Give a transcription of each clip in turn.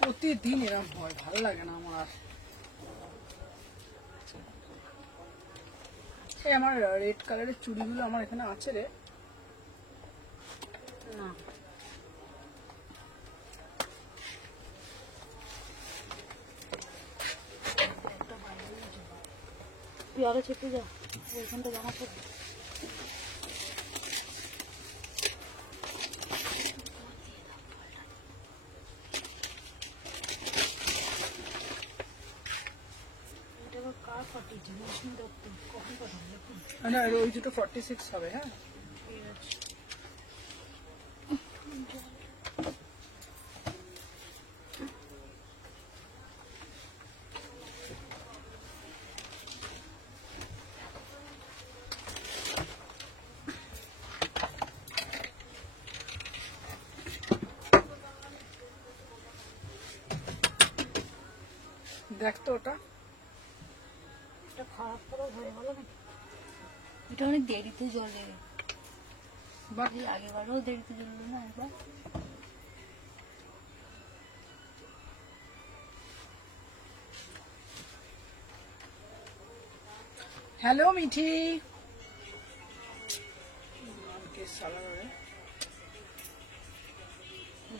প্রতিদিন এরকম হয়, ভালো লাগে না আমার আর। এই আমার রেড কালারের চুড়িগুলো আমার এখানে আছে রে। না তুই আগে চেপে যা, ওইখানটা জামা পড়বে। না ওই দুটো 46 হবে। হ্যাঁ দেখ তো ওটা খারাপ করে হয়ে গেল নাকি? এটা অনেক দেরিতে জ্বলে, আগেবারও দেরিতে জ্বললো না একবার। হ্যালো মিঠি,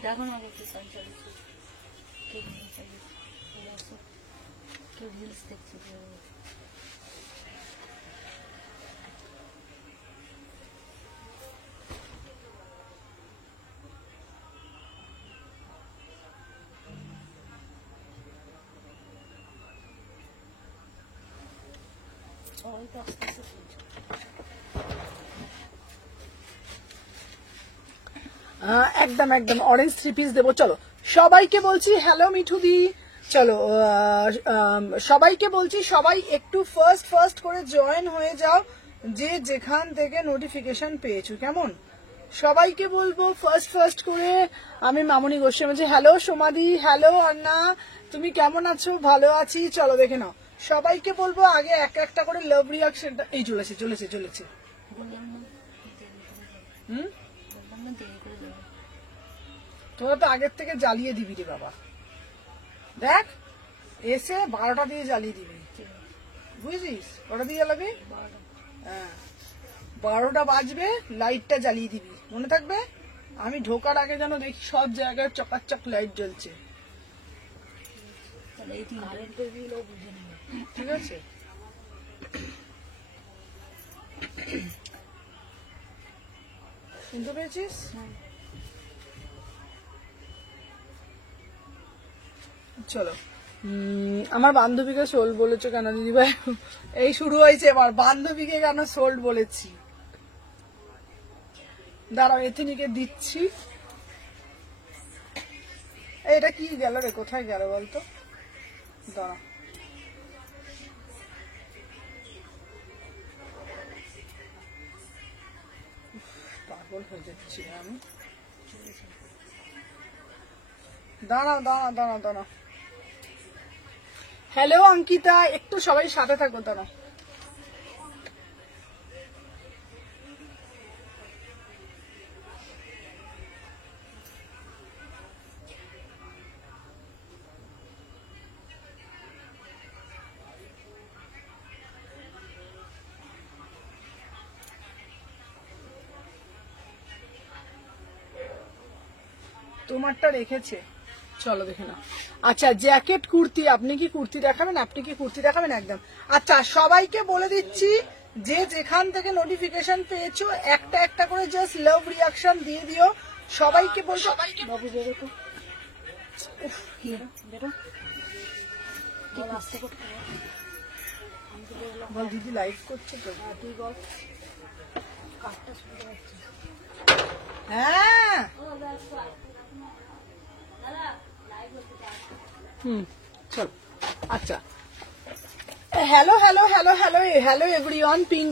দেখো না দেখতে চলছে, কেউ রিলস দেখছে। একদম একদম অরেঞ্জ 3 পিস দেবো। চলো সবাইকে বলছি হ্যালো মিঠুদি, চলো সবাইকে বলছি সবাই একটু ফার্স্ট করে জয়েন হয়ে যাও, যে যেখান থেকে নোটিফিকেশন পেয়েছো। কেমন সবাইকে বলবো ফার্স্ট করে। আমি মামনি গোস্বামী বলছি হ্যালো সোমাদি, হ্যালো অন্না, তুমি কেমন আছো? ভালো আছি। চলো দেখে নাও, সবাইকে বলবো আগে একটা করে লাভ রিয়াকশনটা। এই চলেছে তোরা তো আগের থেকে জ্বালিয়ে দিবি রে বাবা। দেখ এসে 12টা দিয়ে জ্বালিয়ে দিবি, বুঝেছিস? কটা দিয়ে জ্বালাবি? হ্যাঁ 12টা বাজবে, লাইটটা জ্বালিয়ে দিবি, মনে থাকবে? আমি ঢোকার আগে যেন দেখি সব জায়গায় চকাচক লাইট জ্বলছে, ঠিক আছে? শুনতে পেয়েছিস? চলো আমার বান্ধবীকে সোল বলেছো কেন দিদিভাই? এই শুরু হয়েছে এবার, বান্ধবীকে কেন সোল বলেছি? দাঁড়াও এথেনিকে দিচ্ছি। এটা কি গেল রে, কোথায় গেল বলতো? দাঁড়া পাগল হয়ে যাচ্ছি আমি। দাঁড়া হ্যালো অঙ্কিতা, একটু সবাই সাথে থাকো। দাঁড়া তোমারটা রেখেছে, চলো দেখে নাও। আচ্ছা জ্যাকেট কুর্তি, আপনি কি কুর্তি দেখাবেন? একদম। আচ্ছা সবাইকে বলে দিচ্ছি, যে যেখান থেকে নোটিফিকেশন পেয়েছো একটা করে জাস্ট লাভ রিয়াকশন দিয়ে দিও। সবাইকে বলছো বাবু বেরো তো, বল দিদি লাইভ করছে তো, তুই বল কাজটা শুনতে পাচ্ছি। হ্যাঁ চলো। আচ্ছা হ্যালো এভরিওয়ান, পিন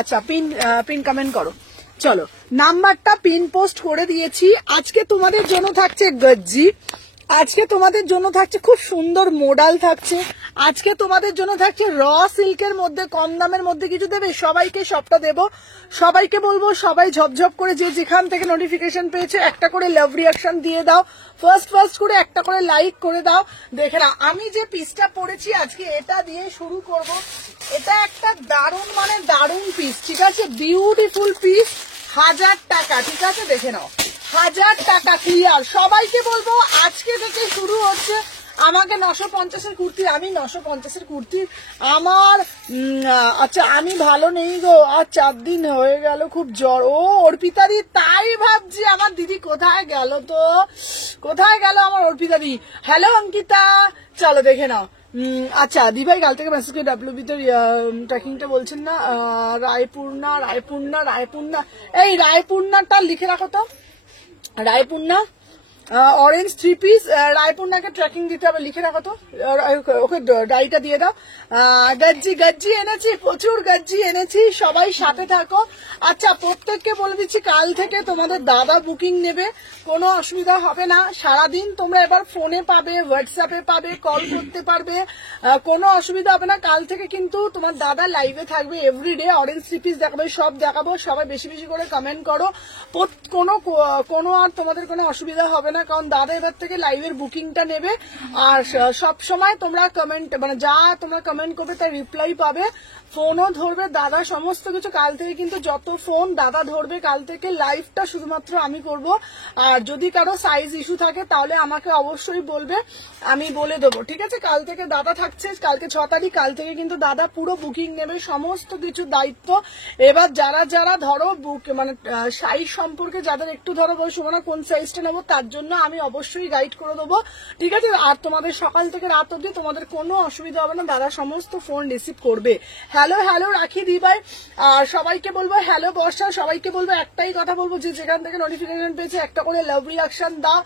আচ্ছা পিন কমেন্ট করো। চলো নাম্বারটা পিন পোস্ট করে দিয়েছি। আজকে তোমাদের জন্য থাকছে গজ্জি, আজকে তোমাদের জন্য থাকছে খুব সুন্দর মোডাল থাকছে, আজকে তোমাদের জন্য থাকছে র সিল্কের মধ্যে কম দামের মধ্যে কিছু দেবে, সবাইকে সবটা দেব, সবাইকে বলবো সবাই ঝপঝপ করে যে যেখান থেকে নোটিফিকেশন পেয়েছে একটা করে লাভ রিয়াকশন দিয়ে দাও, ফার্স্ট করে একটা করে লাইক করে দাও। দেখে না আমি যে পিসটা পরেছি আজকে এটা দিয়ে শুরু করব। এটা একটা দারুণ মানে দারুণ পিস, ঠিক আছে, বিউটিফুল পিস, 1000 টাকা, ঠিক আছে, দেখে নাও 1000 টাকা ক্লিয়ার। সবাইকে বলবো আজকে থেকে শুরু হচ্ছে আমাকে 950-এর কুর্তি, আমি 950-এর কুর্তি আমার আচ্ছা আমি ভালো নেই গো, আর 4 দিন হয়ে গেল, খুব জ্বর। ও অর্পিতাদি, তাই ভাবছি আমার দিদি কোথায় গেল, তো কোথায় গেল আমার অর্পিতাদি। হ্যালো অঙ্কিতা, চলো দেখে নাও। আচ্ছা দিভাই কাল থেকে মেসেজ করে ডাব্লিউবিতে ট্র্যাকিংটা বলছেন না, রায়পুর্ণা এই রায়পুর্ণাটা লিখে রাখো তো, রায়পুর্ণা অরেঞ্জ 3 পিস, রায়পুর্ণাকে ট্র্যাকিং দিতে হবে, লিখে রাখো তো, ওকে ডাইটা দিয়ে দাও। গজ্জি এনেছি, প্রচুর গজ্জি এনেছি, সবাই সাথে থাকো। আচ্ছা প্রত্যেককে বলে দিচ্ছি কাল থেকে তোমাদের দাদা বুকিং নেবে, কোনো অসুবিধা হবে না, সারাদিন তোমরা এবার ফোনে পাবে, হোয়াটসঅ্যাপে পাবে, কল করতে পারবে, কোনো অসুবিধা হবে না। কাল থেকে কিন্তু তোমার দাদা লাইভে থাকবে এভরিডে, অরেঞ্জ 3 পিস দেখাবে, সব দেখাবো, সবাই বেশি বেশি করে কমেন্ট করো, কোনো আর তোমাদের কোনো অসুবিধা হবে না, কারণ দাদা এবার থেকে লাইভের বুকিংটা নেবে। আর সব সময় তোমরা কমেন্ট মানে যা তোমরা কমেন্ট করবে তার রিপ্লাই পাবে, ফোনও ধরবে দাদা, সমস্ত কিছু কাল থেকে কিন্তু যত ফোন দাদা ধরবে, কাল থেকে লাইভটা শুধুমাত্র আমি করব। আর যদি কারো সাইজ ইস্যু থাকে তাহলে আমাকে অবশ্যই বলবে, আমি বলে দেবো, ঠিক আছে। কাল থেকে দাদা থাকছে, কালকে 6 তারিখ, কাল থেকে কিন্তু দাদা পুরো বুকিং নেবে, সমস্ত কিছু দায়িত্ব। এবার যারা যারা ধরো বুক মানে সাইজ সম্পর্কে যাদের একটু ধরো সুমনা কোন সাইজটা নেবো, তার জন্য আমি অবশ্যই গাইড করে দেবো, ঠিক আছে। আর তোমাদের সকাল থেকে রাত অব্দি তোমাদের কোনো অসুবিধা হবে না, দাদা সমস্ত ফোন রিসিভ করবে। হ্যালো রাখি দি ভাই, আর সবাইকে বলবো হ্যালো বর্ষা, সবাইকে বলবো একটাই কথা বলবো, যে যেখান থেকে নোটিফিকেশন পেয়েছে একটা করে লাভ রিয়াকশন দাও।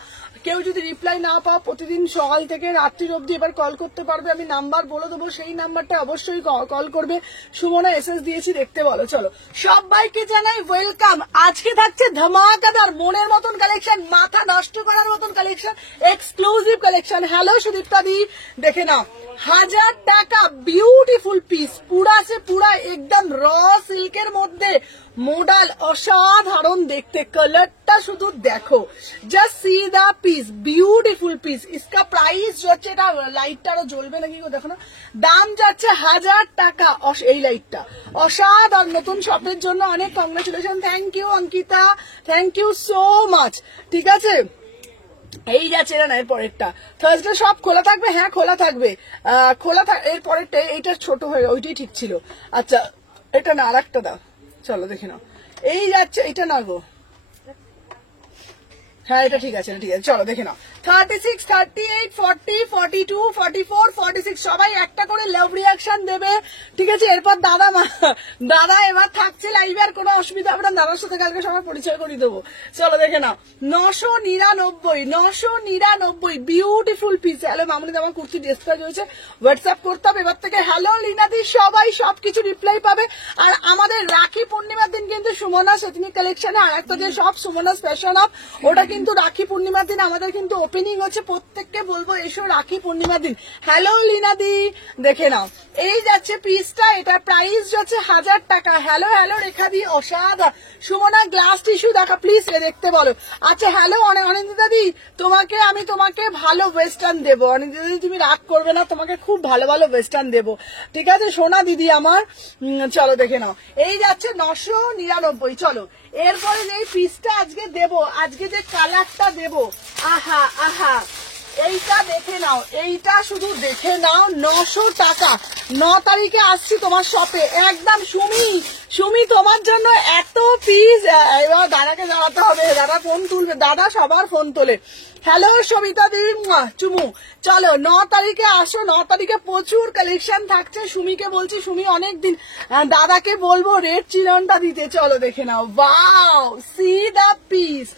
কেউ যদি রিপ্লাই না পাও প্রতিদিন সকাল থেকে রাত্রির অব্দি এবার কল করতে পারবে, আমি নাম্বার বলে দেবো, সেই নাম্বারটা অবশ্যই কল করবে। সুমনা এসএস দিয়েছি, দেখতে বলো। চলো সবাইকে জানাই ওয়েলকাম। আজকে থাকছে ধামাকাদার মনের মতন কালেকশন, মাথা নষ্ট করার মতন collection, exclusive collection. Hello Sudipta di, দেখে নাও 1000 টাকা বিউটিফুল পিস, পুরা একদম র সিল্কের মধ্যে মোডাল, অসাধারণ দেখতে, কালারটা শুধু দেখো, just see the piece, beautiful piece. इसका প্রাইস হচ্ছে, এটা লাইটটা আরো জ্বলবে নাকি গো, দেখো না, দাম যাচ্ছে 1000 টাকা। এই লাইটটা অসাধারণ, নতুন শপের জন্য অনেক congratulation, thank you Ankita, thank you so much, ঠিক আছে। এই যাচ্ছে না, এর পরেরটা থার্সডে সব খোলা থাকবে, হ্যাঁ খোলা থাকবে, এর পরেরটা এইটা ছোট হয়ে, ওইটাই ঠিক ছিল। আচ্ছা এটা না, আর একটা দাও, চলো দেখে নাও। এই যাচ্ছে, এটা না গো, হ্যাঁ এটা ঠিক আছে, চলো দেখে নাও। 36, 38, 40, 42, 44, 46 সবাই একটা করে লাভ রিয়াকশন দেবে, ঠিক আছে। এরপর দাদা এবার থাকছে লাইভে, আর কোনো অসুবিধা হবে না, দাদার সাথে কালকে সবাই পরিচয় করে দেবো। চলো দেখে নাও 999 বিউটিফুল পিস। হ্যালো মামুনি, আমার কুর্তি ডিসপ্যাচ হয়েছে, হোয়াটসঅ্যাপ করতে হবে এবার থেকে। হ্যালো লিনাদি, সবাই সবকিছু রিপ্লাই পাবে। আর আমাদের রাখি পূর্ণিমার দিন কিন্তু সুমনা সেতনি কালেকশনে আর একটা যে সব সুমনাস ফ্যাশন আপ, ওটা কিন্তু রাখি পূর্ণিমার দিন আমাদের কিন্তু ওপেনিং হচ্ছে, প্রত্যেককে বলবো এসো রাখি পূর্ণিমার দিন। হ্যালো লিনাদি, দেখে নাও এই যাচ্ছে পিসটা, এটা প্রাইস যাচ্ছে 1000 টাকা। হ্যালো রেখা দি, অসাধারণ। সুমনা গ্লাস টিস্যু দেখা প্লিজ, দেখতে বলো। আচ্ছা হ্যালো অনিন্দিতা দি, আমি তোমাকে ভালো ওয়েস্টার্ন দেবো, অনিন্দিতা দি তুমি রাগ করবে না, তোমাকে খুব ভালো ওয়েস্টার্ন দেবো, ঠিক আছে সোনা দিদি আমার। চলো দেখে নাও, এই যাচ্ছে 999। চলো এরপরে যে পিসটা আজকে দেবো, আজকে যে কালারটা দেবো, আহা এইটা দেখে নাও, এইটা শুধু দেখে নাও, 900 টাকা। 9 তারিখে আসছি তোমার শপে, একদম সুমি তোমার জন্য এত পিস। এবার দাদাকে জানাতে হবে, দাদা ফোন তুলবে, দাদা সবার ফোন তোলে। হ্যালো সবিতা দিদি, চুমু। চলো 9 তারিখে আসো, 9 তারিখে প্রচুর কালেকশন থাকছে। সুমিকে বলছি, সুমি অনেকদিন, দাদাকে বলবো রেড চিলনটা দিতে। চলো দেখে নাও, ওয়াও সি দা পিস,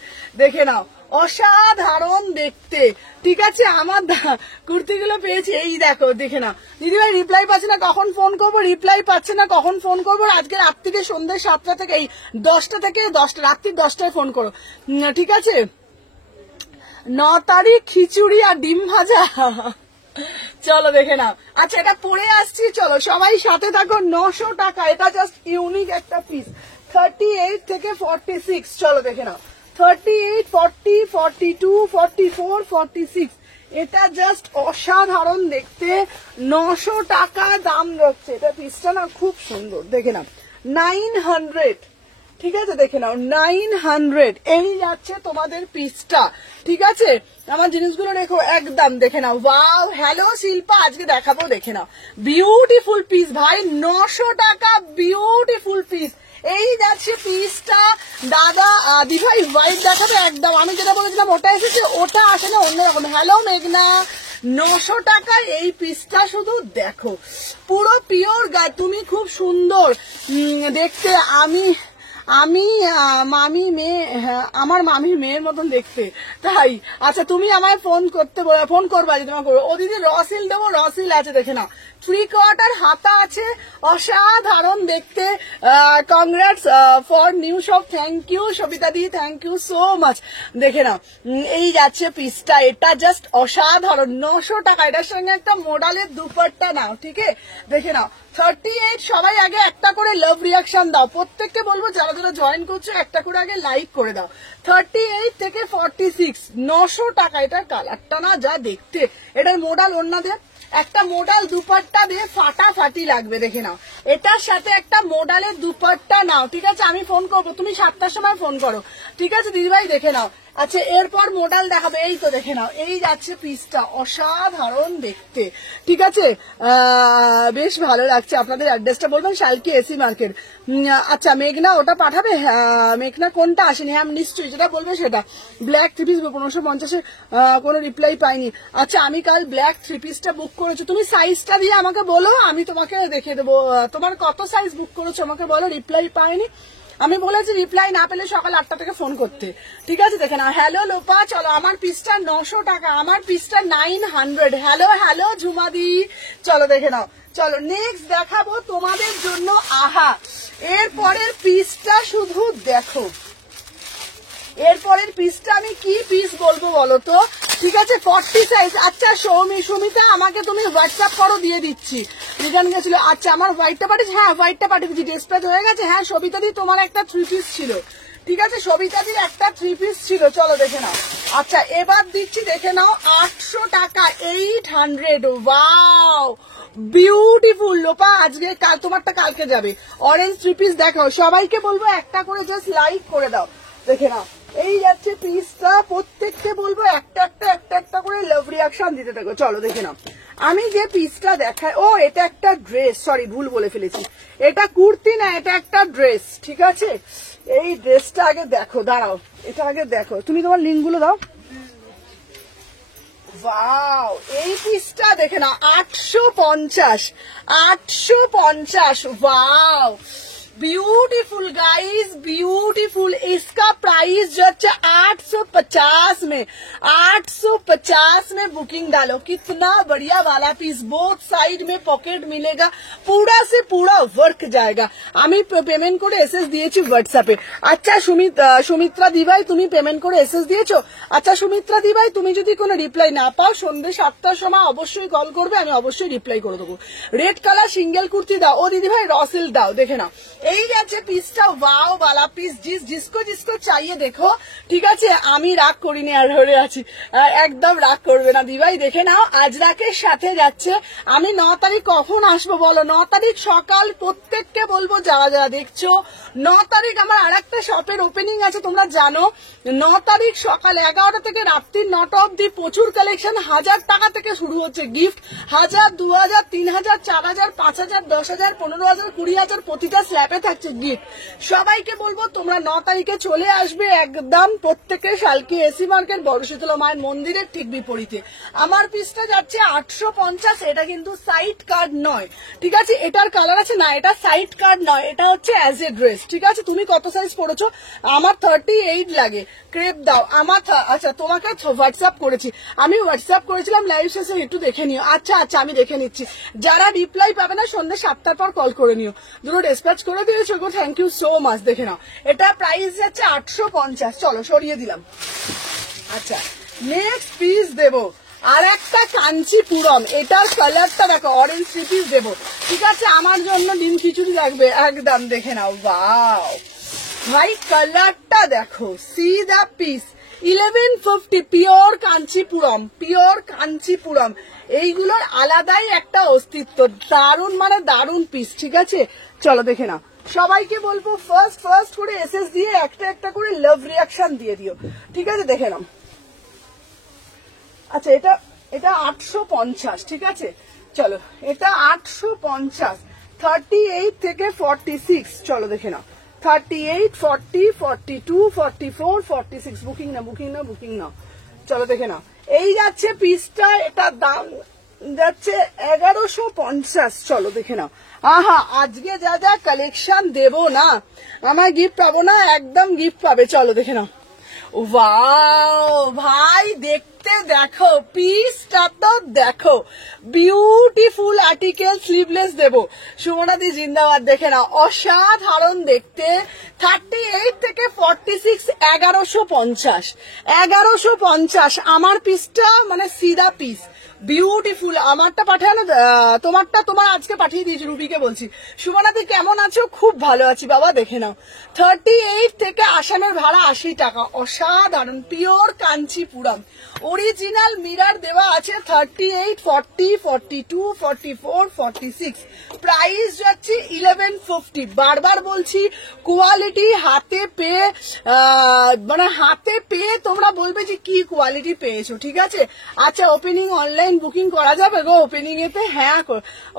দেখে নাও অসাধারণ দেখতে, ঠিক আছে। আমার কুর্তিগুলো পেয়েছি, এই দেখো দেখে না। দিদিভাই রিপ্লাই পাচ্ছে না, কখন ফোন করবো, রিপ্লাই পাচ্ছে না, কখন ফোন করবো। আজকে রাত থেকে সন্ধ্যে 7টা থেকে, এই 10টা থেকে 10টা, রাত্রি 10টায় ফোন করো, ঠিক আছে। 9 তারিখ খিচুড়ি আর ডিম ভাজা। চলো দেখে নাও। আচ্ছা এটা পরে আসছি, চলো সবাই সাথে থাকো। 900 টাকা, এটা জাস্ট ইউনিক একটা পিস। 38 থেকে 46, চলো দেখে নাও। 38, 40, 42, 44, 46, এটা জাস্ট অসাধারণ দেখতে। 900 টাকা দাম রাখছে। এটা পিসটা না খুব সুন্দর, দেখে নাও। 900, ঠিক আছে দেখে নাও। 900, এই যাচ্ছে তোমাদের পিসটা, ঠিক আছে। আমার জিনিসগুলো দেখো একদম, দেখে নাও। ওয়াও, হ্যালো শিল্পা, আজকে দেখাবো, দেখে নাও। বিউটিফুল পিস ভাই, 900 টাকা, বিউটিফুল পিস। এই যাচ্ছে পিসটা। দাদা দিভাই হোয়াইট দেখাবে একদম, আমি যেটা বলেছিলাম ওটা এসেছে, ওটা আসে না, অন্যরকম। হ্যালো মেঘনা, 900 টাকা এই পিসটা, শুধু দেখো পুরো পিওর গায়ে। তুমি খুব সুন্দর দেখতে। মামি মেয়ে, আমার মামি মেয়ের মতন দেখতে, তাই। আচ্ছা তুমি আমায় ফোন করবা যদি তোমার করবো। ও দিদি রসিল দেবো, রসিল আছে, দেখে নাও। 3/4 হাতা আছে, অসাধারণ দেখতে। Congrats for new shop, thank you Sabita di, thank you so much. দেখে নাও এই যাচ্ছে পিসটা, এটা জাস্ট অসাধারণ। 900 টাকা, এটার সঙ্গে একটা মোডালের দুপাট্টা নাও, ঠিক আছে দেখে নাও। 38, সবাই আগে একটা করে লাভ রিয়াকশন দাও। প্রত্যেককে বলবো যারা যারা জয়েন করছো একটা করে আগে লাইক করে দাও। 38 থেকে 46, 900 টাকা। এটার কালারটা না যা দেখতে, এটার মোডাল ওড়না দিয়ে একটা মোডাল দুপাট্টা দিয়ে ফাটাফাটি লাগবে, দেখে নাও। এটার সাথে একটা মোডালের দুপাট্টা নাও, ঠিক আছে। আমি ফোন করবো, তুমি 7টার সময় ফোন করো, ঠিক আছে দিদিভাই, দেখে নাও। আচ্ছা এরপর মোডাল দেখাবে, এই তো দেখে নাও। এই যাচ্ছে পিসটা, অসাধারণ দেখতে, ঠিক আছে। বেশ ভালো লাগছে। আপনাদের অ্যাড্রেসটা বলবেন, শালকি এসি মার্কেট। আচ্ছা মেঘনা ওটা পাঠাবে, মেঘনা কোনটা আসেনি, হ্যাঁ নিশ্চয়ই যেটা বলবে সেটা। ব্ল্যাক 3 পিস 1550-এ কোনো রিপ্লাই পাইনি। আচ্ছা আমি কাল ব্ল্যাক 3 পিসটা বুক করেছো, তুমি সাইজটা দিয়ে আমাকে বলো, আমি তোমাকে দেখিয়ে দেবো। তোমার কত সাইজ বুক করেছো আমাকে বলো, রিপ্লাই পাইনি। আমি বলেছি রিপ্লাই না পেলে সকাল 8টা থেকে ফোন করতে, ঠিক আছে দেখে না। হ্যালো লোপা, চলো আমার পিসটা 900 টাকা, আমার পিসটা 900। হ্যালো হ্যালো ঝুমাদি, চলো দেখে নাও। চলো নেক্সট দেখাবো তোমাদের জন্য, আহা এরপরের পিসটা শুধু দেখো। এরপরের পিসটা আমি কি পিস বলবো বলো তো, ঠিক আছে। 40 সাইজ। আচ্ছা সুমিতা আমাকে তুমি হোয়াটসঅ্যাপ করো, দিয়ে দিচ্ছি। রিটার্ন গেছিল, আচ্ছা আমার হোয়াইটটা পাঠিয়েছি, হ্যাঁ হোয়াইটটা পাঠিয়েছি, ডিসপ্যাচ হয়ে গেছে। হ্যাঁ সবিতা দি তোমার একটা 3 পিস ছিল, ঠিক আছে। সবিতা দির একটা 3 পিস ছিল, চলো দেখে নাও। আচ্ছা এবার দিচ্ছি, দেখে নাও। 800 টাকা, 800। ওয়াও বিউটিফুল লোপা, আজকে কাল তোমারটা কালকে যাবে। অরেঞ্জ 3 পিস দেখাও, সবাইকে বলবো একটা করে জাস্ট লাইক করে দাও, দেখে নাও। এই যাচ্ছে পিসটা, প্রত্যেককে বলবো একটা একটা করে লাভ রিয়াকশন দিতে থাকো, চলো দেখে নাও। আমি যে পিসটা দেখাই, ও এটা একটা ড্রেস, সরি ভুল বলে ফেলেছি, এটা কুর্তি না, এটা একটা ড্রেস, ঠিক আছে। এই ড্রেসটা আগে দেখো, দাঁড়াও এটা আগে দেখো, তুমি তোমার লিঙ্কগুলো দাও। ওয়াও এই পিসটা দেখে নাও, 850, 850। Wow beautiful guys, beautiful. इसका प्राइस जो अच्छा 850 में, 850 में बुकिंग डालो। कितना बढ़िया वाला पीस, बोथ साइड में पॉकेट मिलेगा, पूरा से पूरा वर्क जाएगा। আমি পেমেন্ট করে এসএস দিয়েছি হোয়াটসঅ্যাপে। আচ্ছা সুমিত্রা দিভাই তুমি পেমেন্ট করে এসএস দিয়েছো? আচ্ছা সুমিত্রা দিভাই তুমি যদি কোনো রিপ্লাই না পাও সন্ধ্যে 7টার সময় অবশ্যই কল করবে, আমি অবশ্যই রিপ্লাই করে দেবো। রেড কালার সিঙ্গেল কুর্তি দাও, ও দিদি ভাই রসিল দাও, দেখে নাও। এই যাচ্ছে পিসটা, ওয়াও वाला পিস, जिसको जिसको चाहिए देखो, ঠিক আছে। আমি রাগ করিনি, আর ধরে আছি, একদম রাগ করবে না দিভাই, দেখে নাও। আজরাকের সাথে যাচ্ছে। আমি 9 তারিখ কখন আসবো বলো? 9 তারিখ সকাল, প্রত্যেককে বলবো যারা যারা দেখছো, 9 তারিখ আমার আরেকটা শপের ওপেনিং আছে, তোমরা জানো। 9 তারিখ সকাল 11টা থেকে রাত্রি 9টা অব্দি প্রচুর কালেকশন। 1000 টাকা থেকে শুরু হচ্ছে গিফট, 1000, 2000, 3000, 4000, 5000, 10000, 15000, 20000 প্রতিটা স্ল্যাপে থাকছে গিফট। সবাইকে বলবো তোমরা 9 তারিখে চলে আসবে একদম, প্রত্যেকের শালকি এসি মার্কেট বড় শীতলা মায়ের মন্দিরের ঠিক বিপরীতে। আমার পিসটা যাচ্ছে 850, এটা কিন্তু সাইড কার্ড নয়, ঠিক আছে। এটার কালার আছে না, এটা সাইড কার্ড নয়, এটা হচ্ছে অ্যাজ এ ড্রেস, ঠিক আছে। তুমি কত সাইজ পড়েছো? আমার 38 লাগে, ক্রেপ দাও আমার। আচ্ছা তোমাকে হোয়াটসঅ্যাপ করেছি, আমি হোয়াটসঅ্যাপ করেছিলাম লাইভ শেষে, একটু দেখে নিও। আচ্ছা আচ্ছা আমি দেখে নিচ্ছি। যারা রিপ্লাই পাবে না সন্ধ্যে 7টার পর কল করে নিও। দুটো ডিসপ্যাচ করে দিয়েছো গো, থ্যাংক ইউ সো মাচ। দেখে নাও, এটা প্রাইস যাচ্ছে 850, চলো সরিয়ে দিলাম। আচ্ছা নেক্সট পিস দেবো আর একটা কাঞ্চিপুরম, এটার কালারটা দেখো অরেঞ্জ থ্রি পিস দেবো। ঠিক আছে, আমার জন্য ডিম খিচুড়ি লাগবে একদম, দেখে নাও। ওয়াও ভাই কালারটা দেখো, see the piece 1150 pure Kanchipuram, pure Kanchipuram. এইগুলোর আলাদাই একটা অস্তিত্ব, দারুণ মানে দারুণ পিস। ঠিক আছে চলো দেখে নাও। সবাইকে বলবো ফার্স্ট করে এসএস দিয়ে একটা একটা করে লাভ রিয়াকশন দিয়ে দিও। ঠিক আছে দেখে নাও। আচ্ছা এটা এটা 850, ঠিক আছে চলো, এটা 850, 38 থেকে 46, চলো দেখে নাও। 38, 40, 42, 44, 46, বুকিং না, চলো দেখে নাও। এই যাচ্ছে পিসটা, এটা দাম যাচ্ছে 1150, চলো দেখে নাও। আহা আজকে যা যা কালেকশন দেবো না, আমার গিফট পাবো না, একদম গিফট পাবে। চলো দেখে নাও। ওয়াও ভাই দেখতে দেখো, পিসটা তো দেখো, বিউটিফুল আর্টিকেল, স্লিভলেস দেবো। সুমনাদি জিন্দাবাদ, দেখে নাও অসাধারণ দেখতে। 38 থেকে 46, 1150 আমার পিসটা, মানে সিধা পিস, বিউটিফুল। আমারটা পাঠানো, তোমার আজকে পাঠিয়ে দিয়েছি, রুবিকে বলছি। সুমনাদি কেমন আছো? খুব ভালো আছি বাবা, দেখে নাও। 38 থেকে আসামের ভাড়া 80 টাকা, অসাধারণ পিওর কাঞ্চিপুরম। অরিজিনাল মিরার দেওয়া আছে 38, 40, 42, 44, 46, প্রাইস যাচ্ছে 1150। বারবার বলছি কোয়ালিটি হাতে পেয়ে, মানে হাতে পেয়ে তোমরা বলবে যে কি কোয়ালিটি পেয়েছো। ঠিক আছে আচ্ছা, ওপেনিং অনলাইন বুকিং করা যাবে গো? ওপেনিং এতে হ্যাঁ,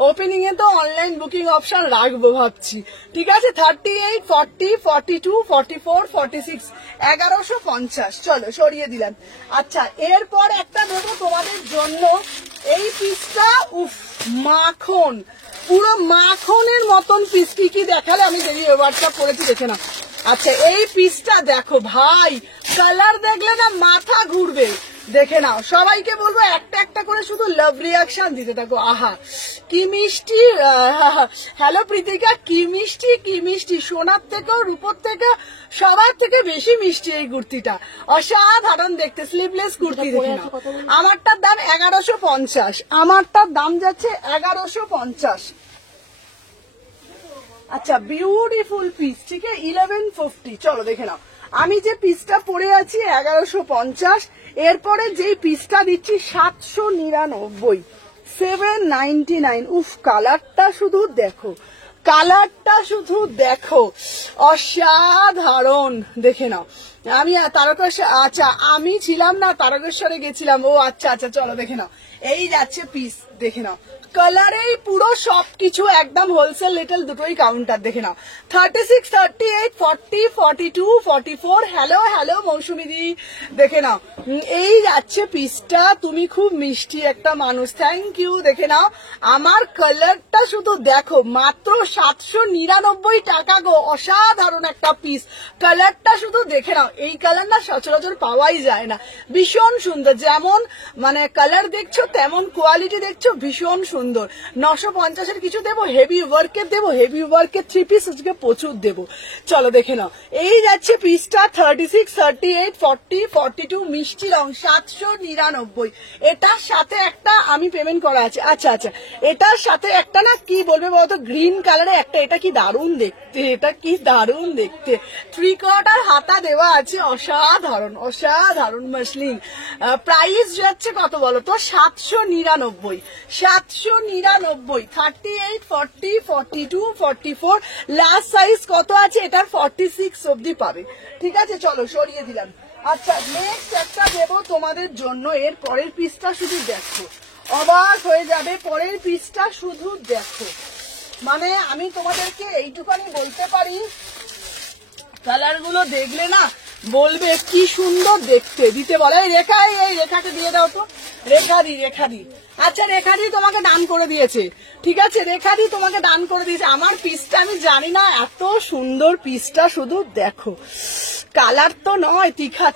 ওপেনিং এ তো অনলাইন বুকিং অপশন রাখবো ভাবছি। ঠিক আছে 38, 40, 42, 44, 46, 1150, চলো সরিয়ে দিলাম। আচ্ছা এরপর একটা দেবো তোমাদের জন্য, এই পিসটা উফ মাখন, পুরো মাখনের মতন পিস। কি দেখালে আমি দেখি হোয়াটসঅ্যাপ করেছি, দেখে না। আচ্ছা এই পিসটা দেখো ভাই, কালার দেখলে না মাথা ঘুরবে, দেখে নাও। সবাইকে বলবো একটা একটা করে শুধু লাভ রিয়াকশন দিতে থাকো। আহা কি মিষ্টি, হ্যালো প্রীতিকা, কি মিষ্টি, সোনার থেকেও রূপোর থেকে সবার থেকে বেশি মিষ্টি এই কুর্তিটা, অসাধারণ দেখতে, স্লিভলেস কুর্তি। দেখে নাও আমারটার দাম 1150, আমারটার দাম যাচ্ছে 1150। আচ্ছা বিউটিফুল পিস, ঠিক আছে 1150, চলো দেখে নাও। আমি যে পিসটা পরে আছি 1150, এরপরে যেই পিসটা দিচ্ছি 799, 799। উফ কালারটা শুধু দেখো, কালারটা শুধু দেখো, অসাধারণ, দেখে নাও। আমি তারকেশ্বর, আচ্ছা আমি ছিলাম না, তারকেশ্বরে গেছিলাম। ও আচ্ছা চলো দেখে নাও। এই যাচ্ছে পিস, দেখে নাও কালারেই পুরো সবকিছু একদম হোলসেল লিটল দুটোই কাউন্টার। দেখে নাও 36, 38, 40, 42, 44, হ্যালো মৌসুমি দি, দেখে নাও এই যাচ্ছে পিসটা। তুমি খুব মিষ্টি একটা মানুষ, থ্যাংক ইউ। দেখে নাও আমার কালারটা শুধু দেখো, মাত্র 799 টাকা গো, অসাধারণ একটা পিস। কালারটা শুধু দেখে নাও, এই কালার না সচরাচর পাওয়াই যায় না, ভীষণ সুন্দর। যেমন মানে কালার দেখছো তেমন কোয়ালিটি দেখছো, ভীষণ সুন্দর। 950-এর কিছু দেবো, হেভি ওয়ার্কের দেবো, হেভি ওয়ার্কের থ্রি পিস আজকে প্রচুর দেবো। চলো দেখে নাও এই যাচ্ছে পিসটা 36, 38, 40, 42, মিষ্টি রং 799। এটার সাথে একটা আমি পেমেন্ট করা আছে। আচ্ছা এটার সাথে একটা না কি বলবে বলতো, গ্রিন কালারে একটা, এটা কি দারুণ দেখতে, এটা কি দারুণ দেখতে, 3/4 হাতা দেওয়া আছে, অসাধারণ মাসলিন। প্রাইস যাচ্ছে কত বলো তো, 799, 799। 38, 40, 42, 44, লাস্ট সাইজ কত আছে এটার 46 অবধি পাবে। ঠিক আছে চলো সরিয়ে দিলাম। আচ্ছা নেক্সট একটা দেবো তোমাদের জন্য, এর পরের পিসটা শুধু দেখো, অবাক হয়ে যাবে। পরের পিসটা শুধু দেখো, মানে আমি তোমাদেরকে এইটুখানি বলতে পারি, কালার গুলো দেখলে না বলবে কি সুন্দর দেখতে। দিতে বলে এই রেখাকে দিয়ে দাও তো, রেখা দি। আচ্ছা রেখা দি তোমাকে দান করে দিয়েছে, ঠিক আছে রেখা দি তোমাকে দান করে দিয়েছে। আমার পিসটা আমি জানি না, এত সুন্দর পিসটা শুধু দেখো, কালার তো নয়, তীখা।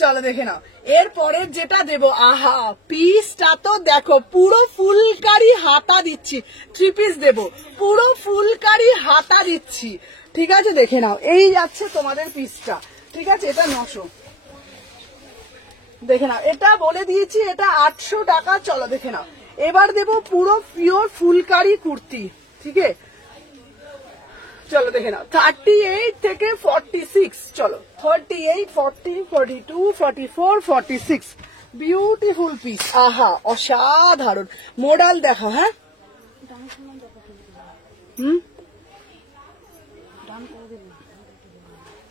চলো দেখে নাও এরপরে যেটা দেবো। আহা পিসটা তো দেখো, পুরো ফুলকারি হাতা দিচ্ছি, থ্রি পিস দেবো, পুরো ফুলকারি হাতা দিচ্ছি। ঠিক আছে দেখে নাও এই যাচ্ছে তোমাদের পিসটা। ঠিক আছে এটা 900, দেখে নাও, এটা বলে দিয়েছি এটা 800 টাকা। চলো দেখে নাও, এবার দেবো পুরো পিওর ফুলকারি কুর্তি। ঠিক আছে, চলো দেখে নাও 38 থেকে 46। চলো 38, 40, 42, 44, 46 বিউটিফুল পিস। আহা অসাধারণ মডেল দেখো। হ্যাঁ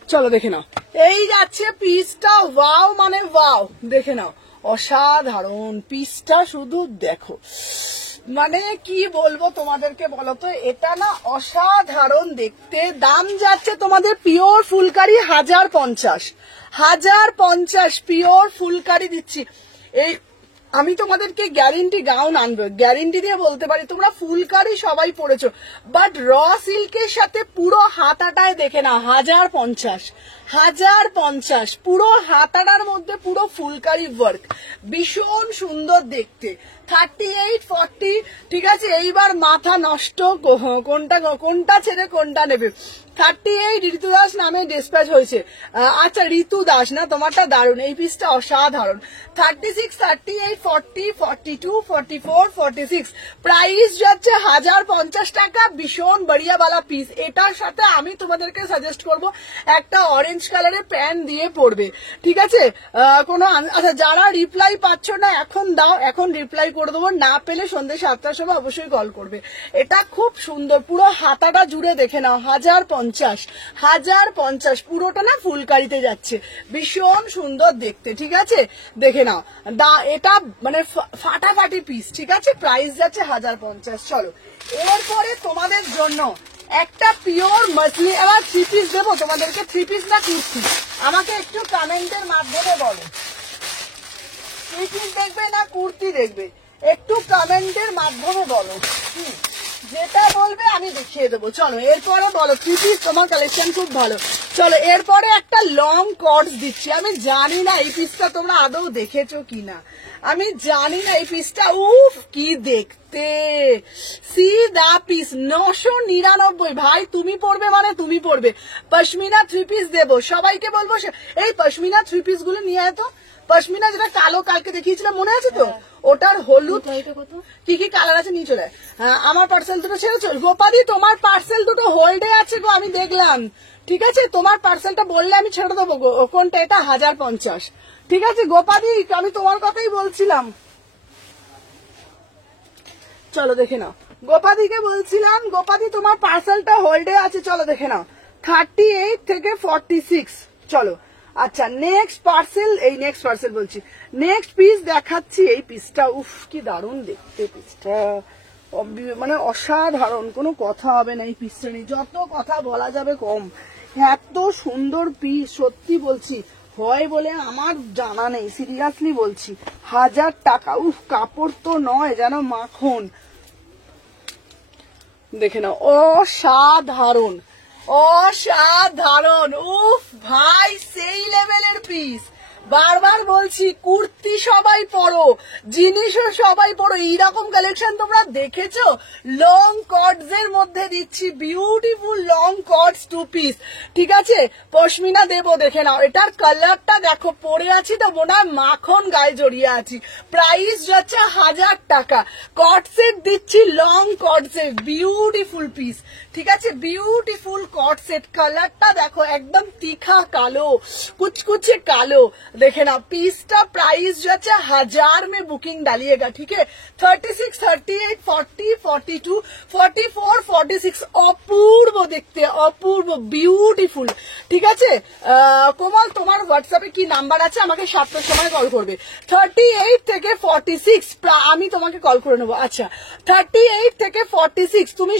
চলো দেখে নাও, এই যাচ্ছে পিসটা। ওয়াও মানে ওয়াও, দেখে নাও অসাধারণ পিসটা, শুধু দেখো মানে কি বলবো তোমাদেরকে বলো তো, এটা না অসাধারণ দেখতে। দাম যাচ্ছে তোমাদের পিওর ফুলকারি 1050, 1050 পিওর ফুলকারি দিচ্ছি। এই আমি তোমাদেরকে গ্যারেন্টি গাউন আনবো, গ্যারেন্টি দিয়ে বলতে পারি তোমরা ফুলকারি সবাই পড়েছো, বাট র সিল্কের সাথে পুরো হাতাটায় দেখে না 1050, 1050 পুরো হাতাটার মধ্যে পুরো ফুলকারি ওয়ার্ক, ভীষণ সুন্দর দেখতে। 38, 40। ঠিক আছে, এইবার মাথা নষ্ট কোনটা ছেড়ে কোনটা নেবে। 38 ঋতু দাস নামে ডিসপ্যাচ হয়েছে। আচ্ছা ঋতু দাস না, তোমারটা দারুণ, এই পিসটা অসাধারণ। 36, 38, 40, 42, 44, 46 প্রাইস যাচ্ছে 1050 টাকা। ভীষণ বড়িয়াওয়ালা পিস। এটার সাথে আমি তোমাদেরকে সাজেস্ট করব একটা অরেঞ্জ কালারের প্যান্ট দিয়ে পরবে। ঠিক আছে, আচ্ছা যারা রিপ্লাই পাচ্ছ না এখন দাও, এখন রিপ্লাই করে দেবো, না পেলে সন্ধ্যে 7টার সময় অবশ্যই কল করবে। এটা খুব সুন্দর, পুরো হাতাটা জুড়ে দেখে নাও 1050, 1050 পুরোটা না ফুলকারিতে যাচ্ছে, ভীষণ সুন্দর দেখতে। ঠিক আছে, দেখে নাও এটা মানে ফাটাফাটি পিস। ঠিক আছে, প্রাইস যাচ্ছে 1050। চলো এরপরে তোমাদের জন্য একটা পিওর মাসলি। এবার 3 পিস দেবো তোমাদেরকে, 3 পিস না কুর্তি, আমাকে একটু কমেন্টের মাধ্যমে বলো 3 পিস দেখবে না কুর্তি দেখবে, একটু কমেন্টের মাধ্যমে বলো। যেটা বলবে আমি দেখিয়ে দেবো। চলো এরপরে বলো 3 পিস, তোমার কালেকশন খুব ভালো। চলো এরপরে একটা লং কর্ডস দিচ্ছি। আমি জানি না এই পিসটা তোমরা আদৌ দেখেছো কিনা, আমি জানি না এই পিসটা। উফ কি দেখতে, সি দা পিস 999। ভাই তুমি পড়বে মানে তুমি পড়বে। পশমিনা 3 পিস দেবো, সবাইকে বলবো এই পশমিনা 3 পিস গুলো নিয়ে আয় তো। পশমিনা যেটা কালো কালকে দেখিয়েছিলাম মনে আছে তো, ওটার হলুদ কি কি কালার আছে নিয়ে চলে। আমার পার্সেল দুটো ছেড়েছো গোপাদি, তোমার পার্সেল দুটো হোল্ডে আছে গো, আমি দেখলাম। ঠিক আছে, তোমার পার্সেলটা বললে আমি ছেড়ে দেবো গো। কোনটা? এটা 1050। ঠিক আছে গোপাদি, আমি তোমার কথাই বলছিলাম। চলো দেখে নাও, গোপাদিকে বলছিলাম, গোপাদি তোমার পার্সেলটা হোল্ডে আছে। চলো দেখে নাও 38 থেকে 46। চলো আচ্ছা নেক্সট পার্সেল, এই নেক্সট পার্সেল বলছি, নেক্সট পিস দেখাচ্ছি। এই পিসটা উফ কি দারুণ দেখতে, পিসটা মানে অসাধারণ, কোনো কথা হবে না এই পিসটা নিয়ে, যত কথা বলা যাবে কম। এত সুন্দর পিস, সত্যি বলছি, হয় বলে আমার জানা নেই, সিরিয়াসলি বলছি। 1000 টাকা। উফ কাপড় তো নয় যেন মাখন, দেখে নাও অসাধারণ, অসাধারণ। উফ ভাই সেই লেভেলের পিস। বারবার বলছি কুর্তি সবাই পরো, জিনিসও সবাই পরো, এইরকম কালেকশন তোমরা দেখেছো? লং কর্ডস এর মধ্যে দিচ্ছি বিউটিফুল লং কর্ডস 2 পিস। ঠিক আছে, পশমিনা দেবো, দেখে নাও এটার কালারটা দেখো, পরে আছি তো মনে হয় মাখন গায়ে জড়িয়ে আছি। প্রাইস যাচ্ছে 1000 টাকা। কর্ডসেট দিচ্ছি, লং কর্ডসেট, বিউটিফুল পিস। ঠিক আছে, বিউটিফুল কর্ডসেট, কালারটা দেখো একদম তিখা কালো, কুচকুচে কালো। देखे ना पीस का प्राइस जो है 1000 में बुकिंग डालिएगा। ठीक है, 36, 38, 40, 42, 44, 46 অপূর্ব দেখতে, অপূর্ব বিউটিফুল। ঠিক আছে, কোমল তোমার হোয়াটসঅ্যাপে কি নাম্বার আছে? আমাকে 7টার সময় কল করবে। 38 থেকে 46 আমি তোমাকে কল করে নেবো। আচ্ছা 38 থেকে 46 তুমি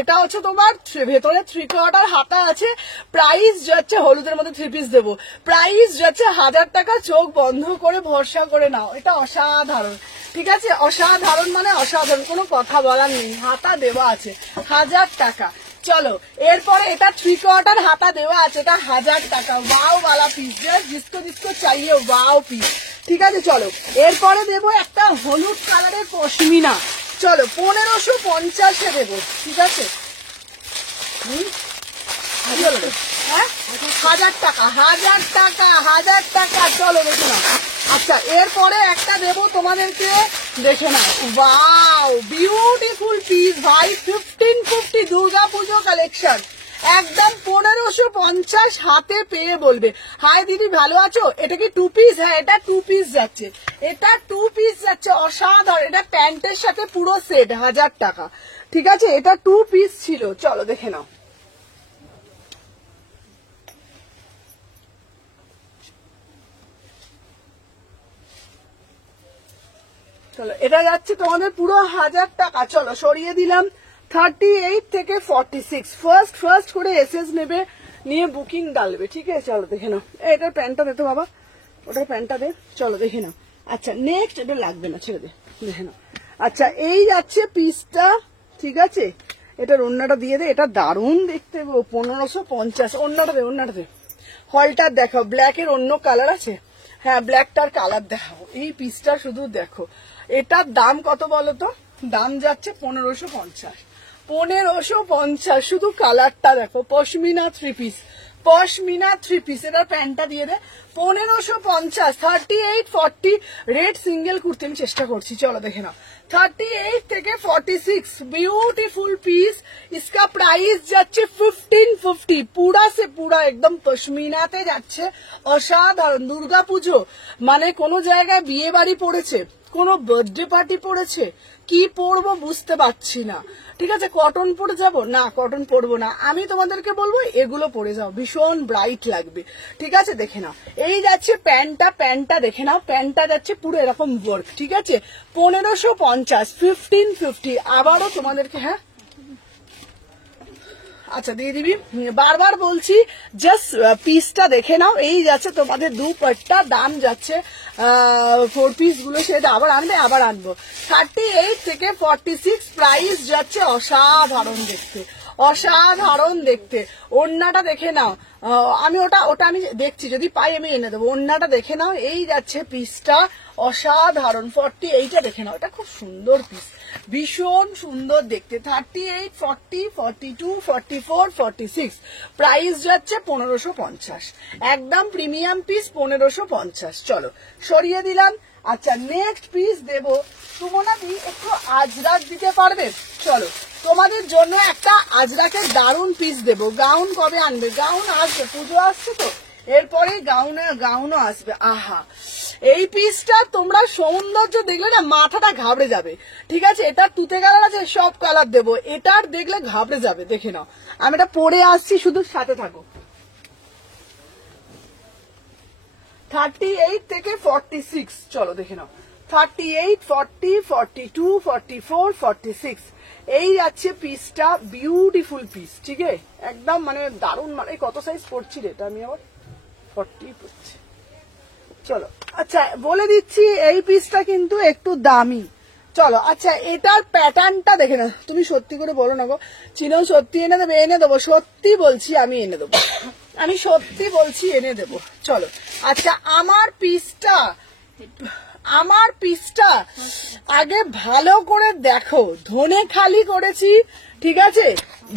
এটা হচ্ছে তোমার ভেতরে 3/4 হাতা আছে। প্রাইস যাচ্ছে হলুদের মধ্যে 3 পিস দেবো, প্রাইস যাচ্ছে 1000 টাকা। চোখ বন্ধ করে ভরসা করে নাও, এটা অসাধারণ। ঠিক আছে, অসাধারণ মানে অসাধারণ, কোনো কথা বলার নেই। হাতা দেওয়া আছে 1000 টাকা। চলো এরপরে এটা 3/4 হাতা দেওয়া আছে, এটা 1000 টাকা। ওয়াও वाला পিস, जिसको जिसको चाहिए ওয়াও পিস। ঠিক আছে, চলো এরপরে দেবো একটা হলুদ কালারের পশমিনা। চলো 1550 দেবো। ঠিক আছে, হ্যাঁ 1000 টাকা 1000 টাকা 1000 টাকা। চলো দেখে নাও। আচ্ছা এরপরে একটা দেবো তোমাদেরকে, দেখে নাও। ওয়াও বিউটিফুল পিস ভাই, 1550 দুর্গা পুজো কালেকশন, একদম 1550 হাতে পেয়ে বলবে হাই দিদি ভালো আছো। এটা কি 2 পিস? হ্যাঁ এটা 2 পিস যাচ্ছে, এটা 2 পিস যাচ্ছে, অসাধারণ। এটা প্যান্টের সাথে পুরো সেট, 1000 টাকা। ঠিক আছে, এটা 2 পিস ছিল। চলো দেখে নাও। চলো এটা যাচ্ছে তোমাদের পুরো 1000 টাকা। চলো সরিয়ে দিলাম। 38 থেকে 46 ফার্স্ট করে এসএস নেবে, নিয়ে বুকিং ডালবে। ঠিক আছে চলো দেখে নাও। এটার প্যান্টটা দে তো বাবা, ওটার প্যান্টটা দে। চলো দেখে নাও। আচ্ছা নেক্সট, এটা লাগবে না, ছেড়ে দে, দেখে নাও। আচ্ছা এই যাচ্ছে পিসটা। ঠিক আছে, এটার ওড়নাটা দিয়ে দে, এটা দারুণ দেখতে। 1550। ওড়নাটা দে, ওড়নাটা দে। হলটার দেখো, ব্ল্যাকের অন্য কালার আছে? হ্যাঁ ব্ল্যাকটার কালার দেখাবো। এই পিসটা শুধু দেখো, এটার দাম কত বলো তো? দাম যাচ্ছে 1550। 1550 শুধু কালারটা দেখো। Pashmina 3 piece, pashmina 3 piece. এটার প্যান্টটা দিয়ে দে। 1550। 38 40 রেড সিঙ্গেল কুর্তি। আমি চেষ্টা করছি, চলো দেখে নাও। 38 থেকে 46 বিউটিফুল পিস। इसका प्राइस যাচ্ছে 1550। পুরা সে পুরা একদম পশমিনাতে যাচ্ছে, অসাধারণ। দুর্গা পুজো মানে কোনো জায়গায় বিয়ে বাড়ি পড়েছে, কোনো বার্থডে পার্টি পড়েছে, কি পরবো বুঝতে পারছি না। ঠিক আছে, কটন পরে যাব না, কটন পরবো না। আমি তোমাদেরকে বলবো এগুলো পরে যাও, ভীষণ ব্রাইট লাগবে। ঠিক আছে দেখে নাও। এই যাচ্ছে প্যান্টটা, প্যান্টটা দেখে নাও। প্যান্টটা যাচ্ছে পুরো এরকম ওয়ার্ক। ঠিক আছে 1550, 1550। আবারও তোমাদেরকে, হ্যাঁ আচ্ছা দিয়ে দিবি। বারবার বলছি জাস্ট পিসটা দেখে নাও। এই যাচ্ছে তোমাদের দুপাট্টা, দাম যাচ্ছে 4 পিস গুলো, সেটা আবার আনবে, আবার আনবো। 38 থেকে 46 প্রাইস যাচ্ছে, অসাধারণ দেখতে, অসাধারণ দেখতে। ওড়নাটা দেখে নাও। আমি ওটা আমি দেখছি, যদি পাই আমি এনে দেবো। ওড়নাটা দেখে নাও। এই যাচ্ছে পিসটা, অসাধারণ। 48টা দেখে নাও, এটা খুব সুন্দর পিস, ভীষণ সুন্দর দেখতে। 38 40 42 44 46 প্রাইস যাচ্ছে 1550। একদম প্রিমিয়াম পিস 1550। চলো সরিয়ে দিলাম। আচ্ছা নেক্সট পিস দেবো। সুমনাদি একটু আজরাক দিতে পারবে? চলো তোমাদের জন্য একটা আজরাকের দারুণ পিস দেবো। গাউন কবে আনবে? গাউন আসবে, পুজো আসছে তো, এরপরে গাউনও আসবে। আহা এই পিসটা তোমরা সৌন্দর্য দেখলে না মাথাটা ঘাবড়ে যাবে। ঠিক আছে, এটা তুতে কালার আছে, সব কালার দেবো। এটার দেখলে ঘাবড়ে যাবে। দেখে নাও, আমি এটা পরে আসছি, শুধু সাথে থাকো। 38 থেকে 46। চলো দেখে নাও। 38 40 42 44 46 এই যাচ্ছে পিসটা, বিউটিফুল পিস। ঠিক আছে একদম মানে দারুণ। মানে কত সাইজ পড়ছি রে, এটা আমি আবার 40 পড়ছি। চলো আচ্ছা বলে দিচ্ছি, এই পিসটা কিন্তু একটু দামি। চলো আচ্ছা এটার প্যাটার্নটা দেখে না। তুমি সত্যি করে বলো না গো, চিনো সত্যি এনে দেবে? এনে দেবো, সত্যি বলছি আমি এনে দেবো, আমি সত্যি বলছি এনে দেবো। চলো আচ্ছা আমার পিসটা আগে ভালো করে দেখো। ধনে খালি করেছি, ঠিক আছে,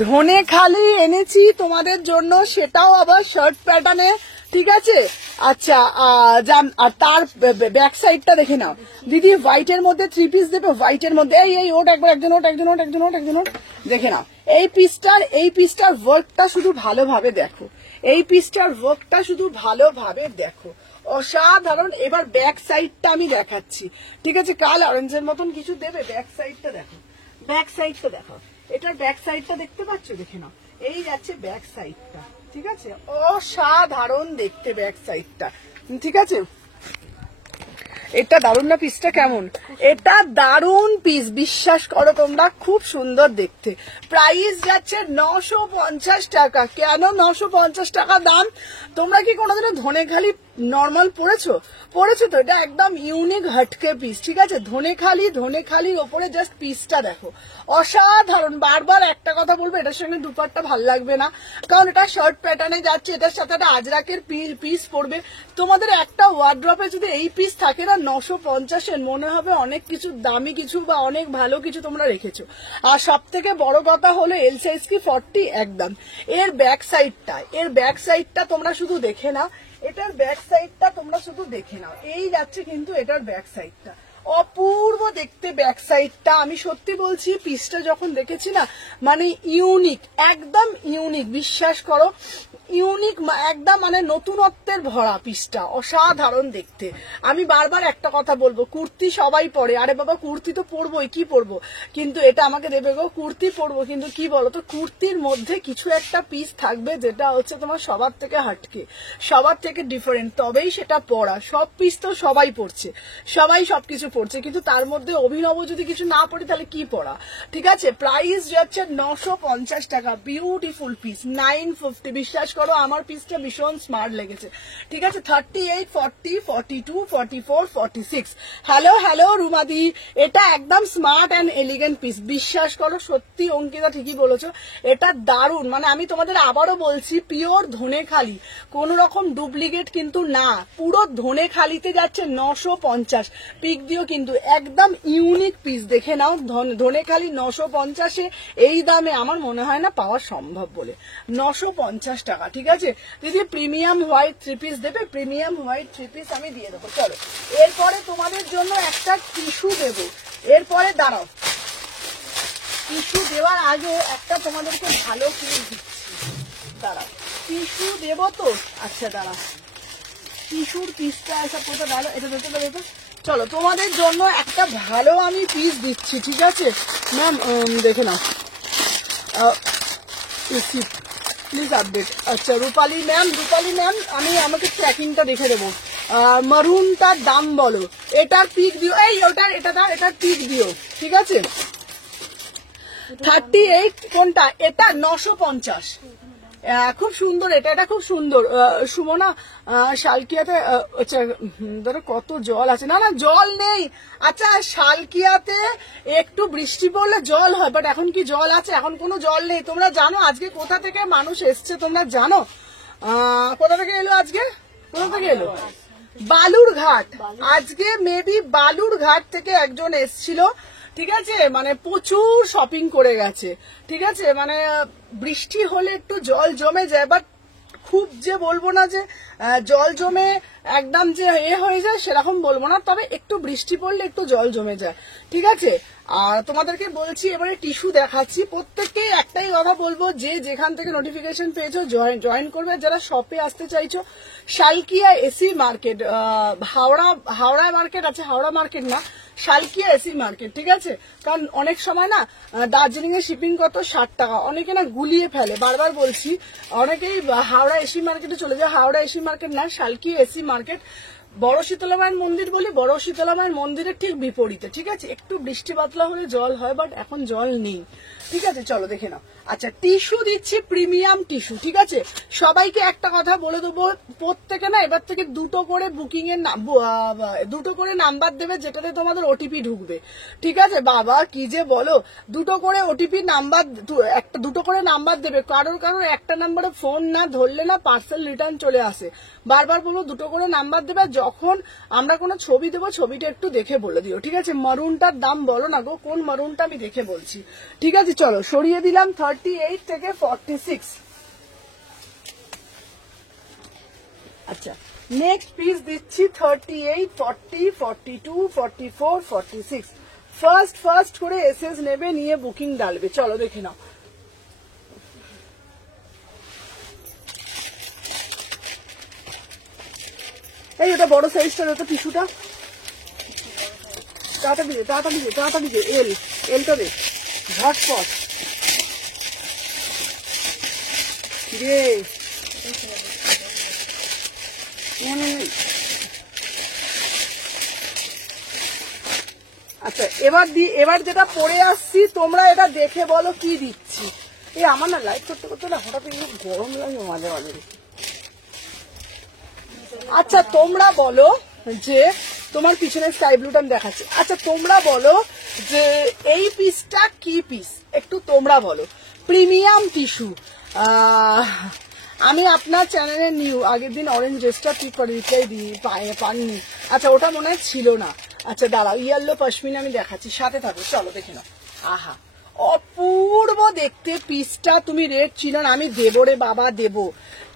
ধনে খালি এনেছি তোমাদের জন্য, সেটাও আবার শার্ট প্যাটার্নে। ঠিক আছে আচ্ছা আর তার ব্যাক সাইডটা দেখে নাও। দিদি হোয়াইটের মধ্যে 3 পিস দেবে, হোয়াইটের মধ্যে। এই ওট একবার, একজন ওট দেখে নাও। এই পিসটার ওয়ার্কটা শুধু ভালোভাবে দেখো। এই পিসটার ওয়ার্কটা শুধু ভালোভাবে দেখো, অসাধারণ। এবার ব্যাক সাইডটা আমি দেখাচ্ছি। ঠিক আছে, কাল অরেঞ্জের মতন কিছু দেবে। ব্যাক সাইডটা দেখো, ব্যাক সাইডটা দেখো। এটার ব্যাক সাইডটা দেখতে পাচ্ছ? দেখে নাও। এই যাচ্ছে ব্যাক সাইডটা। ঠিক আছে, অসাধারণ দেখতে ব্যাক সাইডটা। ঠিক আছে, এটা দারুণ না? পিসটা কেমন? এটা দারুণ পিস, বিশ্বাস করো তোমরা, খুব সুন্দর দেখতে। প্রাইস যাচ্ছে 950 টাকা। কেন 950 টাকা দাম? তোমরা কি কোনোদিনও ধনেখালি নর্মাল পরেছো তো? এটা একদম ইউনিক হটকে পিস। ঠিক আছে, ধনেখালির ওপরে জাস্ট পিসটা দেখো, অসাধারণ। বারবার একটা কথা বলবো, এটার সঙ্গে দুপাট্টা ভাল লাগবে না, কারণ এটা শর্ট প্যাটার্নে যাচ্ছে। এটার সাথে একটা আজরাকের পিস পড়বে। তোমাদের একটা ওয়ার্ড্রপে যদি এই পিস থাকে না, 950 মনে হবে অনেক কিছু দামি কিছু বা অনেক ভালো কিছু তোমরা রেখেছো। আর সব থেকে বড় কথা হলো এল সাইজ কি 40 একদম। এর ব্যাক সাইডটা তোমরা শুধু দেখে নাও, এটার ব্যাক সাইডটা তোমরা শুধু দেখে নাও, এই যাচ্ছে কিন্তু এটার ব্যাক সাইডটা, অপূর্ব দেখতে ব্যাক সাইডটা। আমি সত্যি বলছি পিসটা যখন দেখেছি না, মানে ইউনিক, একদম ইউনিক, বিশ্বাস করো ইউনিক, একদম মানে নতুনত্বের ভরা পিসটা, অসাধারণ দেখতে। আমি বারবার একটা কথা বলবো, কুর্তি সবাই পরে, আরে বাবা কুর্তি তো পরবোই, কি পরবো, কিন্তু এটা আমাকে দেবে গো, কুর্তি পরবো, কিন্তু কি বলো তো, কুর্তির মধ্যে কিছু একটা পিস থাকবে যেটা হচ্ছে তোমার সবার থেকে হাটকে, সবার থেকে ডিফারেন্ট, তবেই সেটা পরা। সব পিস তো সবাই পরছে, সবাই সবকিছু পরছে, কিন্তু তার মধ্যে অভিনব যদি কিছু না পড়ি তাহলে কি পরা। ঠিক আছে, প্রাইস যাচ্ছে 950 টাকা, বিউটিফুল পিস, 950। বিশ্বাস করো আমার পিসটা ভীষণ স্মার্ট লেগেছে। ঠিক আছে, 38, 40, 42, 44, 46। হ্যালো রুমাদি, এটা একদম স্মার্ট অ্যান্ড এলিগেন্ট পিস। বিশ্বাস করো সত্যি অঙ্কিতা ঠিকই বলেছো, এটা দারুণ। মানে আমি তোমাদের আবারও বলছি, পিওর ধনেখালি, কোন রকম ডুপ্লিকেট কিন্তু না, পুরো ধনেখালিতে যাচ্ছে 950। পিক দিও কিন্তু, একদম ইউনিক পিস, দেখে নাও। ধনেখালি 950-এ এই দামে আমার মনে হয় না পাওয়া সম্ভব বলে। 950 টাকা। ঠিক আছে দিদি, প্রিমিয়াম হোয়াইট 3 পিস দেবে? প্রিমিয়াম হোয়াইট 3 পিস আমি দিয়ে দেবো। চলো এরপরে তোমাদের জন্য একটা টিস্যু দেবো, এরপরে দাঁড়াও, টিস্যু দেওয়ার আগে একটা তোমাদেরকে ভালো পিস দিচ্ছি, দাঁড়াও টিস্যু দেবো তো। আচ্ছা দাঁড়াও, টিস্যুর পিসটা এসব কোথায় ভালো, এটা দেখতে পাবে। চলো তোমাদের জন্য একটা ভালো আমি পিস দিচ্ছি। ঠিক আছে ম্যাম, দেখে নাও, প্লিজ আপডেট। আচ্ছা রূপালী ম্যাম, আমি আমাকে ট্র্যাকিংটা দেখে দেবো। মারুনটার দাম বলো, এটার পিক দিও, এই ওটার এটার পিক দিও। ঠিক আছে 38 কোনটা, এটা 950, খুব সুন্দর, এটা খুব সুন্দর। সুমনা শালকিয়াতে, আচ্ছা ধরো কত জল আছে, না জল নেই। আচ্ছা শালকিয়াতে একটু বৃষ্টি পড়লে জল হয়, বাট এখন কি জল আছে? এখন কোনো জল নেই। তোমরা জানো আজকে কোথা থেকে মানুষ এসছে? তোমরা জানো কোথা থেকে এলো আজকে? কোথা থেকে এলো? বালুরঘাট। আজকে মেবি বালুরঘাট থেকে একজন এসছিল। ঠিক আছে, মানে প্রচুর শপিং করে গেছে। ঠিক আছে, মানে বৃষ্টি হলে একটু জল জমে যায়, বাট খুব যে বলবো না যে জল জমে একদম যে হয়ে যায় সেরকম বলবো না, তবে একটু বৃষ্টি পড়লে একটু জল জমে যায়। ঠিক আছে, আর তোমাদেরকে বলছি এবারে টিস্যু দেখাচ্ছি। প্রত্যেককে একটাই কথা বলবো, যে যেখান থেকে নোটিফিকেশন পেয়েছো জয়েন করবে। যারা শপে আসতে চাইছো, Salkia AC market, Howrah market আছে, হাওড়া মার্কেট না, শালকিয়া এসি মার্কেট। ঠিক আছে, কারণ অনেক সময় না দার্জিলিং এর শিপিং কত 60 টাকা, অনেকে না গুলিয়ে ফেলে। বারবার বলছি, অনেকেই হাওড়া এসি মার্কেটে চলে যায়। হাওড়া এসি মার্কেট না, শালকিয়া এসি মার্কেট। বড় শীতলা মায়ের মন্দির বলি, বড় শীতলা মায়ের মন্দিরের ঠিক বিপরীতে। ঠিক আছে, একটু বৃষ্টি বাতলা হলে জল হয়, বাট এখন জল নেই। ঠিক আছে, চলো দেখে নাও। আচ্ছা টিস্যু দিচ্ছি, প্রিমিয়াম টিস্যু। ঠিক আছে, সবাইকে একটা কথা বলে দেবো, প্রত্যেকে না এবার থেকে দুটো করে বুকিং এর দুটো করে নাম্বার দেবে, যেটাতে তোমাদের ওটিপি ঢুকবে। ঠিক আছে বাবা, কি যে বলো, দুটো করে ওটিপি নাম্বার, দুটো করে নাম্বার দেবে। কারোর একটা নাম্বারে ফোন না ধরলে না পার্সেল রিটার্ন চলে আসে। বারবার বলবো দুটো করে নাম্বার দেবে। যখন আমরা কোনো ছবি দেবো, ছবিটা একটু দেখে বলে দিও। ঠিক আছে, মারুনটার দাম বলো না গো, কোন মারুনটা আমি দেখে বলছি। ঠিক আছে, চলো সরিয়ে দিলাম 38 থেকে 46। আচ্ছা নেক্সট পিস দিচ্ছি 38, 40, 42, 44, 46। ফার্স্ট করে এসএস নেবে, নিয়ে বুকিং ডালবে। চলো দেখে নাও। এই এটা বড় সাইজটা, এটা টিস্যুটা তাড়াতাড়ি দে, এলটা দে ঝটপট রে। আচ্ছা এবার যেটা পরে আসছি, তোমরা এটা দেখে বলো কি দিচ্ছি। এই আমার না লাইভ করতে করতে না হঠাৎ গরম লাগে মাঝে মাঝে। আচ্ছা তোমরা বলো যে, তোমার পিছনে স্কাই ব্লুটা আমি দেখাচ্ছি। আচ্ছা তোমরা বলো যে এই পিসটা কি পিস, একটু তোমরা বলো। প্রিমিয়াম টিস্যু, আমি আপনার চ্যানেলে নিউ, আগের দিন অরেঞ্জ ড্রেসটা ঠিক করে রিপ্লাই পাইনি। আচ্ছা ওটা মনে হয় ছিল না। আচ্ছা দাঁড়াও, ইয়েলো পশমিনা আমি দেখাচ্ছি, সাথে থাকো, চলো দেখে নাও। আহা অপূর্ব দেখতে পিসটা, তুমি রেট ছিল না, আমি দেবো রে বাবা দেবো।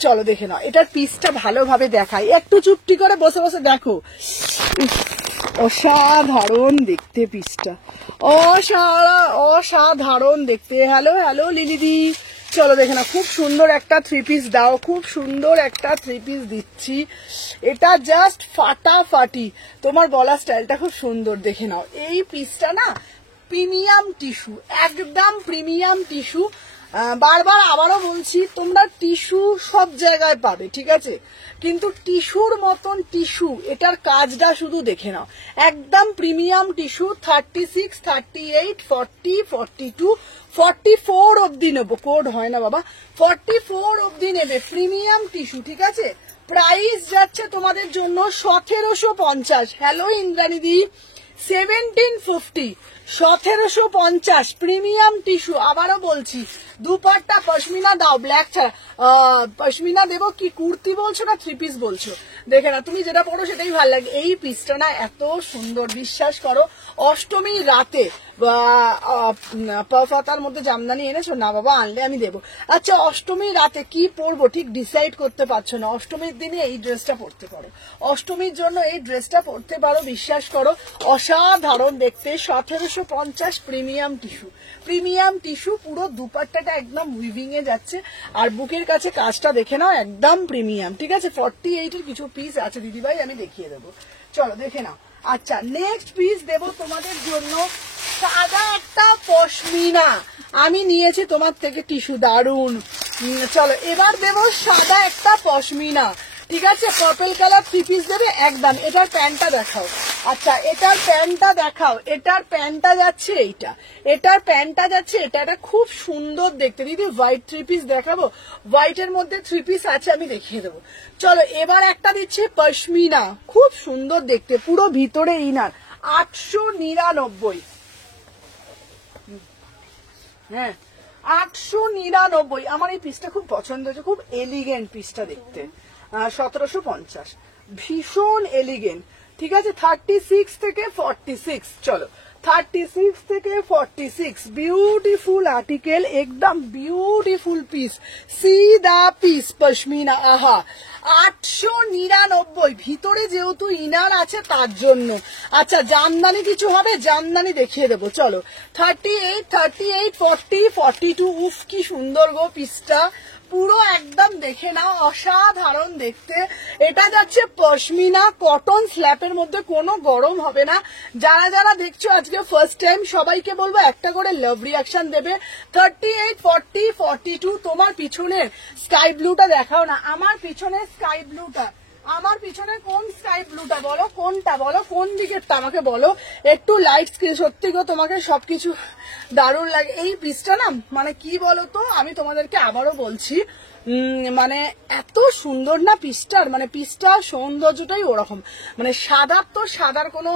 চলো দেখে নাও, এটার পিসটা ভালোভাবে দেখাই, একটু চুপটি করে বসে বসে দেখো। অসাধারণ দেখতে পিসটা, অসাধারণ দেখতে। হ্যালো হ্যালো লিলিদি, চলো দেখে না, খুব সুন্দর একটা থ্রি পিস দাও, খুব সুন্দর একটা থ্রি পিস দিচ্ছি। এটা জাস্ট ফাটাফাটি, তোমার গলা স্টাইলটা খুব সুন্দর, দেখে নাও। এই পিসটা না প্রিমিয়াম টিস্যু, একদম প্রিমিয়াম টিস্যু। বারবার আবারও বলছি, তোমরা টিস্যু সব জায়গায় পাবে, ঠিক আছে, কিন্তু টিস্যুর মতন টিস্যু, এটার কাজটা শুধু দেখে নাও। একদম প্রিমিয়াম টিস্যু, 36, 38, 40, 42, 44 অব্দি নেবো, কোড হয় না বাবা, 44 অব্দি নেবে, প্রিমিয়াম টিস্যু, ঠিক আছে। প্রাইস যাচ্ছে তোমাদের জন্য 1750। হ্যালো ইন্দ্রাণীদি, 1750, 1750 প্রিমিয়াম টিস্যু। আবারও বলছি, দুপাট্টা পশমিনা দাও, ব্ল্যাক ছাড়া। পশমিনা দেবো কি, কুর্তি বলছো না থ্রি পিস বলছো, দেখে না, তুমি যেটা পড়ো সেটাই ভালো লাগে। এই পিসটা না এত সুন্দর, বিশ্বাস করো। অষ্টমীর রাতে পাতার মধ্যে জামদানি এনেছো না বাবা, আনলে আমি দেবো। আচ্ছা অষ্টমীর রাতে কি পরবো ঠিক ডিসাইড করতে পারছো না, অষ্টমীর দিনে এই ড্রেসটা পরতে পারো, অষ্টমীর জন্য এই ড্রেসটা পরতে পারো, বিশ্বাস করো অসাধারণ দেখতে। 1750 প্রিমিয়াম টিস্যু, প্রিমিয়াম টিস্যু, পুরো দুপাট্টাটা একদম উইভিং এ যাচ্ছে, আর বুকের কাছে কাজটা দেখে নাও, একদম প্রিমিয়াম, ঠিক আছে। 48 এর কিছু পিস আছে দিদিভাই, আমি দেখিয়ে দেবো, চলো দেখে নাও। আচ্ছা নেক্সট পিস দেবো তোমাদের জন্য, সাদা একটা পশমিনা, আমি নিয়েছি তোমার থেকে টিস্যু, দারুন। চলো এবার দেবো সাদা একটা পশমিনা, ঠিক আছে, পার্পল কালার থ্রি পিস দেবে একদম। এটার প্যান্টটা দেখাও। আচ্ছা এটার প্যান্টটা দেখাও, এটার প্যান্টটা যাচ্ছে এইটা, এটার প্যান্টটা যাচ্ছে এটা, এটা খুব সুন্দর দেখতে। দিদি হোয়াইট থ্রি পিস দেখাবো, হোয়াইটের মধ্যে থ্রি পিস আছে, আমি দেখিয়ে দেবো। চলো এবার একটা দিচ্ছে পশমিনা, খুব সুন্দর দেখতে, পুরো ভিতরে ইনার, 899। হ্যাঁ 899, আমার এই পিসটা খুব পছন্দ হয়েছে, খুব এলিগেন্ট পিসটা দেখতে। 1750, ভীষণ এলিগেন্ট, ঠিক আছে। 36 থেকে 46, চলো 36 থেকে 46, বিউটিফুল আর্টিকেল, একদম beautiful piece, C the piece pashmina. আহা 899, ভিতরে যেহেতু ইনার আছে তার জন্য। আচ্ছা জামদানি কিছু হবে, জামদানি দেখিয়ে দেবো, চলো 38, 38, 40, 42, উফ কি সুন্দর গো পিসটা, পুরো একদম দেখে নাও, অসাধারণ দেখতে। এটা যাচ্ছে পশমিনা, কটন স্ল্যাপের মধ্যে, কোনো গরম হবে না। যারা যারা দেখছো আজকে ফার্স্ট টাইম, সবাইকে বলবো একটা করে লাভ রিয়াকশন দেবে। 38, 40, 42, তোমার পিছনের স্কাই ব্লুটা দেখাও না, আমার পিছনের স্কাই ব্লুটা, আমার পিছনে কোন স্কাই ব্লুটা বলো, কোনটা বলো, কোন দিকেরটা আমাকে বলো, একটু লাইট স্ক্রিন। সত্যি গো তোমাকে সবকিছু দারুণ লাগে। এই পিসটা না মানে কি বলো তো, আমি তোমাদেরকে আবারও বলছি, মানে এত সুন্দর না পিসটার, মানে পিসটা সৌন্দর্যটাই ওরকম, মানে সাদার তো সাদার কোনো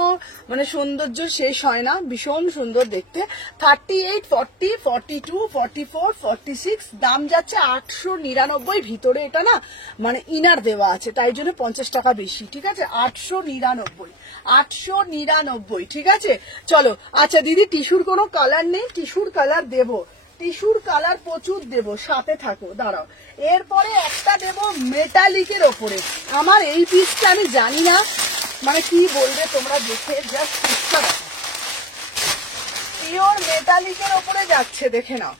মানে সৌন্দর্য শেষ হয় না, ভীষণ সুন্দর দেখতে। 38, 40, 42, 44, 46, দাম যাচ্ছে 899। ভিতরে এটা না মানে ইনার দেওয়া আছে, তাই জন্য 50 টাকা বেশি, ঠিক আছে। 899, 899, ঠিক আছে। চলো আচ্ছা দিদি টিস্যুর কোনো কালার নেই, টিস্যুর কালার দেবো, টিস্যুর কালার প্রচুর দেবো, সাথে থাকো, দাঁড়াও। এরপরে একটা দেবো মেটালিকের ওপরে, আমার এই পিসটা আমি জানি না মানে কি বলবে তোমরা দেখে, জাস্ট পিসটা দেখো, পিওর মেটালিকের ওপরে যাচ্ছে, দেখে নাও।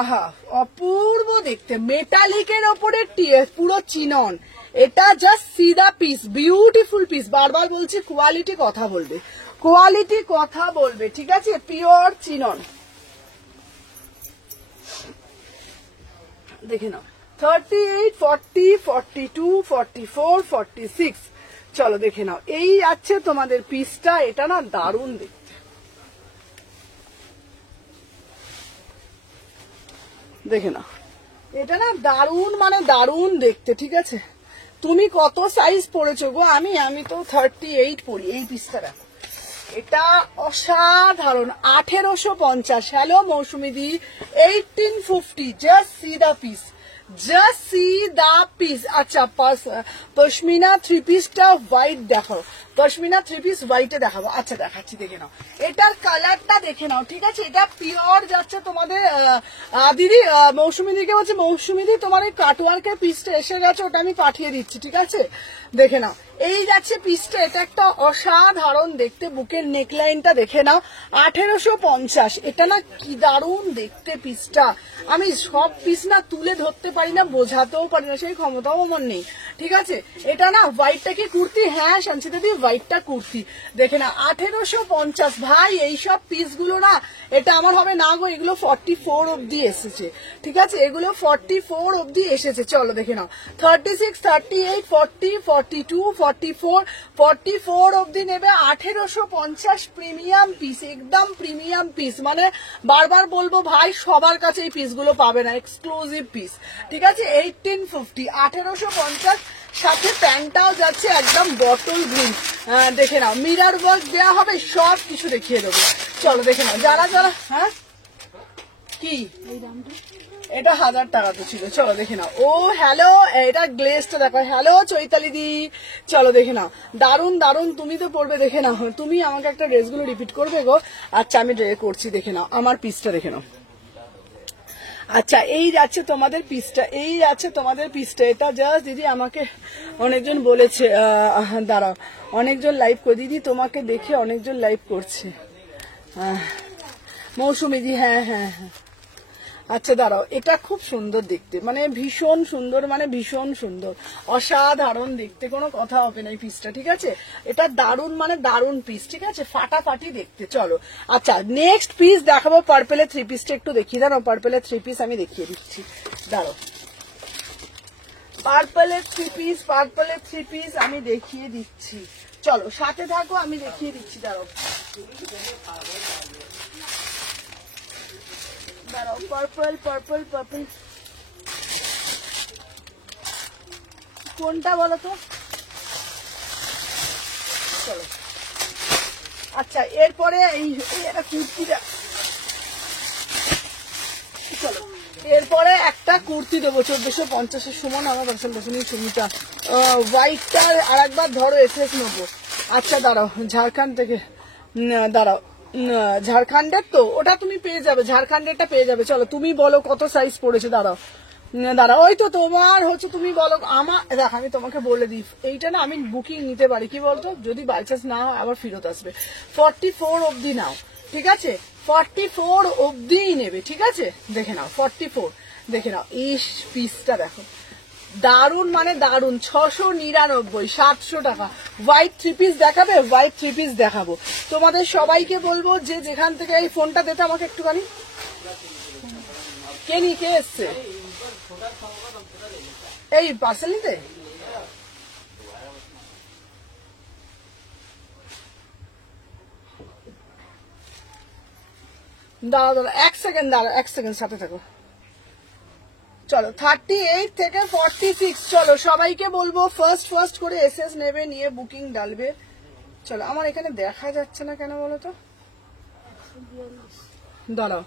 আহা অপূর্ব দেখতে, মেটালিকের ওপরে পুরো চিনন, এটা জাস্ট সিদা পিস, বিউটিফুল পিস। বারবার বলছি কোয়ালিটি কথা বলবে, কোয়ালিটি কথা বলবে, ঠিক আছে, পিওর চিনন, দেখে নাও। 38, 40, 42, 44, 46, চলো দেখে নাও। এই আছে তোমাদের পিসটা, এটা না দারুণ দেখতে, দেখে নাও, এটা না দারুণ মানে দারুণ দেখতে, ঠিক আছে। তুমি কত সাইজ পড়েছো গো? আমি তো 38 পড়ি। এই পিসটা দেখো, এটা অসাধারণ, 1850। Hello Mousumi the, 1850, just see the piece, just see the piece. আচ্ছা পশমিনা থ্রি পিসটা হোয়াইট দেখো, পশমিনা থ্রি পিস হোয়াইটে দেখাবো। আচ্ছা দেখাচ্ছি, দেখে নাও এটার কালারটা দেখে নাও, ঠিক আছে? এটা পিওর যাচ্ছে তোমাদের দিদি, মৌসুমী দিকে বলছে, মৌসুমী দি তোমার এই কাটওয়ার্কের পিসটা এসে গেছে, ওটা আমি পাঠিয়ে দিচ্ছি, ঠিক আছে? দেখে নাও এই যাচ্ছে পিসটা, এটা একটা অসাধারণ দেখতে, বুকের নেকলাইনটা দেখে নাও, 1850। এটা না কি দারুণ দেখতে পিসটা, আমি সব পিস না তুলে ধরতে পারি না, বোঝাতেও পারি না, সেই ক্ষমতাও আমার নেই, ঠিক আছে? এটা না হোয়াইটটা কি কুর্তি? হ্যাঁ সঞ্চিতা দি হোয়াইটটা কুর্তি, দেখে না 1850। ভাই এইসব পিসগুলো না, এটা আমার হবে না গো, এগুলো 44 অব্দি এসেছে, ঠিক আছে? এগুলো 44 অব্দি এসেছে। চলো দেখে নাও 36, 38, 40, 42, 44, 44 অব্দি নেবে। 1850 প্রিমিয়াম পিস, একদম প্রিমিয়াম পিস, মানে বারবার বলবো ভাই সবার কাছে এই পিসগুলো পাবে না, এক্সক্লুসিভ পিস, ঠিক আছে? 1850, 1850। সাথে প্যান্টটাও যাচ্ছে একদম বটল গ্রিন, দেখে নাও মিরার ওয়ার্ক দেওয়া হবে, সব কিছু দেখিয়ে দেবো। চলো দেখে নাও যারা যারা, হ্যাঁ কি এটা 1000 টাকা তো ছিল। চলো দেখে নাও, ও হ্যালো, এটা গ্লেজটা দেখো, হ্যালো চৈতালি দি, চলো দেখে নাও দারুন দারুন, তুমি তো পড়বে, দেখে নাও তুমি আমাকে একটা ড্রেসগুলো রিপিট করবে গো। আচ্ছা আমি করছি, দেখে নাও আমার পিসটা দেখে নাও। আচ্ছা এই যাচ্ছে তোমাদের পিসটা, এই যাচ্ছে তোমাদের পিসটা, এটা জাস্ট দিদি আমাকে অনেকজন বলেছে, দাঁড়াও অনেকজন লাইভ করে, দিদি তোমাকে দেখে অনেকজন লাইভ করছে, মৌসুমী দি, হ্যাঁ হ্যাঁ হ্যাঁ। আচ্ছা দাঁড়াও, এটা খুব সুন্দর দেখতে, মানে ভীষণ সুন্দর, মানে ভীষণ সুন্দর, অসাধারণ দেখতে, কোনো কথা হবে না এই পিসটা, ঠিক আছে? এটা দারুণ, মানে দারুণ পিস, ঠিক আছে? ফাটাফাটি দেখতে। চলো আচ্ছা নেক্সট পিস দেখাবো, পার্পেলের থ্রি পিসটা একটু দেখিয়ে দাঁড়াও, পার্পেলের থ্রি পিস আমি দেখিয়ে দিচ্ছি, দাঁড়াও পার্পেলের থ্রি পিস, পার্পেলের থ্রি পিস আমি দেখিয়ে দিচ্ছি, চলো সাথে থাকো আমি দেখিয়ে দিচ্ছি, দাঁড়াও দাঁড়াও, পার্পল পার্পল পার্পল কোনটা বলো তো? চলো আচ্ছা এরপরে এই একটা কুর্তিটা, চলো এরপরে একটা কুর্তি দেবো 1450 সুমন, আমার দর্শন দর্শনী সুমিতা, হোয়াইটটার আর একবার ধরো এসএস নেবো। আচ্ছা দাঁড়াও ঝাড়খণ্ড থেকে, দাঁড়াও ঝাড়খণ্ডের তো ওটা তুমি পেয়ে যাবে, ঝাড়খণ্ডেরটা পেয়ে যাবে। চলো তুমি বলো কত সাইজ পড়েছে, দাঁড়াও দাঁড়াও, ওই তো তোমার হচ্ছে, তুমি বলো আমার, দেখ আমি তোমাকে বলে দিই, এইটা না আমি বুকিং নিতে পারি, কি বলতো, যদি বাই চান্স না হয় আবার ফেরত আসবে। 44 অব্দি নাও, ঠিক আছে? 44 অব্দি নেবে, ঠিক আছে? দেখে নাও 44, দেখে নাও এই পিসটা দেখো, দারুন মানে দারুন, 699, 700 টাকা। হোয়াইট থ্রি পিস দেখাবে, হোয়াইট থ্রি পিস দেখাবো। তোমাদের সবাইকে বলবো যে যেখান থেকে এই ফোনটা দিতে আমাকে একটুখানি, কে এসছে এই পার্সেল নিতে, দাঁড়াও দাঁড়াও এক সেকেন্ড, দাঁড়াও এক সেকেন্ড সাথে থাকো। চলো 38 থেকে 46, চলো সবাইকে বলবো ফার্স্ট করে এসএস নেবে, নিয়ে বুকিং ডালবে। চলো আমার এখানে দেখা যাচ্ছে না কেন বলো তো, দাঁড়াও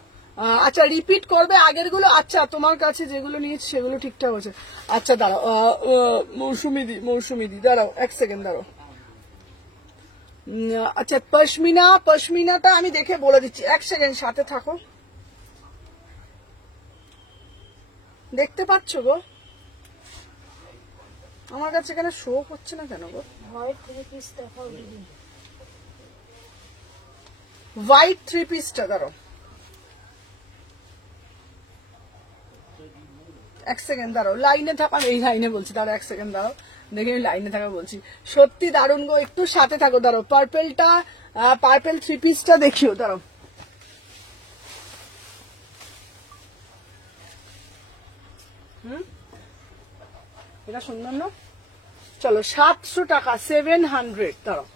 আচ্ছা রিপিট করবে আগের গুলো, আচ্ছা তোমার কাছে যেগুলো নিয়েছি সেগুলো ঠিকঠাক হচ্ছে। আচ্ছা দাঁড়াও মৌসুমী দি দাঁড়াও এক সেকেন্ড, দাঁড়াও আচ্ছা পশমিনাটা আমি দেখে বলে দিচ্ছি, এক সেকেন্ড সাথে থাকো। দেখতে পাচ্ছ গো, আমার কাছে এখানে শো হচ্ছে না কেন গো? হোয়াইট থ্রি পিসটা দাঁড়াও এক সেকেন্ড, দাঁড়াও লাইনে থাকো, আমি এই লাইনে বলছি, দাঁড়াও এক সেকেন্ড দাঁড়াও, দেখে আমি লাইনে থাকা বলছি, সত্যি দারুণ গো, একটু সাথে থাকো। দাঁড়াও পার্পেল থ্রি পিসটা দেখিও, দাঁড়াও এটা সুন্দর না? চলো 700 টাকা, 700, দাঁড়াও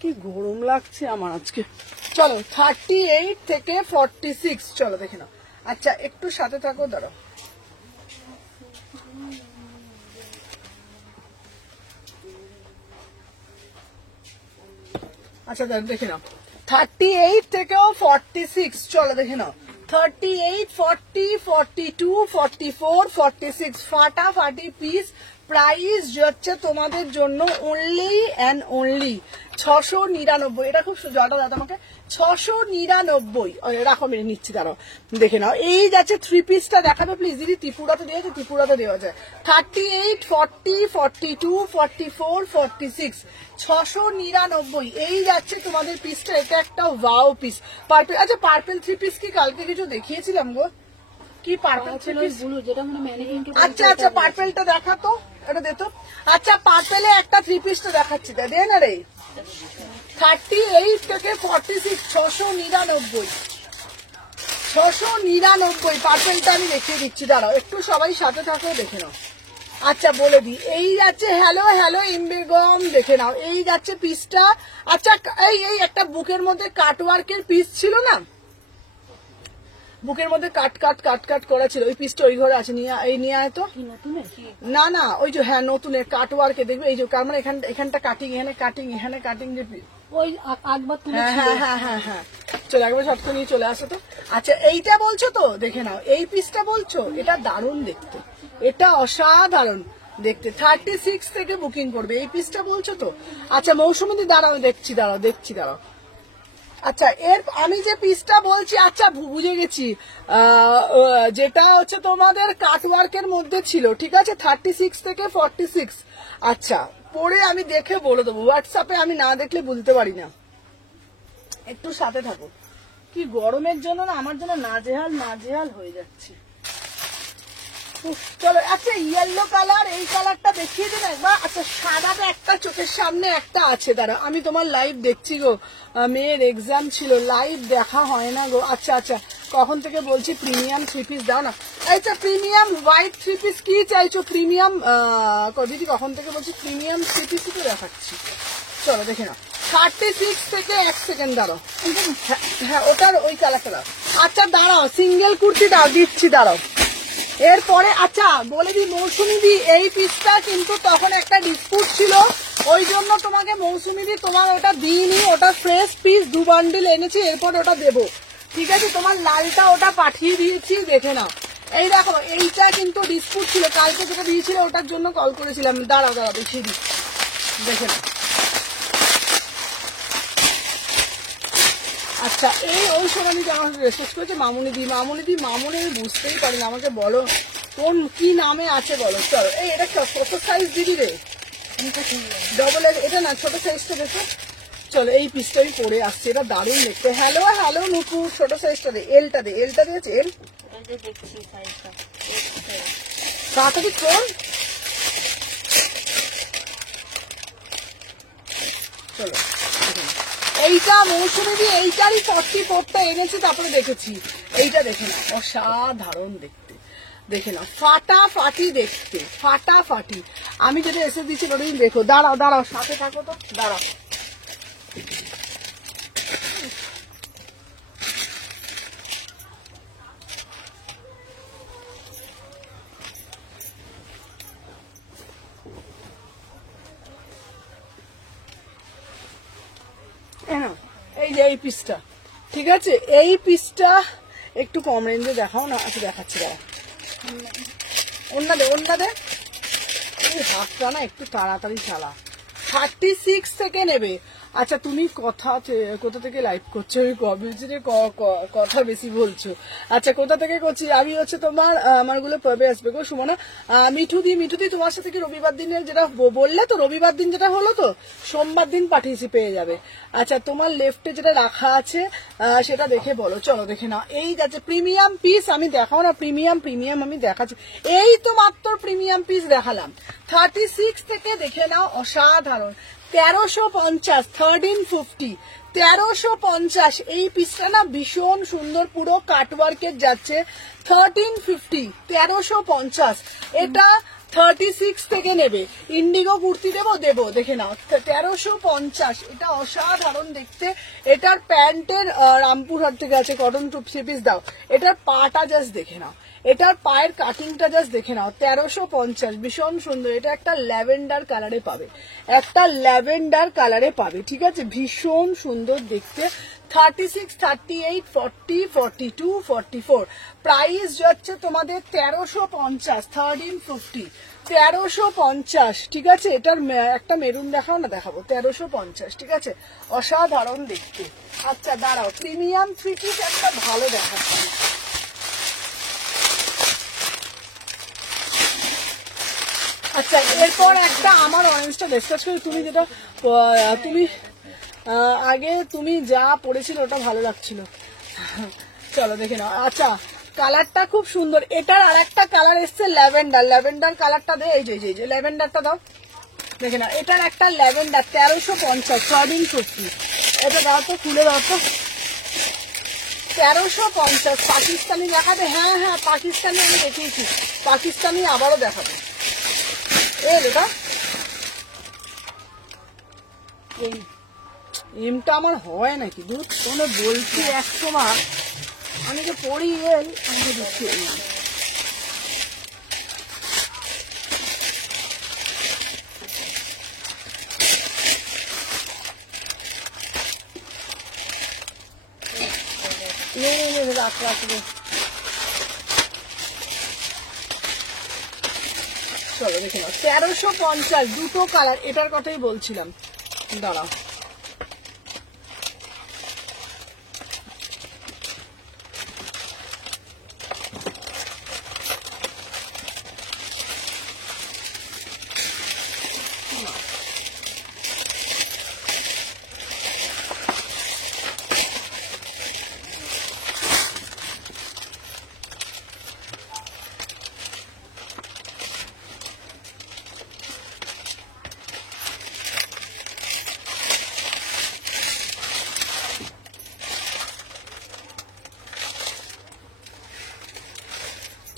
কি গরম লাগছে আমার আজকে। চলো 38 থেকে 46, চলো দেখে নাও। আচ্ছা একটু সাথে থাকো, দাঁড়াও আচ্ছা দেখে নাও 38 থেকেও 46, চলো দেখে নাও 38, 40, 42, 44, 46 ফাটাফাটি পিস। প্রাইস হচ্ছে তোমাদের জন্য অনলি অ্যান্ড অনলি 699। এটা খুব জলটা দাদা আমাকে 699। রাখো মেরে নিচ্ছি, দাঁড়াও দেখে নাও। এই যাচ্ছে থ্রি পিসটা দেখাবে প্লিজ দিদি। ত্রিপুরাতে দেওয়া আছে, ত্রিপুরাতে দেওয়া যায় 38, 40, 42, 44, 46 699। এই যাচ্ছে তোমাদের পিসটা। এটা একটা ওয়াও পিস পার্পেল। আচ্ছা পার্পেল থ্রি পিস কি কালকে কিছু দেখিয়েছিলাম গো? কি পার্পেল থ্রি পিস? ব্লু যেটা মানে ম্যানিকুইনকে আচ্ছা আচ্ছা পার্পেলটা দেখাতো, এটা দে তো। আচ্ছা পার্পেলে একটা থ্রি পিসটা দেখাচ্ছি, দে না রে। 38 থেকে 46 699। 699 পার্পেলটা আমি দেখিয়ে দিচ্ছি, দাঁড়াও একটু সবাই সাথে থাকো, দেখে নাও। আচ্ছা বলে দিই, এই যাচ্ছে হ্যালো হ্যালো ইমবেগম, দেখে নাও এই যাচ্ছে পিসটা। আচ্ছা এই একটা বুকের মধ্যে কাটওয়ার্কের পিস ছিল না, বুকের মধ্যে কাট কাট কাট কাট করা ছিল, ওই পিসটা ওই ঘরে আছে, নিয়ে আয় তো। না না ওই যে হ্যাঁ নতুনের কাটওয়ার্কে দেখবে, এই যে কার মানে এখানটা কাটিং, এখানে কাটিং, এখানে কাটিং, যে ওই একবার তুলে হ্যাঁ হ্যাঁ হ্যাঁ হ্যাঁ চলে একবার শর্ট করে নিয়ে চলে আসো তো। আচ্ছা এইটা বলছো তো, দেখে নাও এই পিসটা বলছো, এটা দারুণ দেখতে, এটা অসাধারণ দেখতে। 36 থেকে বুকিং করবে, এই পিসটা বলছো তো। আচ্ছা মৌসুমী দাঁড়াও, দেখছি দাঁড়াও। আচ্ছা এর আমি যে পিসটা বলছি, আচ্ছা বুঝে গেছি, যেটা হচ্ছে তোমাদের কাটওয়ার্কের মধ্যে ছিল, ঠিক আছে 36 থেকে 46। আচ্ছা পরে আমি দেখে বলে দেবো, হোয়াটসঅ্যাপে আমি না দেখলে বুঝতে পারি না, একটু সাথে থাকো। কি গরমের জন্য না আমার জন্য নাজেহাল হয়ে যাচ্ছে। চলো আচ্ছা ইয়েলো কালার, এই কালারটা দেখিয়ে দেবে একবার। আচ্ছা সাদাটা একটা চোখের সামনে একটা আছে, দাঁড়া আমি তোমার লাইভ দেখছি গো, মেয়ের এক্সাম ছিল, লাইভ দেখা হয় না গো। আচ্ছা আচ্ছা কখন থেকে বলছি প্রিমিয়াম থ্রি পিস দাও না। আচ্ছা প্রিমিয়াম হোয়াইট থ্রি পিস কি চাইছো? প্রিমিয়াম দিদি কখন থেকে বলছি প্রিমিয়াম থ্রি পিসই তো দেখাচ্ছি, চলো দেখে নাও। 36 থেকে 1 সেকেন্ড দাঁড়াও, হ্যাঁ ওটার ওই কালারটা দাও। আচ্ছা দাঁড়াও সিঙ্গেল কুর্তি দিচ্ছি, দাঁড়াও। এরপরে আচ্ছা বলে দি মৌসুমী দি, এই পিসটা কিন্তু তখন একটা ডিসপুট ছিল, ওই জন্য তোমাকে মৌসুমী দি তোমার ওটা দিইনি, ওটা ফ্রেশ পিস 2 বান্ডিল এনেছি, এরপর ওটা দেবো, ঠিক আছে। তোমার লালটা ওটা পাঠিয়ে দিয়েছি, দেখে নাও। এই দেখো এইটা কিন্তু ডিসপুট ছিল, কালকে যেটা দিয়েছিল ওটার জন্য কল করেছিলাম, দাঁড়াও দেখিয়ে দিই, দেখে নাও। আচ্ছা এই ওই সোনালি আমার রেসপেক্ট করেছে মামুনি বুঝতেই পারি না, আমাকে বলো কোন কি নামে আছে বলো। চলো এই এটা ছোট সাইজ দিদি রে, ডবল এটা না ছোট সাইজটা দেখো। চলো এই পিসটাই পরে আসছে, এটা দারুণ দেখতে। হ্যালো নুপুর, ছোট সাইজটা দে, এলটা দিয়েছে, এল তাড়াতাড়ি কর। চলো এইটা মৌসুমী দিয়ে এইটারই 44টা এনেছি, তারপরে দেখেছি এইটা, দেখে না অসাধারণ দেখতে, দেখে না ফাটাফাটি দেখতে, ফাটাফাটি। আমি যেটা এসে দিচ্ছি ওটা দেখো, দাঁড়াও সাথে থাকো তো, দাঁড়াও। এই যে এই পিসটা, ঠিক আছে এই পিসটা একটু কম রেঞ্জে দেখাও না। আচ্ছা দেখাচ্ছি, দাঁড়া অন্য দে এই হাতটা না একটু তাড়াতাড়ি চালা। 36 থেকে নেবে। আচ্ছা তুমি কোথা থেকে লাইভ করছো? কথা বেশি বলছো। আচ্ছা কোথা থেকে করছি আমি, হচ্ছে তোমার আমারগুলো কবে আসবে গো সুমনা? মিঠুদি তোমার সাথে কি রবিবার দিনের যেটা বললে তো, রবিবার দিন যেটা হলো তো, সোমবার দিন পাঠিয়েছি, পেয়ে যাবে। আচ্ছা তোমার লেফটে যেটা রাখা আছে সেটা দেখে বলো, চলো দেখে নাও। এই যাচ্ছে প্রিমিয়াম পিস, আমি দেখাও না প্রিমিয়াম আমি দেখাচ্ছি, এই তো মাত্র প্রিমিয়াম পিস দেখালাম। 36 থেকে দেখে নাও, অসাধারণ। 1350 1350 1350 এই পিসটা না ভীষণ সুন্দর, পুরো কাটওয়ার্কের যাচ্ছে। 1350 1350 এটা 36 থেকে নেবে। ইন্ডিগো কুর্তি দেবো দেখে নাও, 1350 এটা অসাধারণ দেখতে। এটার প্যান্টের রামপুরহাট থেকে আছে, কটন টু থ্রি পিস দাও। এটার পাটা জাস্ট দেখে নাও, এটার পায়ের কাটিংটা জাস্ট দেখে নাও। 1350 ভীষণ সুন্দর। এটা একটা ল্যাভেন্ডার কালারে পাবে, ঠিক আছে ভীষণ সুন্দর দেখতে। 36, 38, 40, 42, 44 প্রাইস যাচ্ছে তোমাদের 1350, 1350, 1350, ঠিক আছে। এটার একটা মেরুন দেখাও না, দেখাবো 1350, ঠিক আছে, অসাধারণ দেখতে। আচ্ছা দাঁড়াও, প্রিমিয়াম থ্রি পিস একটা ভালো দেখাচ্ছি। আচ্ছা এরপর একটা আমার অরেঞ্জটা ডিসকাস করি, তুমি যেটা তুমি আগে তুমি যা পড়েছিল ওটা ভালো লাগছিল, চলো দেখে নাও। আচ্ছা কালারটা খুব সুন্দর, এটার আর একটা কালার এসছে ল্যাভেন্ডার, ল্যাভেন্ডার কালারটা দে, এই যে ল্যাভেন্ডারটা দাও, দেখে নাও এটার একটা ল্যাভেন্ডার 1350, 1350, এটা দাও তো, খুলে দাও তো, 1350 পাকিস্তানি দেখাবে, হ্যাঁ হ্যাঁ পাকিস্তানি আমি দেখিয়েছি, পাকিস্তানি আবারও দেখাবে। এটা এই এমটা আমার হয় নাকি দুধ কোনো বলছি, 100 বার আমি যে পড়ি এল আমাকে দিচ্ছি। রাখ রাখবে, চলো দেখে নাও 1350, দুটো কালার, এটার কথাই বলছিলাম, দাঁড়াও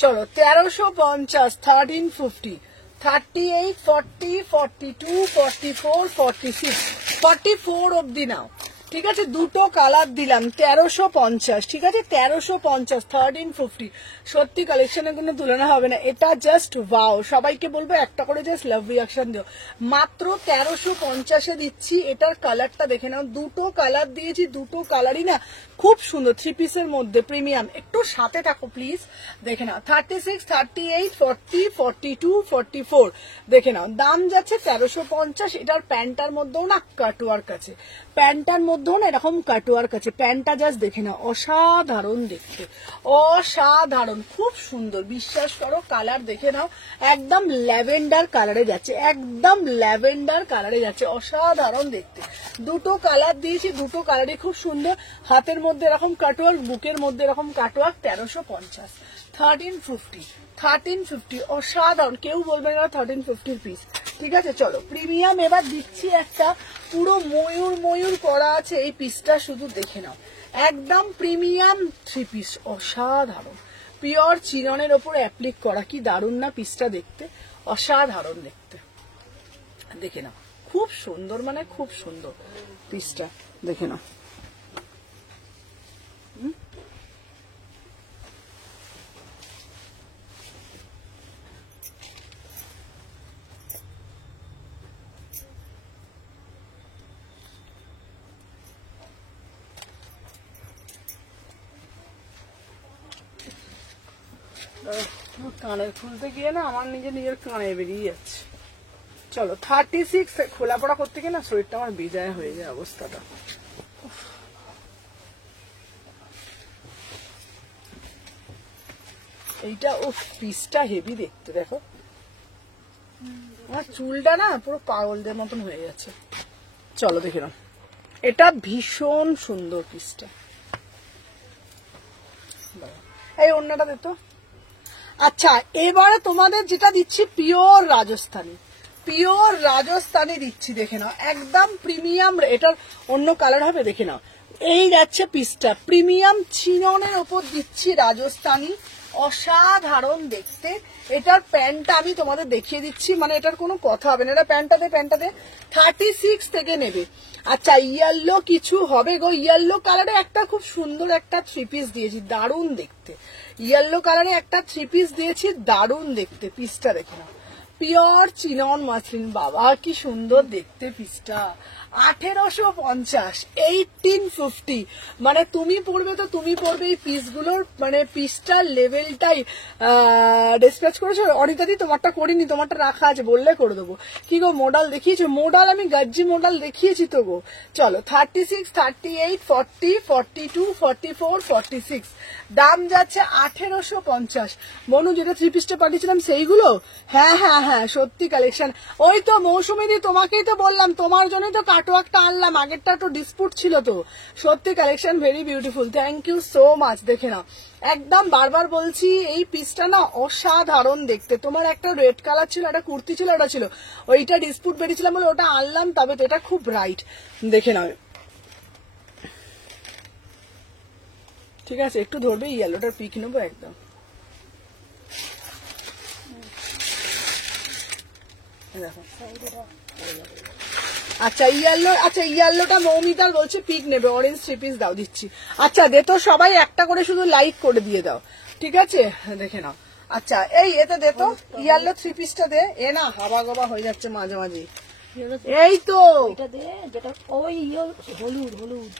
চলো 1350, 1350, 38, 40, 42, 44, 46, 44 অব্দি নাও, ঠিক আছে। দুটো কালার দিলাম 1350, ঠিক আছে 1350, 1350, সত্যি কালেকশনের কোনো তুলনা হবে না, এটা জাস্ট ওয়াও। সবাইকে বলবো একটা করে জাস্ট লাভ রিয়াকশন দিও, মাত্র 1350-এ দিচ্ছি। এটার কালারটা দেখে নাও, দুটো কালার দিয়েছি, দুটো কালারই না খুব সুন্দর, থ্রি পিসের মধ্যে প্রিমিয়াম, একটু সাথে থাকো প্লিজ, দেখে নাও 36, 38, 40, 42, 44, দেখে নাও দাম যাচ্ছে 1350। এটার প্যান্টার মধ্যেও না কাটওয়ার্ক আছে, প্যান্টার মধ্যেও না এরকম কাটওয়ার্ক আছে, প্যান্টটা জাস্ট দেখে নাও, অসাধারণ দেখতে, অসাধারণ, খুব সুন্দর, বিশ্বাস করো। কালার দেখে নাও, একদম ল্যাভেন্ডার কালারে যাচ্ছে, একদম ল্যাভেন্ডার কালারে যাচ্ছে, অসাধারণ দেখতে। দুটো কালার দিয়েছি, দুটো কালারই খুব সুন্দর, হাতের মধ্যে এরকম কাটওয়ার্ক, বুকের মধ্যে এরকম কাটওয়ার্ক, 1350, 1350, 1350, অসাধারণ, কেউ বলবে না 1350 পিস, ঠিক আছে। চলো প্রিমিয়াম এবার দিচ্ছি একটা, পুরো ময়ূর ময়ূর করা আছে এই পিসটা, শুধু দেখে নাও, একদম প্রিমিয়াম থ্রি পিস, অসাধারণ, পিওর চিননের ওপর অ্যাপ্লিক করা, কি দারুণ না পিসটা দেখতে, অসাধারণ দেখতে, দেখে নাও খুব সুন্দর, মানে খুব সুন্দর পিসটা, দেখে নাও। কানের খুলতে গিয়ে না আমার নিজের কানে বেরিয়ে যাচ্ছে। চলো 36 খোলা পড়া করতে গিয়ে না শরীরটা আমার বেজায় হয়ে যায় অবস্থাটা। এইটা ও পিসটা হেভি দেখতে, দেখো আমার চুলটা না পুরো পাগলদের মতন হয়ে যাচ্ছে। চলো দেখে নাও, এটা ভীষণ সুন্দর পিসটা, এই অন্যটা দেখতো। আচ্ছা এবারে তোমাদের যেটা দিচ্ছি পিওর রাজস্থানী, পিওর রাজস্থানী দিচ্ছি, দেখে নাও একদম প্রিমিয়াম, এটার অন্য কালার হবে, দেখে নাও এই যাচ্ছে পিসটা, প্রিমিয়াম চিননের ওপর দিচ্ছি রাজস্থানী, অসাধারণ দেখতে। এটার প্যান্টটা আমি তোমাদের দেখিয়ে দিচ্ছি, মানে এটার কোনো কথা হবে না, এটা প্যান্টটাতে 36 থেকে নেবে। আচ্ছা ইয়েলো কিছু হবে গো, ইয়েলো কালারে একটা খুব সুন্দর একটা থ্রি পিস দিয়েছি, দারুণ দেখতে, ইয়েলো কালারে একটা থ্রি পিস দিয়েছি, দারুণ দেখতে, পিসটা দেখে নাও, পিওর চিনন মাসলিন, বাবা কি সুন্দর দেখতে পিসটা। 1850, 1850, মানে তুমি পড়বে তো তুমি পড়বে এই পিসগুলোর মানে পিসটার লেভেলটাই ডিসপ্যাচ করেছো। অনিতাদি তোমারটা করিনি, তোমারটা রাখা আছে, বললে করে দেবো। কি গো মডাল দেখিয়েছো? মডাল আমি গাজ্জি মডাল দেখিয়েছি তো গো। চলো 36, 38, 40, 42, 44, 46, দাম যাচ্ছে 1850। মনু যেটা থ্রি পিসটা পাঠিয়েছিলাম সেইগুলো? হ্যাঁ হ্যাঁ হ্যাঁ, সত্যি কালেকশন। ওই তো মৌসুমীদি, তোমাকেই তো বললাম, তোমার জন্যই তো কাটোয়ারটা আনলাম, আগেরটা তো ডিসপুট ছিল তো। সত্যি collection very beautiful, thank you so much. দেখে নাও একদম, বারবার বলছি এই পিসটা না অসাধারণ দেখতে। তোমার একটা রেড কালার ছিল, একটা কুর্তি ছিল, ওটা ছিল, ওইটা ডিসপুট বেরিয়েছিলাম বলে ওটা আনলাম, তবে তো এটা খুব ব্রাইট। দেখে নাও, ঠিক আছে একটু ধরবে, ইয়েলোটার পিক নেবো একদম। দেখো আচ্ছা ইয়েলো, আচ্ছা ইয়েলোটা মৌমিতার বলছে পিক নেবে, অরেঞ্জ থ্রি পিস দাও, দিচ্ছি। আচ্ছা দে তো, সবাই একটা করে শুধু লাইক করে দিয়ে দাও, ঠিক আছে? দেখে নাও। আচ্ছা এই এতে দে তো, ইয়েলো থ্রি পিসটা দে। এ না হাবা গবা হয়ে যাচ্ছে মাঝে মাঝে, এই তো এটা দে, যেটা ওই হলুদ হলুদ।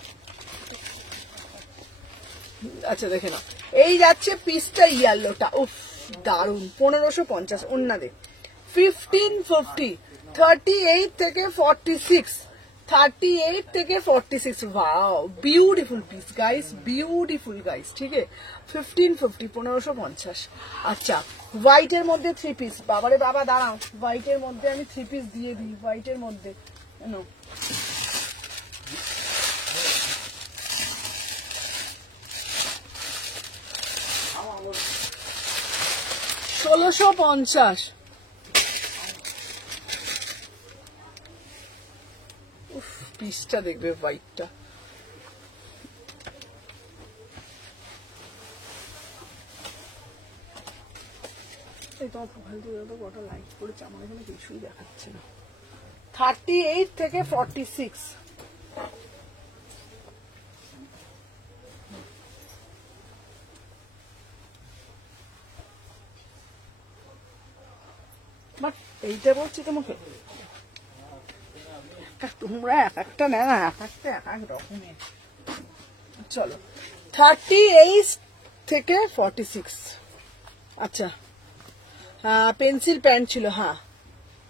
আচ্ছা দেখে নাও, এই যাচ্ছে পিসটা ইয়েলোটা, উফ দারুন। 1550, অন্য দে। 1550, 38 থেকে 46, 38 থেকে 46, wow beautiful piece guys, beautiful guys, ঠিক আছে? 1550, 1550। আচ্ছা হোয়াইটের মধ্যে থ্রি পিস, বাবারে বাবা দাঁড়াও, হোয়াইটের মধ্যে আমি থ্রি পিস দিয়ে দিই, হোয়াইটের মধ্যে নো। $1650, উফ পিসটা দেখবে হোয়াইটটা, এই তোমার প্রোফাইল দিয়ে তো কটা লাইক করেছে, আমার এখানে কিছুই দেখাচ্ছে না। 38 থেকে 46, বাট এইটা বলছি তোমাকে, তোমরা এক একটা না না, এক একটা এক এক রকমের। চলো 38 থেকে 46, আচ্ছা পেন্সিল প্যান্ট ছিল, হ্যাঁ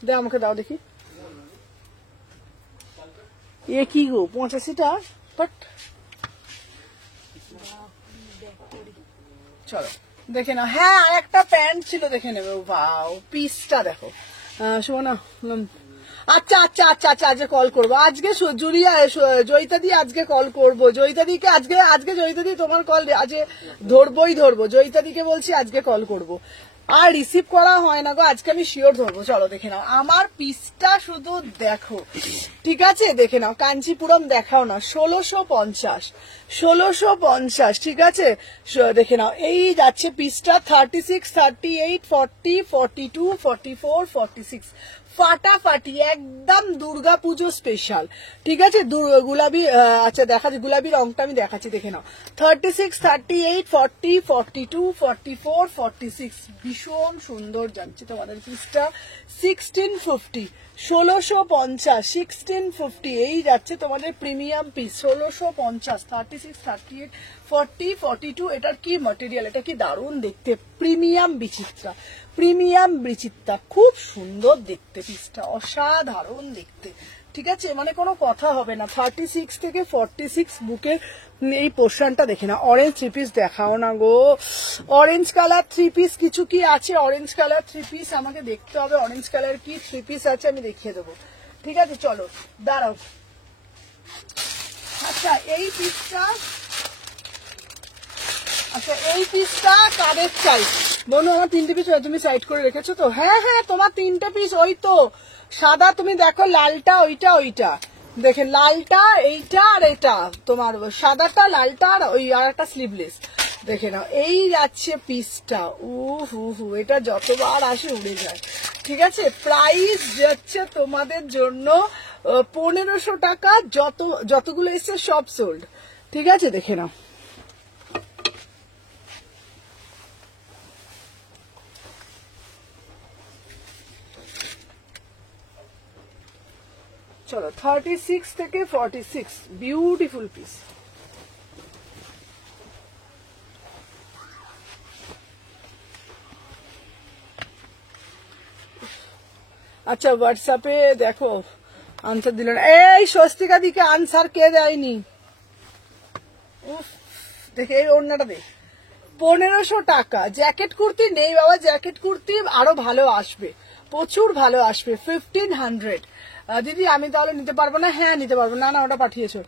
দাও আমাকে, দাও দেখি। এ কি গো 85টা, বাট চলো দেখে নাও। হ্যাঁ আর একটা প্যান্ট ছিল, দেখে নেবে। ভাও পিসটা দেখো শোনা। আচ্ছা আচ্ছা আচ্ছা আচ্ছা, আজকে কল করবো, আজকে জুরিয়া জয়িতাদি আজকে কল করবো, জয়িতাদিকে আজকে, আজকে জয়িতাদি তোমার কল আজকে ধরবোই ধরবো, জয়িতাদিকে বলছি আজকে কল করবো, আর রিসিভ করা হয় না গো, আজকে আমি শিওর ধরবো। চলো দেখে নাও আমার পিসটা শুধু দেখো, ঠিক আছে? দেখে নাও কাঞ্চিপুরম দেখাও না, 1650, 1650, ঠিক আছে? দেখে নাও এই যাচ্ছে পিসটা 36, 38, 40, 42, 44, 46, ফাটাফাটি একদম দুর্গা পুজো স্পেশাল, ঠিক আছে? গুলাবি, আচ্ছা দেখাচ্ছি গুলাবি রংটা আমি দেখাচ্ছি, দেখে নাও 36, 38, 40, 42, 44, 46, ভীষণ সুন্দর যাচ্ছে তোমাদের পিসটা। 1650, 1650, 1650, এই যাচ্ছে তোমাদের প্রিমিয়াম পিস 1650, 36, 38, 40, 42, এটার কি ম্যাটেরিয়াল, এটা কি দারুণ দেখতে, প্রিমিয়াম বিচিত্রা, প্রিমিয়াম বিচিত্রা, খুব সুন্দর দেখতে পিসটা, অসাধারণ দেখতে, ঠিক আছে? মানে কোনো কথা হবে না। 36 থেকে 46 বুকের এই পোর্শনটা দেখে না। অরেঞ্জ থ্রি পিস দেখাও না গো, অরেঞ্জ কালার থ্রি পিস কিছু কি আছে? অরেঞ্জ কালার থ্রি পিস আমাকে দেখতে হবে, অরেঞ্জ কালার কি থ্রি পিস আছে আমি দেখিয়ে দেবো, ঠিক আছে? চলো দাঁড়াও। আচ্ছা এই পিসটা, আচ্ছা এই পিসটা কাদের চাই বলো? আমার 3টে পিস তুমি সাইড করে রেখেছো তো? হ্যাঁ হ্যাঁ তোমার 3টে পিস, ওই তো সাদা, তুমি দেখো লালটা, ওইটা ওইটা, দেখে লালটা এইটা আর এটা, তোমার সাদাটা লালটা আর ওই আর একটা স্লিভলেস, দেখে নাও এই যাচ্ছে পিসটা। হু এটা যতবার আসে উড়ে যায়, ঠিক আছে? প্রাইস যাচ্ছে তোমাদের জন্য 1500 টাকা, যতগুলো এসছে সব সোল্ড, ঠিক আছে? দেখে নাও চলো 36 থেকে 46 বিউটিফুল পিস। আচ্ছা হোয়াটসঅ্যাপে দেখো আনসার দিল না, এই স্বস্তিকা দিকে আনসার কে দেয়নি? উফ, দেখে এই ওড়নাটা দেখ, 1500 টাকা। জ্যাকেট কুর্তি নেই বাবা, জ্যাকেট কুর্তি আরো ভালো আসবে, প্রচুর ভালো আসবে। 1500 দিদি আমি তাহলে নিতে পারবো না? হ্যাঁ নিতে পারবো। না না ওটা পাঠিয়েছো,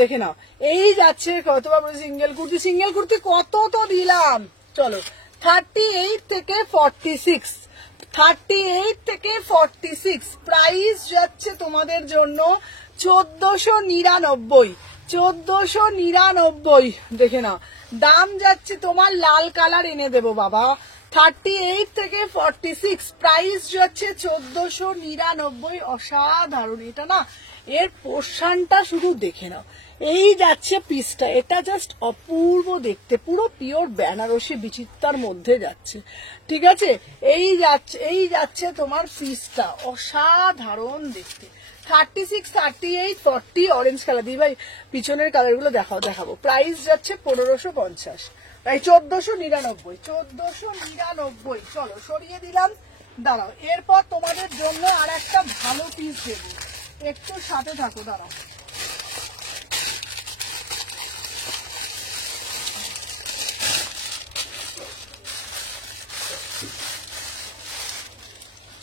দেখে নাও। এই যাচ্ছে কত বাবু সিঙ্গেল কুর্তি, সিঙ্গেল কুর্তি কত তো দিলাম। চলো 38 থেকে 46, 38 থেকে 46 প্রাইস যাচ্ছে তোমাদের জন্য 1499, 1499 দেখে নাও। দাম যাচ্ছে তোমার লাল কালার এনে দেবো বাবা। 38 থেকে 46 প্রাইস যাচ্ছে 1499। অসাধারণ এটা না, এর পোর্শনটা শুধু দেখে নাও। এই যাচ্ছে পিসটা, এটা জাস্ট অপূর্ব দেখতে, পুরো পিওর বেনারসি বিচিত্রার মধ্যে যাচ্ছে। ঠিক আছে, এই যাচ্ছে তোমার পিসটা, অসাধারণ দেখতে। 36, 38, 40 অরেঞ্জ কালার দিয়ে ভাই পিছনের কালার গুলো দেখাবো। প্রাইস যাচ্ছে 1550, তাই 1499, 1499। চলো সরিয়ে দিলাম, দাঁড়াও এরপর তোমাদের জন্য আর একটা ভালো পিস দেবো, একটু সাথে থাকো, দাঁড়াও।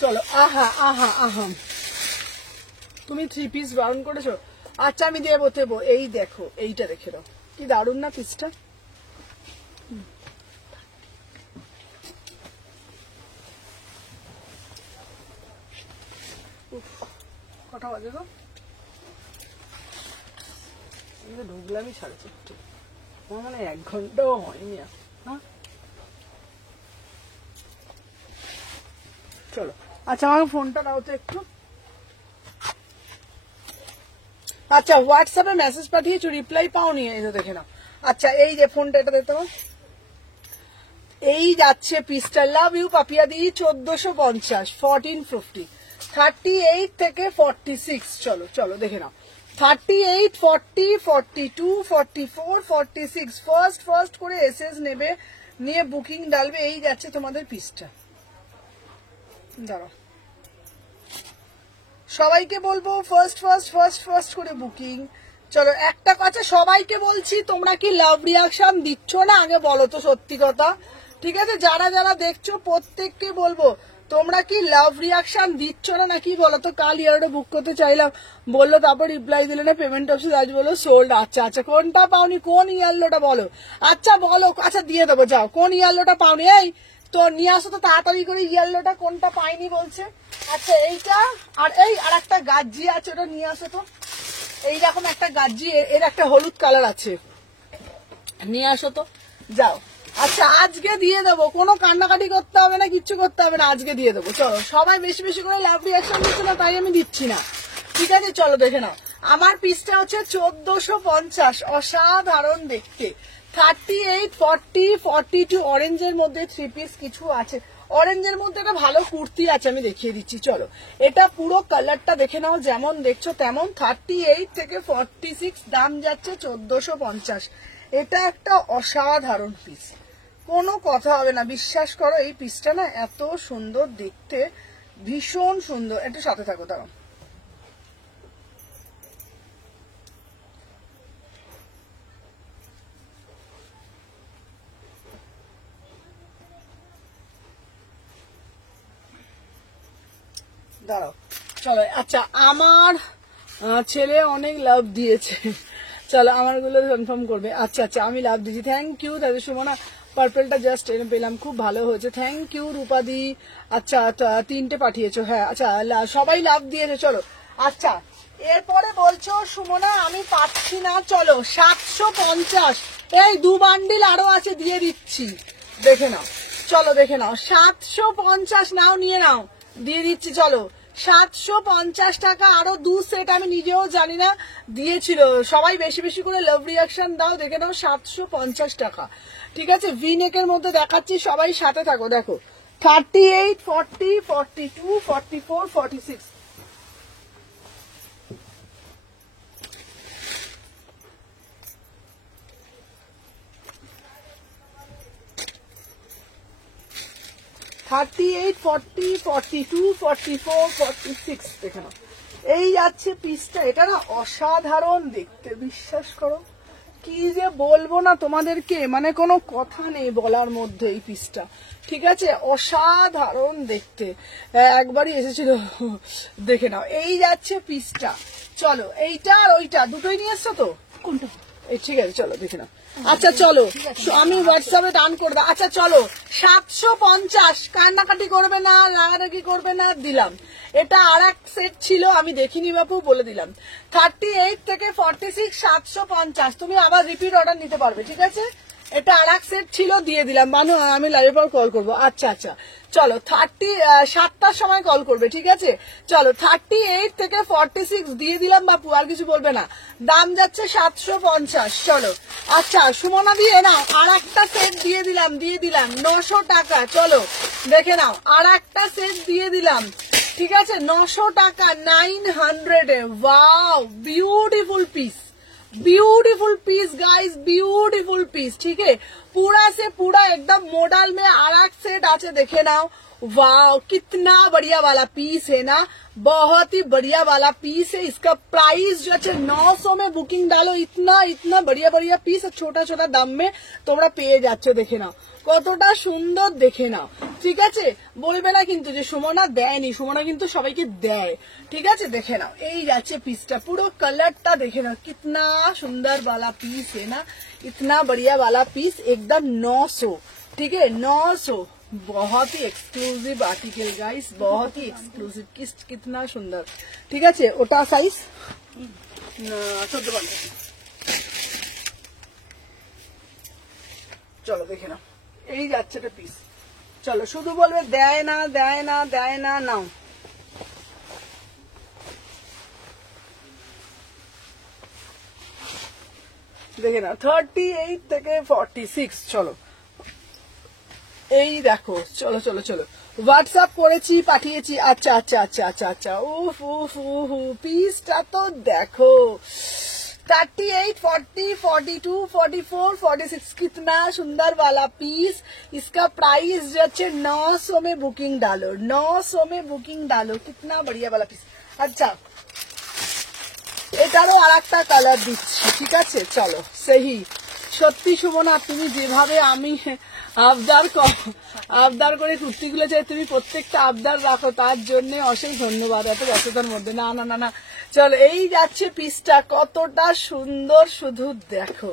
চলো আহা আহা আহা, তুমি 3 পিস বারণ করেছো। আচ্ছা আমি দেবো, এই দেখো এইটা দেখে দাও, কি দারুণ না পিসটা। কটা বাজে গো? ঢুকলামই 4:30, আমার মানে 1 ঘন্টাও হয়নি। হ্যাঁ চলো, আচ্ছা আমাকে ফোনটা দাও তো একটু। আচ্ছা হোয়াটসঅ্যাপে মেসেজ পাঠিয়েছো, রিপ্লাই পাওনি, এই তো দেখে নাও। আচ্ছা এই যে ফোনটা, এটা দেখতে পাও, এই যাচ্ছে পিসটা। লাভ ইউ পাপিয়া দি, 1450, 1450, 38 থেকে 46। চলো চলো দেখে নাও, 38, 40, 42, 44, 46 ফার্স্ট করে এসএস নেবে, নিয়ে বুকিং ডালবে। এই যাচ্ছে তোমাদের পিসটা, দাঁড়াও সবাইকে বলবো ফার্স্ট করে বুকিং। চলো একটা কথা সবাইকে বলছি, তোমরা কি লাভ রিয়াকশন দিচ্ছ না আগে বলো তো সত্যি কথা। ঠিক আছে, যারা যারা দেখছো প্রত্যেককে বলবো, তোমরা কি লাভ রিয়াকশন দিচ্ছ না নাকি বলো তো। কাল ইয়ারটা বুক করতে চাইলাম, বললো তারপর রিপ্লাই দিলে না, পেমেন্ট অপশন আজ বলো সোল্ড। আচ্ছা আচ্ছা কোনটা পাওনি, কোন ইয়ারলোটা বলো। আচ্ছা বলো, আচ্ছা দিয়ে দেবো, যাও কোন ইয়ারলোটা পাওনি। এই তো নিয়ে আসো তো তাড়াতাড়ি করে, ইয়েলোটা কোনটা পাইনি বলছে। আচ্ছা এইটা, আর এই আর একটা গাজি আছে, ওটা নিয়ে আসো তো। এইরকম একটা গাজি, এর একটা হলুদ কালার আছে, নিয়ে আসো তো, যাও। আচ্ছা আজকে দিয়ে দেবো, কোনো কান্নাকাটি করতে হবে না, কিচ্ছু করতে হবে না, আজকে দিয়ে দেবো। চলো সবাই বেশি বেশি করে লাভ রিয়াকশন দিচ্ছে না, তাই আমি দিচ্ছি না। ঠিক আছে চলো দেখে নাও, আমার পিসটা হচ্ছে 1450, অসাধারণ দেখতে। 38, 40, 42 অরেঞ্জের মধ্যে 3 পিস কিছু আছে। অরেঞ্জের মধ্যে একটা ভালো কুর্তি আছে, আমি দেখিয়ে দিচ্ছি। চলো এটা পুরো কালারটা দেখে নাও, যেমন দেখছো তেমন। 38 থেকে 46 দাম যাচ্ছে 1450। এটা একটা অসাধারণ পিস, কোনো কথা হবে না, বিশ্বাস করো। এই পিসটা না এত সুন্দর দেখতে, ভীষণ সুন্দর। একটু সাথে থাকো, দাঁড়াও। দাঁড়াও চলো, আচ্ছা আমার ছেলে অনেক লাভ দিয়েছে, চলো আমারগুলো কনফার্ম করবে। আচ্ছা আচ্ছা আমি লাভ দিয়েছি, থ্যাংক ইউ দাদা সুমনা। পার্পলটা জাস্ট এনে পেলাম, খুব ভালো হয়েছে, থ্যাংক ইউ রূপাদি। আচ্ছা 3টে পাঠিয়েছো, হ্যাঁ আচ্ছা সবাই লাভ দিয়েছে। চলো আচ্ছা এরপরে বলছো সুমনা আমি পাচ্ছি না, চলো 750, এই 2 বান্ডিল আরো আছে, দিয়ে দিচ্ছি, দেখে নাও। চলো দেখে নাও, 750 নাও, নিয়ে নাও, দিয়ে দিচ্ছি। চলো 750 টাকা, আরো 2 সেট, আমি নিজেও জানি না দিয়েছিল। সবাই বেশি বেশি করে লাভ রিয়াকশন দাও, দেখে নাও 750 টাকা। ঠিক আছে, ভি নেকের মধ্যে দেখাচ্ছি, সবাই সাথে থাকো। দেখো 38, 40, 42, 44, 46 38, 40, 42, 44, 46 দেখে নাও। এই যাচ্ছে পিসটা, এটা না অসাধারণ দেখতে, বিশ্বাস করো কি যে বলবো না তোমাদেরকে, মানে কোনো কথা নেই বলার মধ্যে। এই পিসটা ঠিক আছে, অসাধারণ দেখতে, একবারই এসেছিল, দেখে নাও। এই যাচ্ছে পিসটা। চলো এইটা আর ওইটা দুটোই নিয়ে এসছো তো? কোনটা? এই ঠিক আছে, চলো দেখে নাও। আচ্ছা চলো, আমি হোয়াটসঅ্যাপে ডান করে দাও। আচ্ছা চলো 750, কান্নাকাটি করবে না, রাগারাগি করবে না, দিলাম। এটা আর এক সেট ছিল, আমি দেখিনি বাপু, বলে দিলাম। 38 থেকে 46 750, তুমি আবার রিপিট অর্ডার নিতে পারবে, ঠিক আছে? এটা আর এক সেট ছিল, দিয়ে দিলাম। মানু আমি লাইভের পর কল করবো। আচ্ছা আচ্ছা চলো 7টার সময় কল করবে, ঠিক আছে? চলো 38 থেকে 46 দিয়ে দিলাম বাপু, আর কিছু বলবে না। দাম যাচ্ছে 750। চলো আচ্ছা সুমনা দিয়ে নাও, আর একটা সেট দিয়ে দিলাম 900 টাকা। চলো দেখে নাও, আর একটা সেট দিয়ে দিলাম, ঠিক আছে? 900 টাকা, 900 এ। Wow, beautiful piece, beautiful piece guys, beautiful piece, ठीक है? पूरा से पूरा एकदम मॉडल में आरक सेट आचे, देखे ना। वाओ, कितना बढ़िया वाला पीस है ना, बहुत ही बढ़िया वाला पीस है। इसका प्राइस जो है 900 में बुकिंग डालो, इतना इतना बढ़िया बढ़िया पीस छोटा छोटा दाम में তোমরা পেয়ে যাচ্ছ, দেখে নাও কতটা সুন্দর, দেখে নাও, ঠিক আছে? বলবে না কিন্তু যে সুমনা দেয়নি, সুমনা কিন্তু সবাইকে দেয়, ঠিক আছে? দেখে নাও, এই যাচ্ছে পিসটা, পুরো কালারটা দেখে নাও, कितना सुंदर वाला पीस है ना, इतना बढ़िया वाला पीस, एकदम 900, ठीक है? 900, बहुत ही एक्सक्लूसिव आर्टिकल गाइस, बहुत ही एक्सक्लूसिव। कितना सुंदर, ठीक है? ওটা সাইজ 14। চলো দেখে নাও, এই যাচ্ছে একটা পিস। চলো শুধু বলবে দেয় না দেয় না দেয় না, নাও। দেখে নাও 38 থেকে 46। চলো এই দেখো, চলো চলো চলো, হোয়াটসঅ্যাপ করেছি, পাঠিয়েছি। আচ্ছা আচ্ছা আচ্ছা আচ্ছা আচ্ছা, উফ উফ উফ, পিসটা তো দেখো, 38, 40, 42, 44, 46, कितना सुंदर वाला पीस। इसका प्राइस जो है 900 में बुकिंग डालो, 900 में बुकिंग डालो, कितना बढ़िया वाला पीस। अच्छा এটারও আর একটা কালার দিচ্ছি, ঠিক আছে? চলো সেই সত্যি সুমনা, তুমি যেভাবে আমি আবদার করে কুর্তিগুলো চাই, তুমি প্রত্যেকটা আবদার রাখো, তার জন্য অশেষ ধন্যবাদ। এত ব্যস্ততার মধ্যে না না না না। চলো এই যাচ্ছে পিসটা, কতটা সুন্দর শুধু দেখো।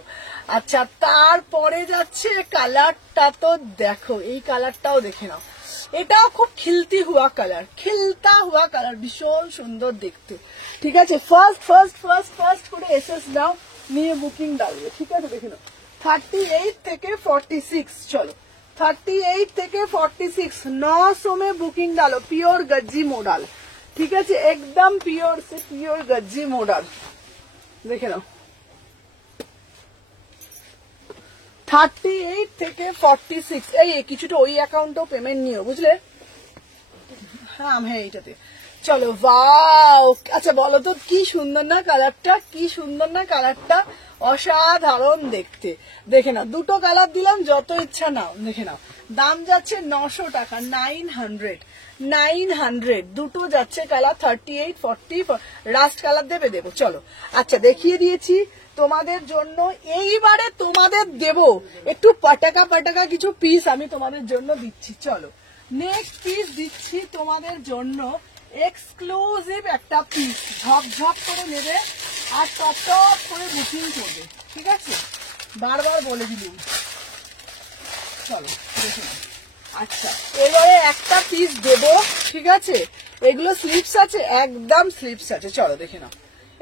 আচ্ছা তারপরে যাচ্ছে কালারটা, তো দেখো এই কালারটাও দেখে নাও, এটাও খুব খিলতি হুয়া কালার, খিলতা হুয়া কালার, ভীষণ সুন্দর দেখতে, ঠিক আছে? ফার্স্ট করে এসএস দাও, নিয়ে বুকিং ডালবে, ঠিক আছে? দেখে নাও 38 থেকে 46। চলো 38 থেকে 46, 900 में बुकिंग डालो, प्योर गज्जी मॉडल, ठीक है? एकदम प्योर से प्योर गज्जी मॉडल, देखे नाओ 38 থেকে 46। এই কিছুটা ওই অ্যাকাউন্টও পেমেন্ট নিও, বুঝলে? হ্যাঁ হ্যাঁ এইটাতে। চলো ওয়াও, আচ্ছা বলো তো কি সুন্দর না কালারটা, কি সুন্দর না কালারটা, অসাধারণ দেখতে। দেখে নাও, দুটো কালার দিলাম, যত ইচ্ছা নাও, দেখে নাও। দাম যাচ্ছে 900 টাকা, 900, দুটো যাচ্ছে কালার, 38, 40, লাস্ট কালার দেবো। চলো আচ্ছা দেখিয়ে দিয়েছি তোমাদের জন্য, এইবারে তোমাদের দেব একটু পাটাকা কিছু পিস আমি তোমাদের জন্য দিচ্ছি। চলো নেক্সট পিস দিচ্ছি তোমাদের জন্য, এক্সক্লুসিভ একটা পিস, ঝপঝপ করে নেবে আর টপ করে বুকিং করবে, ঠিক আছে? বারবার বলে দিলাম। চলো দেখে নাও। আচ্ছা এবারে একটা পিস দেবো, ঠিক আছে? এগুলো স্লিপস আছে, একদম স্লিপস আছে। চলো দেখে নাও,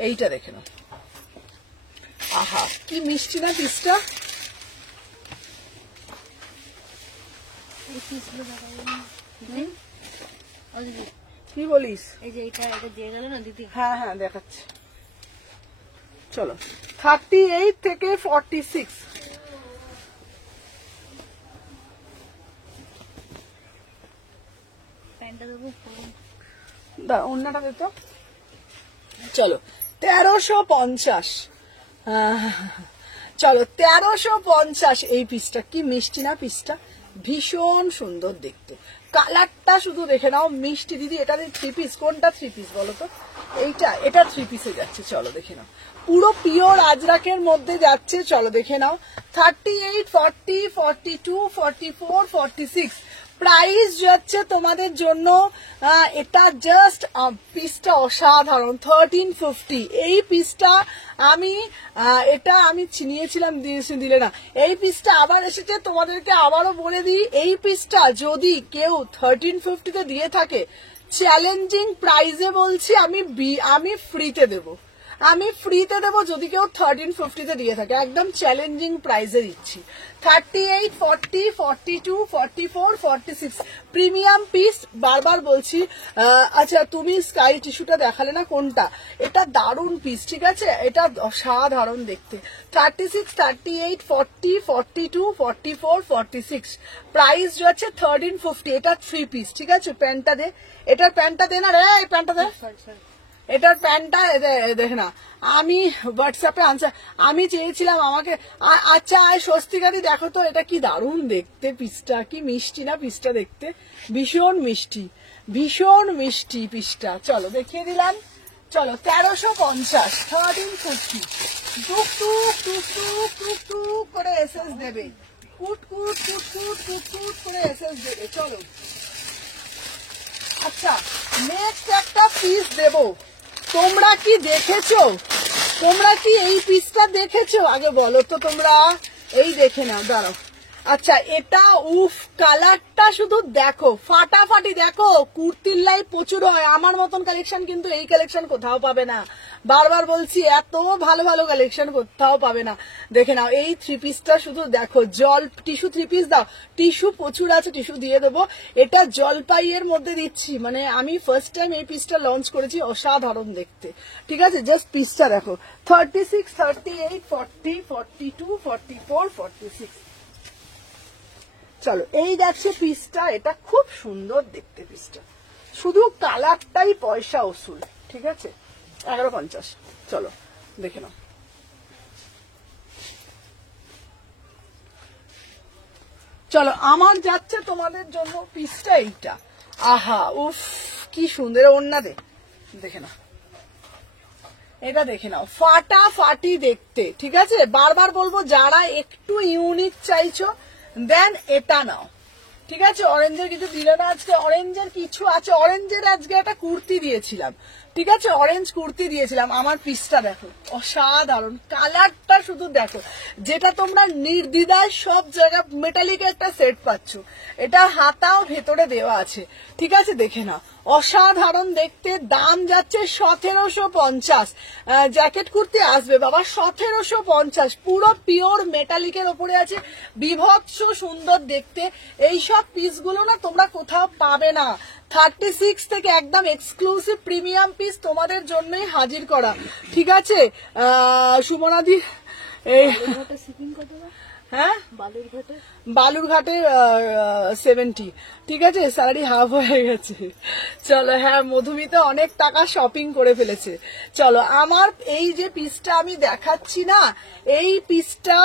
এইটা দেখে নাও, আহা কি মিষ্টি না পিসটা। কি বলিস? এই যে এটা দিয়ে গেল না দিদি? হ্যাঁ হ্যাঁ দেখাচ্ছি। চলো 38 থেকে 46। প্যান্টটা দেবো, অন্যটা দিত। চলো 1350। চলো 1350 এই পিসটা, কি মিষ্টি না পিসটা, ভীষণ সুন্দর দেখতে। কালারটা শুধু দেখে নাও, মিষ্টি। দিদি এটা থ্রি পিস, কোনটা থ্রি পিস বলো তো? এটা থ্রি পিসে যাচ্ছে, চলো দেখে নাও। পুরো পিওর আজরাকের মধ্যে যাচ্ছে, চলো দেখে নাও। 38, 40, 42, 44, 46 প্রাইস যাচ্ছে তোমাদের জন্য। এটা জাস্ট পিসটা অসাধারণ, 1350। এই পিসটা আমি চিনিয়েছিলাম, দিলে না। এই পিসটা আবার এসেছে, তোমাদেরকে আবারও বলে দিই, এই পিসটা যদি কেউ 1350-তে দিয়ে থাকে, চ্যালেঞ্জিং প্রাইজে বলছি, আমি ফ্রিতে দেবো। যদি কেউ 1350-তে দিয়ে থাকে, একদম চ্যালেঞ্জিং প্রাইজে দিচ্ছি। 38, 40, 42, 44, 46 প্রিমিয়াম পিস। বারবার বলছি। আচ্ছা, তুমি স্কাই টিস্যুটা দেখালে না, কোনটা? এটা দারুণ পিস, ঠিক আছে, এটা অসাধারণ দেখতে। 36, 38, 40, 42, 44, 46 প্রাইস যাচ্ছে 1350। এটা থ্রি পিস, ঠিক আছে। প্যান্টটা দে, এটার প্যান্টটা দে না রে, এই প্যান্টটা দে। এটার প্যান্টটা দেখে না, আমি হোয়াটসঅ্যাপে আনসার, আমি চেয়েছিলাম আমাকে। আচ্ছা, স্বস্তিকাদি দেখো তো, এটা কি দারুণ দেখতে পিসটা, কি মিষ্টি না পিসটা দেখতে, ভীষণ মিষ্টি, ভীষণ মিষ্টি পিসটা। চলো দেখিয়ে দিলাম। চলো 1350, 1350। টুকটুক টুকটুক টুকটুক করে এসএস দেবে, কুটকুট কুটকুট কুটকুট করে এসএস দেবে। চলো, আচ্ছা, নেক্সট একটা পিস দেব। তোমরা কি দেখেছো? তোমরা কি এই পিসটা দেখেছো? আগে বলো তো তোমরা। এই দেখে নাও, দাঁড়াও। আচ্ছা, এটা উফ, কালারটা শুধু দেখো, ফাটাফাটি। দেখো, কুর্তির লাইভ প্রচুর হয়, আমার মতন কালেকশন কিন্তু এই কালেকশন কোথাও পাবে না। বারবার বলছি, এত ভালো ভালো কালেকশন কোথাও পাবে না। দেখে নাও, এই থ্রি পিসটা শুধু দেখো। জল টিস্যু থ্রি পিস দাও, টিস্যু প্রচুর আছে, টিস্যু দিয়ে দেবো। এটা জলপাইয়ের মধ্যে দিচ্ছি, মানে আমি ফার্স্ট টাইম এই পিসটা লঞ্চ করেছি, অসাধারণ দেখতে, ঠিক আছে। জাস্ট পিসটা দেখো। 36, 38, 40, 42, 44, 46। চলো, এই দেখছে পিসটা, এটা খুব সুন্দর দেখতে পিসটা, শুধু কালারটাই পয়সা উসুল, ঠিক আছে। 1150। চলো দেখে নাও। চলো, আমার যাচ্ছে তোমাদের জন্য পিসটা এইটা। আহা উফ, কি সুন্দর ওড়না দেখে নাও, এটা দেখে নাও, ফাটাফাটি দেখতে, ঠিক আছে। বারবার বলবো, যারা একটু ইউনিক চাইছো দেন এটা নাও, ঠিক আছে। অরেঞ্জের কিছু দিলে না আজকে, অরেঞ্জের কিছু আছে। অরেঞ্জের আজকে একটা কুর্তি দিয়েছিলাম, ঠিক আছে, অরেঞ্জ কুর্তি দিয়েছিলাম। আমার পিসটা দেখো, অসাধারণ, কালারটা শুধু দেখো, যেটা তোমরা নির্দ্বিধায় সব জায়গায় মেটালিক একটা সেট পাচ্ছ। এটা হাতাও ভেতরে দেওয়া আছে, ঠিক আছে, দেখে না, অসাধারণ দেখতে। দাম যাচ্ছে 1750। জ্যাকেট কুর্তি আসবে বাবা, 1750, পুরো পিওর মেটালিকের ওপরে আছে, বিভৎস সুন্দর দেখতে। এইসব পিসগুলো না তোমরা কোথাও পাবে না। 36 থেকে একদম এক্সক্লুসিভ প্রিমিয়াম পিস তোমাদের জন্যই হাজির করা, ঠিক আছে। সুমনাদি, এই হ্যাঁ, বালুরঘাটে 70, ঠিক আছে, স্যালারি হাফ হয়ে গেছে। চলো, হ্যাঁ, মধুমিতা অনেক টাকা শপিং করে ফেলেছে। চলো, আমার এই যে পিসটা আমি দেখাচ্ছি না, এই পিসটা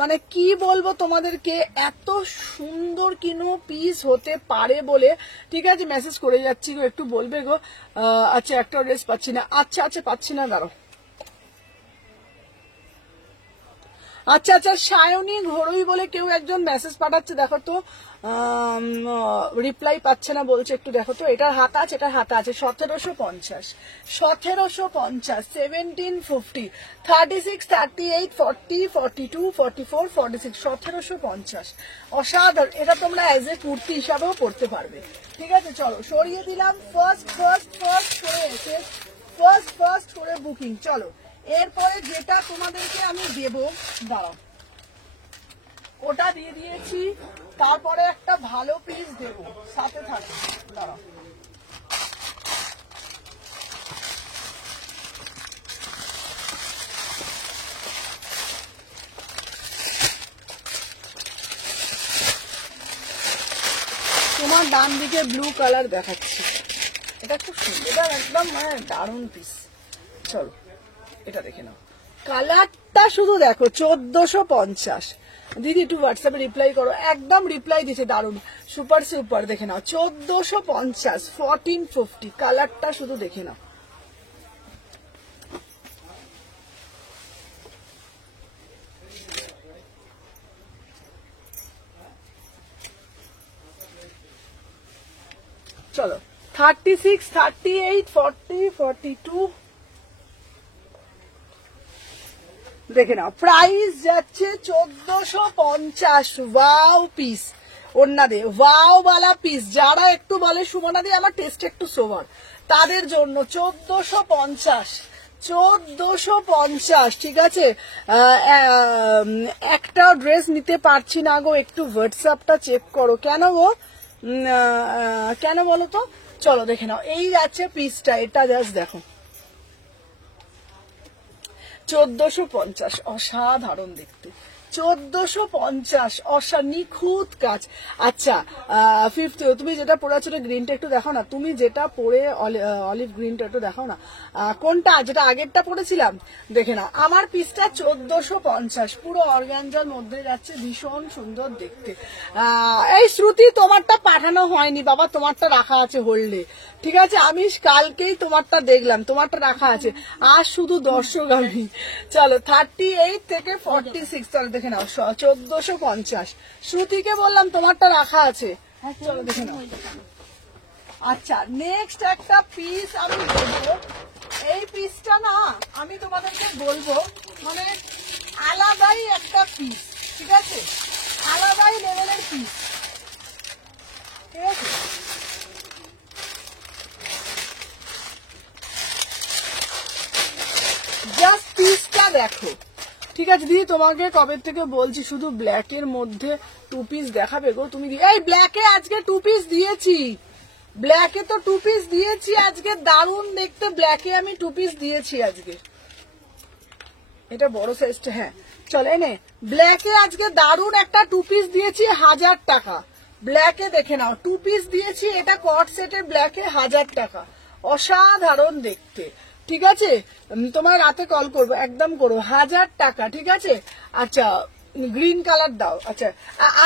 মানে কি বলবো তোমাদেরকে, এত সুন্দর কিনো পিস হতে পারে বলে, ঠিক আছে। মেসেজ করে যাচ্ছি গো, একটু বলবে গো। আচ্ছা, একটা ড্রেস পাচ্ছি না, আচ্ছা পাচ্ছি না, দাঁড়াও। আচ্ছা, সায়নী ঘরুই বলে কেউ একজন মেসেজ পাঠাচ্ছে, দেখো তো, রিপ্লাই পাচ্ছে না বলছে, একটু দেখো তো। এটার হাতা আছে, 1750, 1750, 36, 38, 40, 42, 44, 46, 1750, অসাধারণ। এটা তোমরা এজ এ কুর্তি হিসাবেও পড়তে পারবে, ঠিক আছে। চলো, সরিয়ে দিলাম। ফার্স্ট করে এসে ফার্স্ট করে বুকিং। চলো, এরপরে যেটা তোমাদেরকে আমি দেব, দাঁড়াও, ওটা দিয়ে দিয়েছি, তারপরে একটা ভালো পিস দেব, সাথে থাকে, দাঁড়াও। তোমার ডান দিকে ব্লু কালার দেখাচ্ছি, এটা খুব সুন্দর, এটা একদম মানে দারুণ পিস। চলো, এটা দেখে নাও, কালারটা শুধু দেখো 1450। দিদি একটু হোয়াটসঅ্যাপে রিপ্লাই করো, একদম রিপ্লাই দিচ্ছে, দারুন সুপার সুপার। দেখে নাও 1450, 1450, কালারটা শুধু দেখে নাও। চলো 36, 38, 40, 42 দেখে নাও। প্রাইস যাচ্ছে 1450। ওয়াও পিস, ওন্না দে ওয়াও বালা পিস। যারা একটু বলে সুমনা দি আমার টেস্ট একটু সোভার, তাদের জন্য 1450, 1450। ঠিক আছে, একটা ড্রেস নিতে পারছি না গো, একটু হোয়াটসঅ্যাপটা চেক করো। কেন গো, কেন বলো তো? চলো দেখে নাও, এই যাচ্ছে পিসটা, এটা জাস্ট দেখো 1450, অসাধারণ দেখতে। 1450, নিখুঁত কাজ। আচ্ছা 50, তুমি যেটা পরে আছো গ্রিনটা একটু দেখো না, তুমি যেটা পরে অলিভ গ্রিনটা একটু দেখো না, কোনটা, যেটা আগেরটা পরেছিলাম। দেখে না, আমার পিসটা 1450, পুরো অর্গানজার মধ্যে যাচ্ছে, ভীষণ সুন্দর দেখতে। এই শ্রুতি, তোমারটা পাঠানো হয়নি বাবা, তোমারটা রাখা আছে হোল্ডে। ঠিক আছে, আমি কালকেই তোমারটা দেখলাম, তোমারটা রাখা আছে, আর শুধু দর্শক আমি। চলো 38 থেকে 46, চলো দেখে নাও 1450। শ্রুতিকে বললাম তোমারটা রাখা আছে, চলো দেখে নাও। আচ্ছা নেক্সট একটা পিস আমি বলবো, এই পিসটা না আমি তোমাদেরকে বলবো, মানে আলাদাই একটা পিস। ঠিক আছে, আলাদাই লেভেলের পিস। ঠিক আছে, জাস্ট পিসটা দেখো। ঠিক আছে দিদি, তোমাকে কবে থেকে বলছি শুধু ব্ল্যাকের মধ্যে 2 পিস দেখাবে গো তুমি। এই ব্ল্যাকে আজকে 2 পিস দিয়েছি, ব্ল্যাকে তো 2 পিস দিয়েছি আজকে, দারুণ দেখতে। ব্ল্যাকে আমি 2 পিস দিয়েছি আজকে, এটা বড় সাইজটা। হ্যাঁ চলো এনে, ব্ল্যাকে আজকে দারুণ একটা 2 পিস দিয়েছি, 1000 টাকা। ব্ল্যাকে দেখে নাও 2 পিস দিয়েছি, এটা কট সেটের ব্ল্যাকে 1000 টাকা, অসাধারণ দেখতে। ঠিক আছে, তোমার রাতে কল করবো, একদম করো, 1000 টাকা। ঠিক আছে, আচ্ছা গ্রিন কালার দাও। আচ্ছা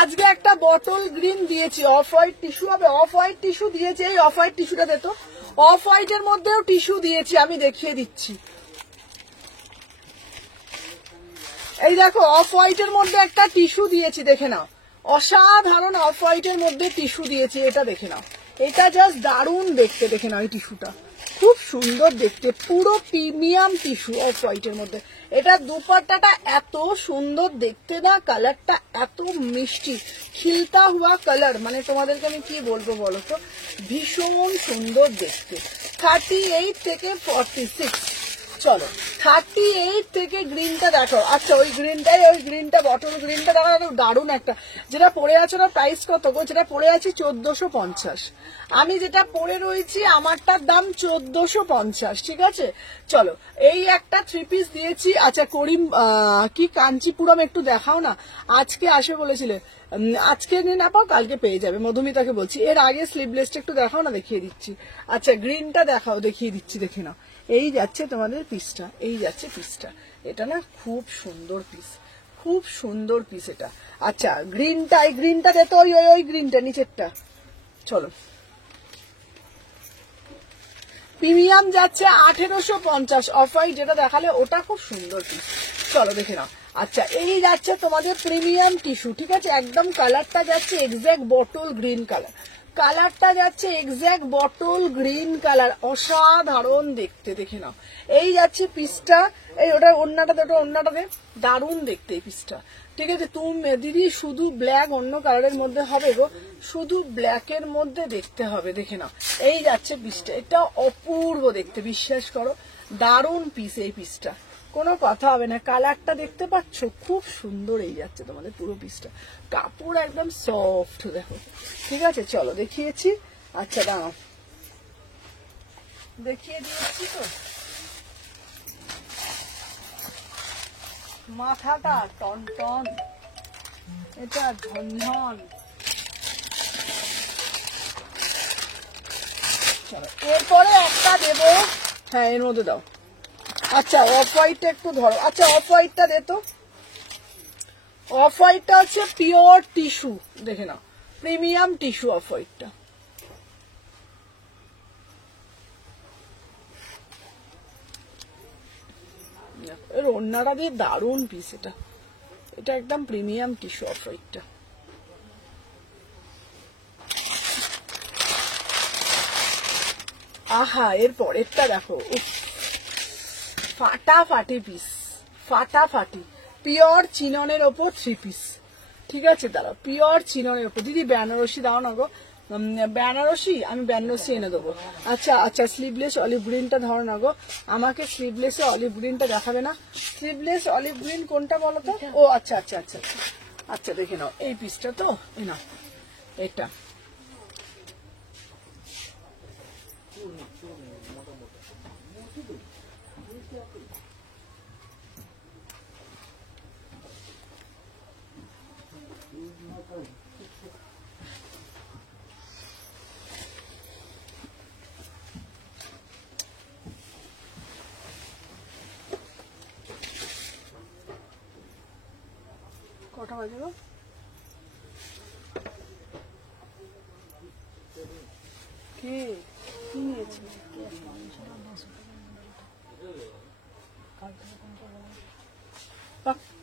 আজকে একটা বটল গ্রিন দিয়েছি, অফ হোয়াইট টিস্যু হবে, অফ হোয়াইট টিস্যু দিয়েছি। এই অফ হোয়াইট টিস্যুটা দে তো, অফ হোয়াইটের মধ্যেও টিস্যু দিয়েছি, আমি দেখিয়ে দিচ্ছি। এই দেখো অফ হোয়াইটের মধ্যে একটা টিস্যু দিয়েছি, দেখে নাও, অসাধারণ অফ হোয়াইটের মধ্যে টিস্যু দিয়েছি, এটা দেখে নাও, এটা জাস্ট দারুণ দেখতে। দেখে নাও এই টিস্যুটা খুব সুন্দর দেখতে, পুরো প্রিমিয়াম টিস্যু অফ হোয়াইটের মধ্যে। এটা দুপাট্টাটা এত সুন্দর দেখতে না, কালারটা এত মিষ্টি, খিলতা হুয়া কালার, মানে তোমাদেরকে আমি কি বলবো বলো তো, ভীষণ সুন্দর দেখতে। 38 থেকে 46, চলো 38 থেকে গ্রিনটা দেখো। আচ্ছা ওই গ্রিনটা বটল গ্রিনটা দেখো, দারুণ একটা। যেটা পরে আছো না, প্রাইস কত গো? যেটা পরে আছি 1450, আমি যেটা পরে রয়েছি আমারটার দাম 1450। ঠিক আছে, চলো এই একটা 3 পিস দিয়েছি। আচ্ছা করিম কি কাঞ্চিপুরম একটু দেখাও না, আজকে আসবে বলেছিলে, আজকে নিয়ে না পাও কালকে পেয়ে যাবে, মধুমিতাকে বলছি। এর আগে স্লিভলেসটা একটু দেখাও না, দেখিয়ে দিচ্ছি। আচ্ছা গ্রিনটা দেখাও, দেখিয়ে দিচ্ছি, দেখে নাও। এই যাচ্ছে তোমাদের পিসটা, এই যাচ্ছে পিসটা, এটা না খুব সুন্দর পিস, খুব সুন্দর পিস এটা। আচ্ছা গ্রিনটা, এই গ্রিনটা দে তো, ওই গ্রিনটা নিচেরটা। চলো প্রিমিয়াম যাচ্ছে 1850, অফ হোয়াইট যেটা দেখালে ওটা খুব সুন্দর পিস, চলো দেখে নাও। আচ্ছা এই যাচ্ছে তোমাদের প্রিমিয়াম টিস্যু। ঠিক আছে, একদম কালারটা যাচ্ছে এক্স্যাক্ট বটল গ্রিন কালার, কালারটা যাচ্ছে এক্স্যাক্ট বটল গ্রিন কালার, অসাধারণ দেখতে। দেখে নাও এই যাচ্ছে পিসটা। এই ওটা অন্যটা দে, দারুণ দেখতে এই পিসটা। ঠিক আছে, তুমি দিদি শুধু ব্ল্যাক অন্য কালারের মধ্যে হবে গো, শুধু ব্ল্যাকের মধ্যে দেখতে হবে। দেখে নাও এই যাচ্ছে পিসটা, এটা অপূর্ব দেখতে, বিশ্বাস করো দারুণ পিস এই পিসটা, কোনো কথা হবে না। কালারটা দেখতে পাচ্ছ, খুব সুন্দর। এই যাচ্ছে তোমাদের পুরো পিসটা, কাপড় একদম সফট দেখো। ঠিক আছে চলো দেখিয়েছি। আচ্ছা দাঁড়াও, দেখিয়ে দিয়েছি তো। মাথাটা টন টন, এটা ঝনঝন। চলো এরপরে একটা দেবো, হ্যাঁ এর মধ্যে দাও। আচ্ছা অফ হোয়াইটটা একটু ধরো, আচ্ছা অফ হোয়াইটটা দে তো। অফ হোয়াইটটা হচ্ছে পিওর টিস্যু, দেখে নাও প্রিমিয়াম টিস্যু অফ হোয়াইটটা। এর ওড়নাটা দিয়ে দারুণ পিস, এটা এটা একদম প্রিমিয়াম টিস্যু অফ হোয়াইটটা। আহা এর পরেরটা দেখো, ফাটাফাটি পিস, ফাটাফাটি পিওর চিননের ওপর 3 পিস। ঠিক আছে দাঁড়াও, পিওর চিননের ওপর। দিদি বেনারসি দাও না গো, বেনারসি আমি বেনারসি এনে দেবো। আচ্ছা আচ্ছা স্লিভলেস অলিভ গ্রিনটা ধরো না গো, আমাকে স্লিভলেসে অলিভ গ্রিনটা দেখাবে না? স্লিভলেস অলিভ গ্রিন কোনটা বলো তো? ও আচ্ছা আচ্ছা আচ্ছা আচ্ছা দেখে নাও এই পিসটা তো, এই নাও এটা। কটা বাজে গো? কি কি নিয়েছি?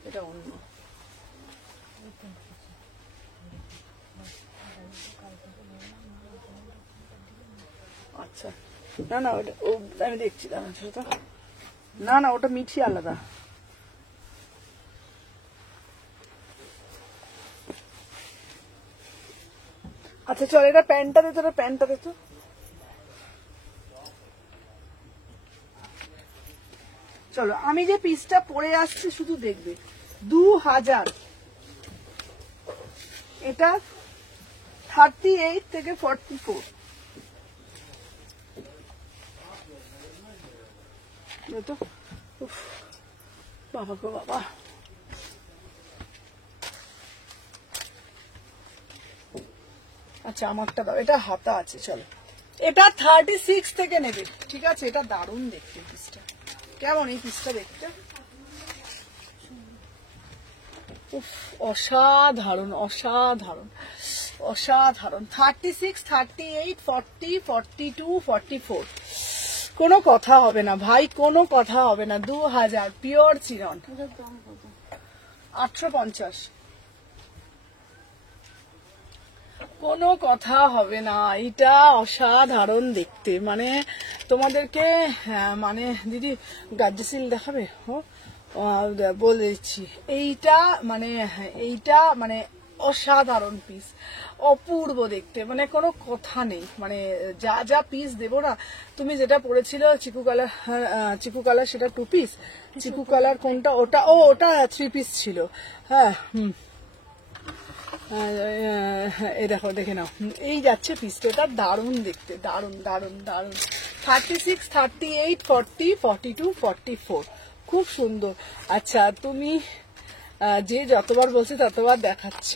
এটা অন্য। আচ্ছা না না ওটা আমি দেখছি, না না ওটা মিঠি আলাদা। আচ্ছা চল এটা প্যান্টটা দে তো, প্যান্টটা দে তো। চলো আমি যে পিসটা পরে আসছি শুধু দেখবে, 2000, এটা 38 থেকে 44। বাবা গো বাবা, আচ্ছা আমারটা দাও, এটা হাতা আছে। চলো এটা 36 থেকে নেবে, ঠিক আছে? এটা দারুণ দেখতে পিসটা, কেমন এই পিসটা দেখতে? উফ অসাধারণ অসাধারণ অসাধারণ। 36, 38, 40, 42, 44, কোনো কথা হবে না ভাই, কোনো কথা হবে না। 2000 পিওর চিরন, 850, কোনো কথা হবে না। এটা অসাধারণ দেখতে, মানে তোমাদেরকে মানে দিদি গার্জিসিল দেখাবে বলে দিচ্ছি। এইটা মানে অসাধারণ পিস, অপূর্ব দেখতে, মানে কোনো কথা নেই। মানে যা যা পিস দেবো না, তুমি যেটা পরেছিল চিকু কালার সেটা 2 পিস, চিকু কালার কোনটা ওটা? ও ওটা 3 পিস ছিল। হ্যাঁ এই দেখো দেখে নাও, এই যাচ্ছে পিসটা, এটা দারুণ দেখতে, দারুণ দারুণ দারুণ। 36, 38, 40, 42, 44, খুব সুন্দর। আচ্ছা তুমি যে যতবার বলছি ততবার দেখাচ্ছ।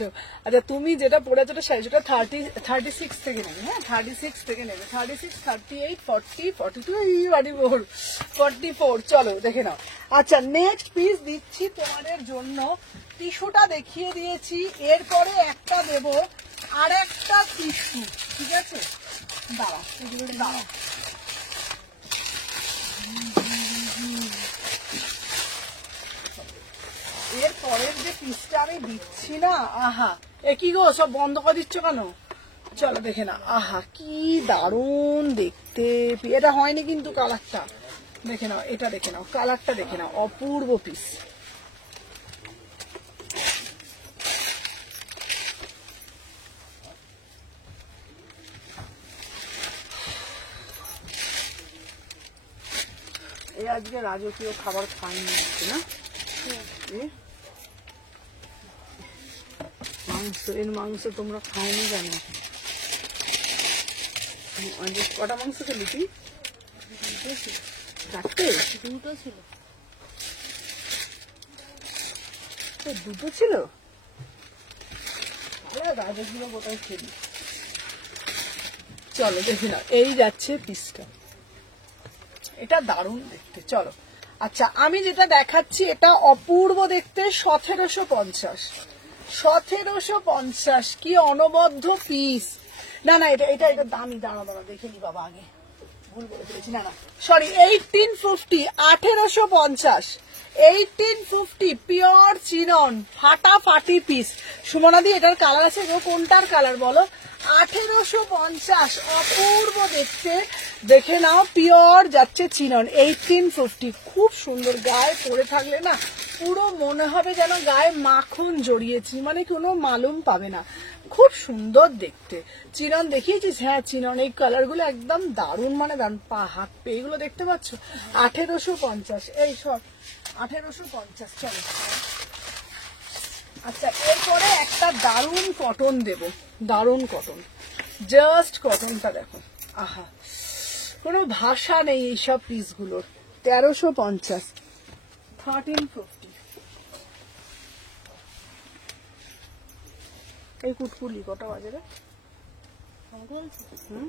আচ্ছা তুমি যেটা পড়েছো সেটা 36 থেকে নেবে, হ্যাঁ 36 থেকে নেবে, 36, 38, 40, 42, 44। চলো দেখে নাও। আচ্ছা নেক্সট পিস দিচ্ছি তোমাদের জন্য, টিস্যুটা দেখিয়ে দিয়েছি, এরপরে একটা দেব আর একটা টিস্যু, ঠিক আছে? দাঁড়া দাঁড়া, এর পরের যে পিসটা আমি দিচ্ছি না, আহা একই গো সব বন্ধ করে দিচ্ছ কেন? চলো দেখে না, আহা কি দারুণ দেখতে। এটা হয়নি কিন্তু কালারটা, দেখে নাও, এটা দেখে নাও, কালারটা দেখে নাও, অপূর্ব পিস। এই আজকে রাজকীয় খাবার খাইনি না, মাংস, এর মাংস তোমরা খাওনি কেন? কটা মাংস খেলি তুই? 4টে? 2টো ছিল। 2টো ছিল? রাজকীয় কোথায় খেলি। চলো দেখি না, এই যাচ্ছে পিসটা, এটা দারুণ দেখতে। চলো আচ্ছা আমি যেটা দেখাচ্ছি এটা অপূর্ব দেখতে, 1750। 1750 কি অনবদ্য পিস। না না এটা এটা এটা দামি, দাঁড়া দাঁড়া দেখে নি বাবা আগে, ভুল বলে ফেলেছি। না না সরি, 1850, 1850, 1850 পিওর চিনন, ফাটাফাটি পিস। সুমনাদি এটার কালার আছে গো, কোনটার কালার বলো? 1850, অপূর্ব দেখতে, দেখে নাও, পিওর যাচ্ছে চিনন, 1850। খুব সুন্দর, গায়ে পরে থাকলে না পুরো মনে হবে যেন গায়ে মাখন জড়িয়েছি, মানে কোনো মালুম পাবে না, খুব সুন্দর দেখতে। চিনন দেখিয়েছিস? হ্যাঁ চিনন, এই কালার গুলো একদম দারুণ, মানে দারুণ, পা হাত পে এগুলো দেখতে পাচ্ছ, 1850, এই সব 1850। চলো আচ্ছা এরপরে একটা দারুণ কটন দেব, দারুণ কটন, জাস্ট কটনটা দেখো, আহা কোনো ভাষা নেই এইসব পিসগুলোর। 1350, 1350। এই কুটকুলি কটা বাজে রে? হুম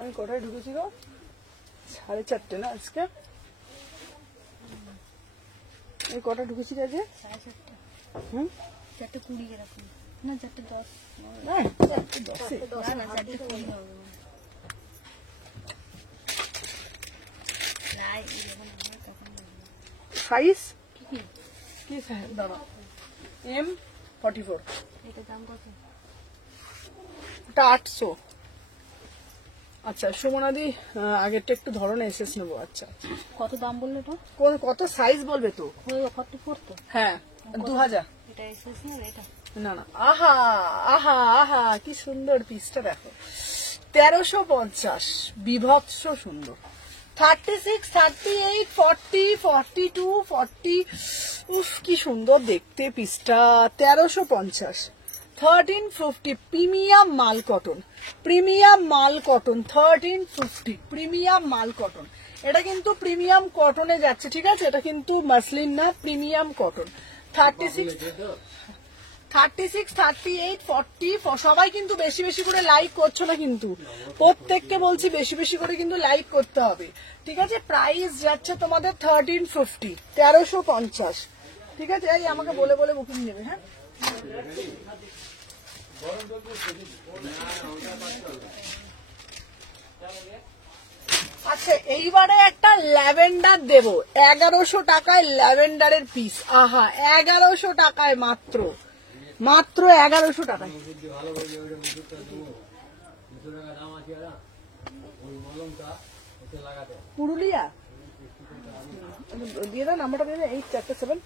আমি কটায় ঢুকেছি গো? 4:30 না আজকে? এই কটা ঢুকেছি আজকে? 4:30। হুম 4:20 এরকম না, 4:10। না 4:10 না 4:20 হবে। নাই যখন আমরা তখন সাইজ কি কি সাইজ? দাঁড়া, M44, এটা দাম কত? এটা 800। আচ্ছা সুমনাদি আগেরটা একটু ধরনের এসএস নেবো। আচ্ছা কত দাম বললো এটা? কত সাইজ বলবে তো? ওই 44 তো। হ্যাঁ 2000। এটা এসএস না এটা? না না, আহা আহা আহা কি সুন্দর পিসটা দেখো, 1350, বিভৎস সুন্দর। 36, 38, 40, 42, 40, উফ কি সুন্দর দেখতে পিসটা। 1350, 1350, প্রিমিয়াম মাল কটন, প্রিমিয়াম মাল কটন, 1350, প্রিমিয়াম মাল কটন। এটা কিন্তু প্রিমিয়াম কটনে যাচ্ছে, ঠিক আছে, এটা কিন্তু মাসলিন না, প্রিমিয়াম কটন। 36, 38, 40, সবাই কিন্তু বেশি বেশি করে লাইক করছো না, কিন্তু প্রত্যেককে বলছি বেশি বেশি করে কিন্তু লাইক করতে হবে, ঠিক আছে। প্রাইস যাচ্ছে তোমাদের 1350, 1350, ঠিক আছে। এই আমাকে বলে বলে বুকিং নেবে, হ্যাঁ। আচ্ছা এইবারে একটা ল্যাভেন্ডার দেব, 1100 টাকায় ল্যাভেন্ডারের পিস, আহা 1100 টাকায়, মাত্র মাত্র 1100 টাকায়। পুরুলিয়া দিয়ে দাও, নাম্বারটা দিয়ে দাও, 847।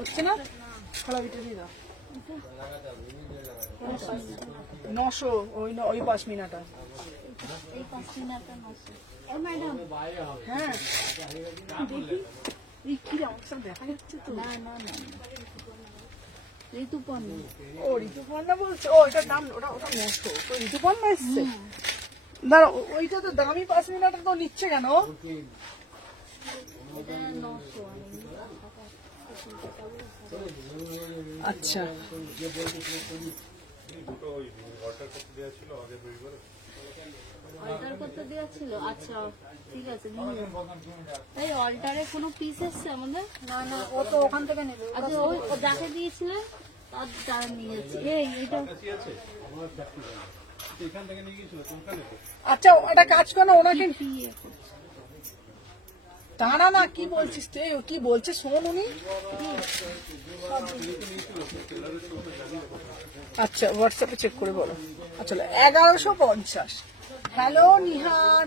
হচ্ছে না, খোলাবিটা দিয়ে দাও, 900, ওই পাশমিনাটা। এই 5 মিনিটটা নষ্ট। ও ম্যাডাম, হ্যাঁ দেখি এই কি অবস্থা দেখা যাচ্ছে তো। না না না ঋতুপর্ণ। ও ঋতুপর্ণা বলছে, ও এটার দাম, ওটা ওটা 900, তো ঋতুপর্ণা এসছে। দাঁড়া ওইটা তো দামি পাশমিনাটা তো নিচ্ছে কেন? এটা 900 আচ্ছা অল্টার করতে দেওয়া ছিল। আচ্ছা ঠিক আছে, এই অল্টারে কোনো পিস এসছে আমাদের? না না, ও তো ওখান থেকে নেবে। আচ্ছা ওই ও যাকে দিয়েছিলেন তার দ্বারা নিয়ে যাচ্ছি। এই এটা আচ্ছা একটা কাজ করো, ওনাকে কি এখন? দাঁড়া না, কি বলছিস তুই, ও কি বলছে শোন উনি। আচ্ছা হোয়াটসঅ্যাপে চেক করে বলো। আচ্ছা 1150। হ্যালো নিহার,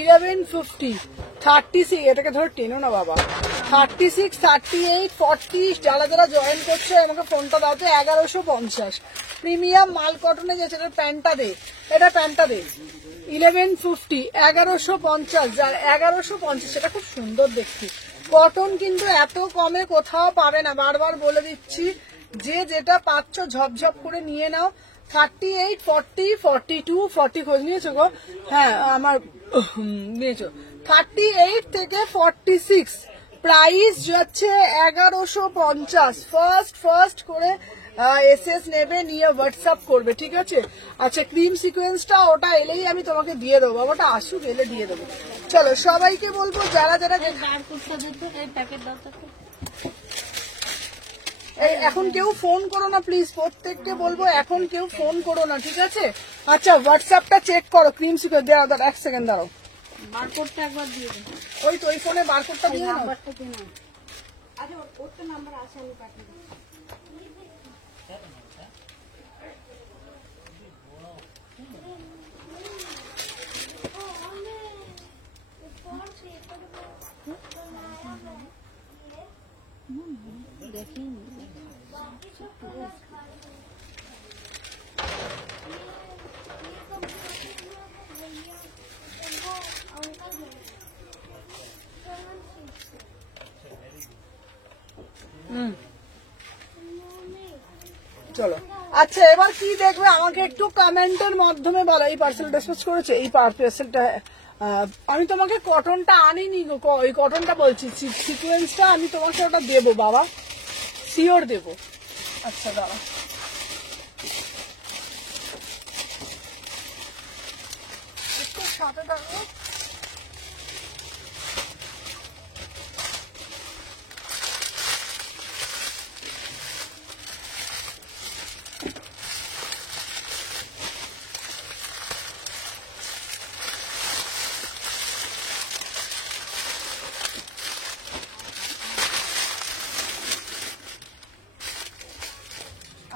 1150, 36, এটাকে ধরো টেনো না বাবা, 36, 38, 40, যারা যারা জয়েন করছে আমাকে ফোনটা দাও তো। 1150 প্রিমিয়াম মাল কটনে যাচ্ছে, এটা প্যান্টটা দে, এটা প্যান্টটা দে। 1150, 1150, যার 1150, সেটা খুব সুন্দর দেখতে। কটন কিন্তু এত কমে কোথাও পাবে না, বারবার বলে দিচ্ছি, যে যেটা পাচ্ছ ঝপঝপ করে নিয়ে নাও। 38, 40, 42, 40 খোঁজ নিয়েছো গো? হ্যাঁ আমার নিয়েছো। 38 থেকে 46, প্রাইস যাচ্ছে 1150। ফার্স্ট করে এসএস নেবে, নিয়ে হোয়াটসঅ্যাপ করবে, ঠিক আছে? আচ্ছা ক্রিম সিকোয়েন্সটা ওটা এলেই আমি তোমাকে দিয়ে দেবো, বাবাটা আসুক, এলে দিয়ে দেবো। চলো সবাইকে বলবো যারা যারা এখন কেউ ফোন করো না প্লিজ, প্রত্যেককে বলবো এখন কেউ ফোন করো না, ঠিক আছে? আচ্ছা হোয়াটসঅ্যাপটা চেক করো, ক্রিম সিকোয়েন্স দাঁড়াও, এক সেকেন্ড দাঁড়াও, বারকোডটা একবার দিয়ে দিন। ওই তো ওই ফোনে বারকোডটা দিয়ে নাও। নাম্বারটা দিন। আচ্ছা ওর তো নাম্বার আছে, আমি পাঠিয়ে দিই। চলো আচ্ছা এবার কি দেখবে আমাকে একটু কমেন্টের মাধ্যমে বলো। এই পার্সেল ডিসপ্যাচ করেছে, এই পার্সেলটা আমি তোমাকে কটনটা আনিনি গো, ওই কটনটা বলছি, সিকোয়েন্সটা আমি তোমাকে ওটা দেবো বাবা, শিওর দেবো। আচ্ছা দাঁড়া, একটু সাথে থাকো।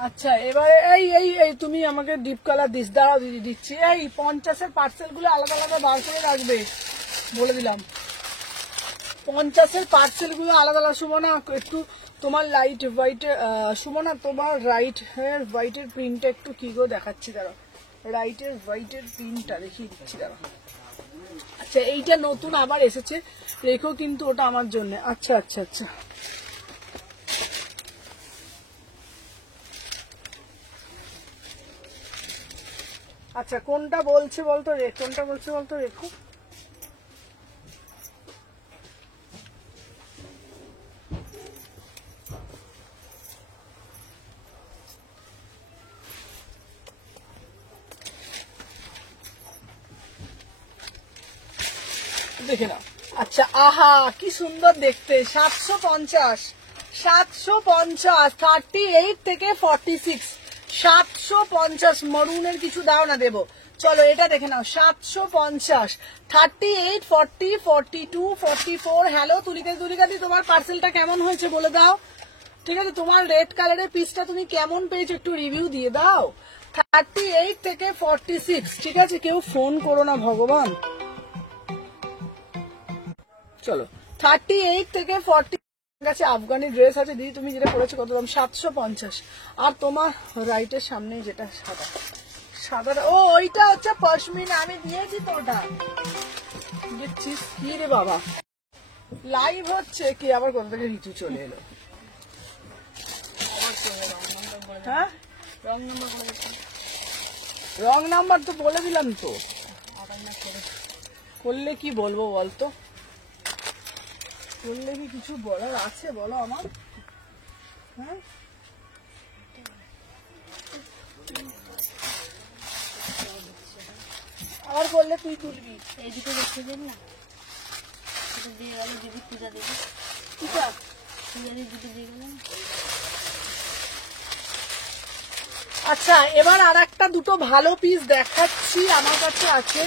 আচ্ছা এবারে এই এই এই তুমি আমাকে ডিপ কালার দিস, দাঁড়াও দিদি দিচ্ছি। এই 50-এর পার্সেল গুলো আলাদা আলাদা বার করে রাখবে, বলে দিলাম। 50-এর পার্সেল গুলো আলাদা আলাদা। সুমনা একটু তোমার লাইট হোয়াইট, সুমনা তোমার রাইট হেয়ার হোয়াইটের প্রিন্টটা একটু কি গো দেখাচ্ছি, দাঁড়াও, রাইটের হোয়াইটের প্রিন্টটা দেখিয়ে দিচ্ছি, দাঁড়াও। আচ্ছা এইটা নতুন আবার এসেছে, রেখো কিন্তু ওটা আমার জন্য। আচ্ছা আচ্ছা আচ্ছা আচ্ছা কোনটা বলছে বলতো, কোনটা বলছে বলতো, রেখো। দেখে নাও। আচ্ছা আহা কি সুন্দর দেখতে, 750, 38 থেকে 46, 750। মরুনের কিছু দাও না, দেবো। চলো এটা দেখে নাও, 750, 38, 40, 42, 44। হ্যালো তুলিকাদি, তোমার পার্সেলটা কেমন হয়েছে বলে দাও, ঠিক আছে? তোমার রেড কালারের পিসটা তুমি কেমন পেয়েছো একটু রিভিউ দিয়ে দাও। 38 থেকে 46, ঠিক আছে? কেউ ফোন করো না ভগবান। চলো 38 থেকে 40 কাছে আফগানি ড্রেস আছে দিদি, তুমি যেটা পরেছো কত দাম? 750। আর তোমার রাইটের সামনে যেটা সাদা সাদা, ও ওইটা হচ্ছে পশমিনা, আমি দিয়েছি তো ওটা। দেখছিস কি রে বাবা, লাইভ হচ্ছে কি? আবার কোথা থেকে ঋতু চলে এলো? হ্যাঁ রং নাম্বার তো বলে দিলাম তো, করলে কি বলবো বলতো, করলে কি কিছু বলার আছে বলো আমার? হ্যাঁ আবার বললে তুই তুলবি, এই দুটো দেখতে দেন না, এটা দিয়ে গেল দিদি, পূজা দেবে, ঠিক আছে? পূজা দিয়ে দুটো দিয়ে গেলাম। আচ্ছা এবার আর একটা দুটো ভালো পিস দেখাচ্ছি, আমার কাছে আছে,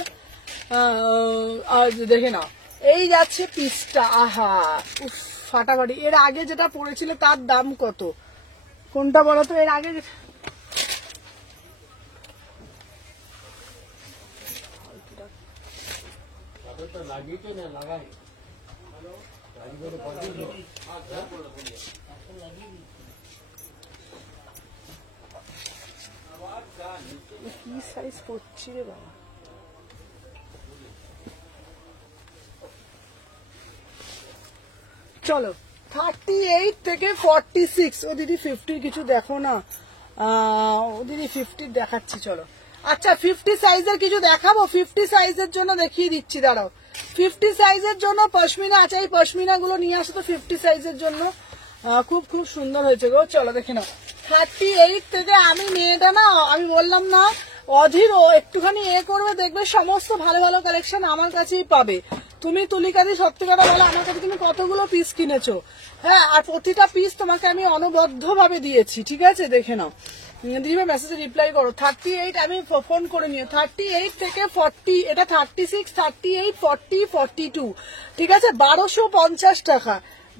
দেখে নাও। এই যাচ্ছে পিসটা, আহা উফ ফাটাফাটি। এর আগে যেটা পড়েছিল তার দাম কত, কোনটা বলো তো? এর আগে কি সাইজ পড়ছি রে বাবা। চলো 38 থেকে 46। ও দিদি 50 কিছু দেখো না, ও দিদি 50 দেখাচ্ছি চলো। আচ্ছা 50 সাইজের কিছু দেখাবো, 50 সাইজের জন্য দেখিয়ে দিচ্ছি, দাঁড়াও। 50 সাইজের জন্য পশমিনা আছে, এই পশমিনা গুলো নিয়ে আসো তো 50 সাইজের জন্য। খুব খুব সুন্দর হয়েছে গো। চলো দেখে নাও 38 থেকে। আমি মেয়েটা না, আমি বললাম না অধীর, ও একটুখানি করবে, দেখবে সমস্ত ভালো ভালো কালেকশন আমার কাছেই পাবে। তুমি তুলিকাদি সত্যি কথা বলো, আমার কাছে তুমি কতগুলো পিস কিনেছো, হ্যাঁ, আর প্রতিটা পিস তোমাকে আমি অনবদ্য ভাবে দিয়েছি, ঠিক আছে? দেখে নাও, দিবে মেসেজে রিপ্লাই করো। 38 আমি ফোন করে নিও। 38 থেকে 40, এটা 36, 38, 40, 42, ঠিক আছে? 1250 টাকা,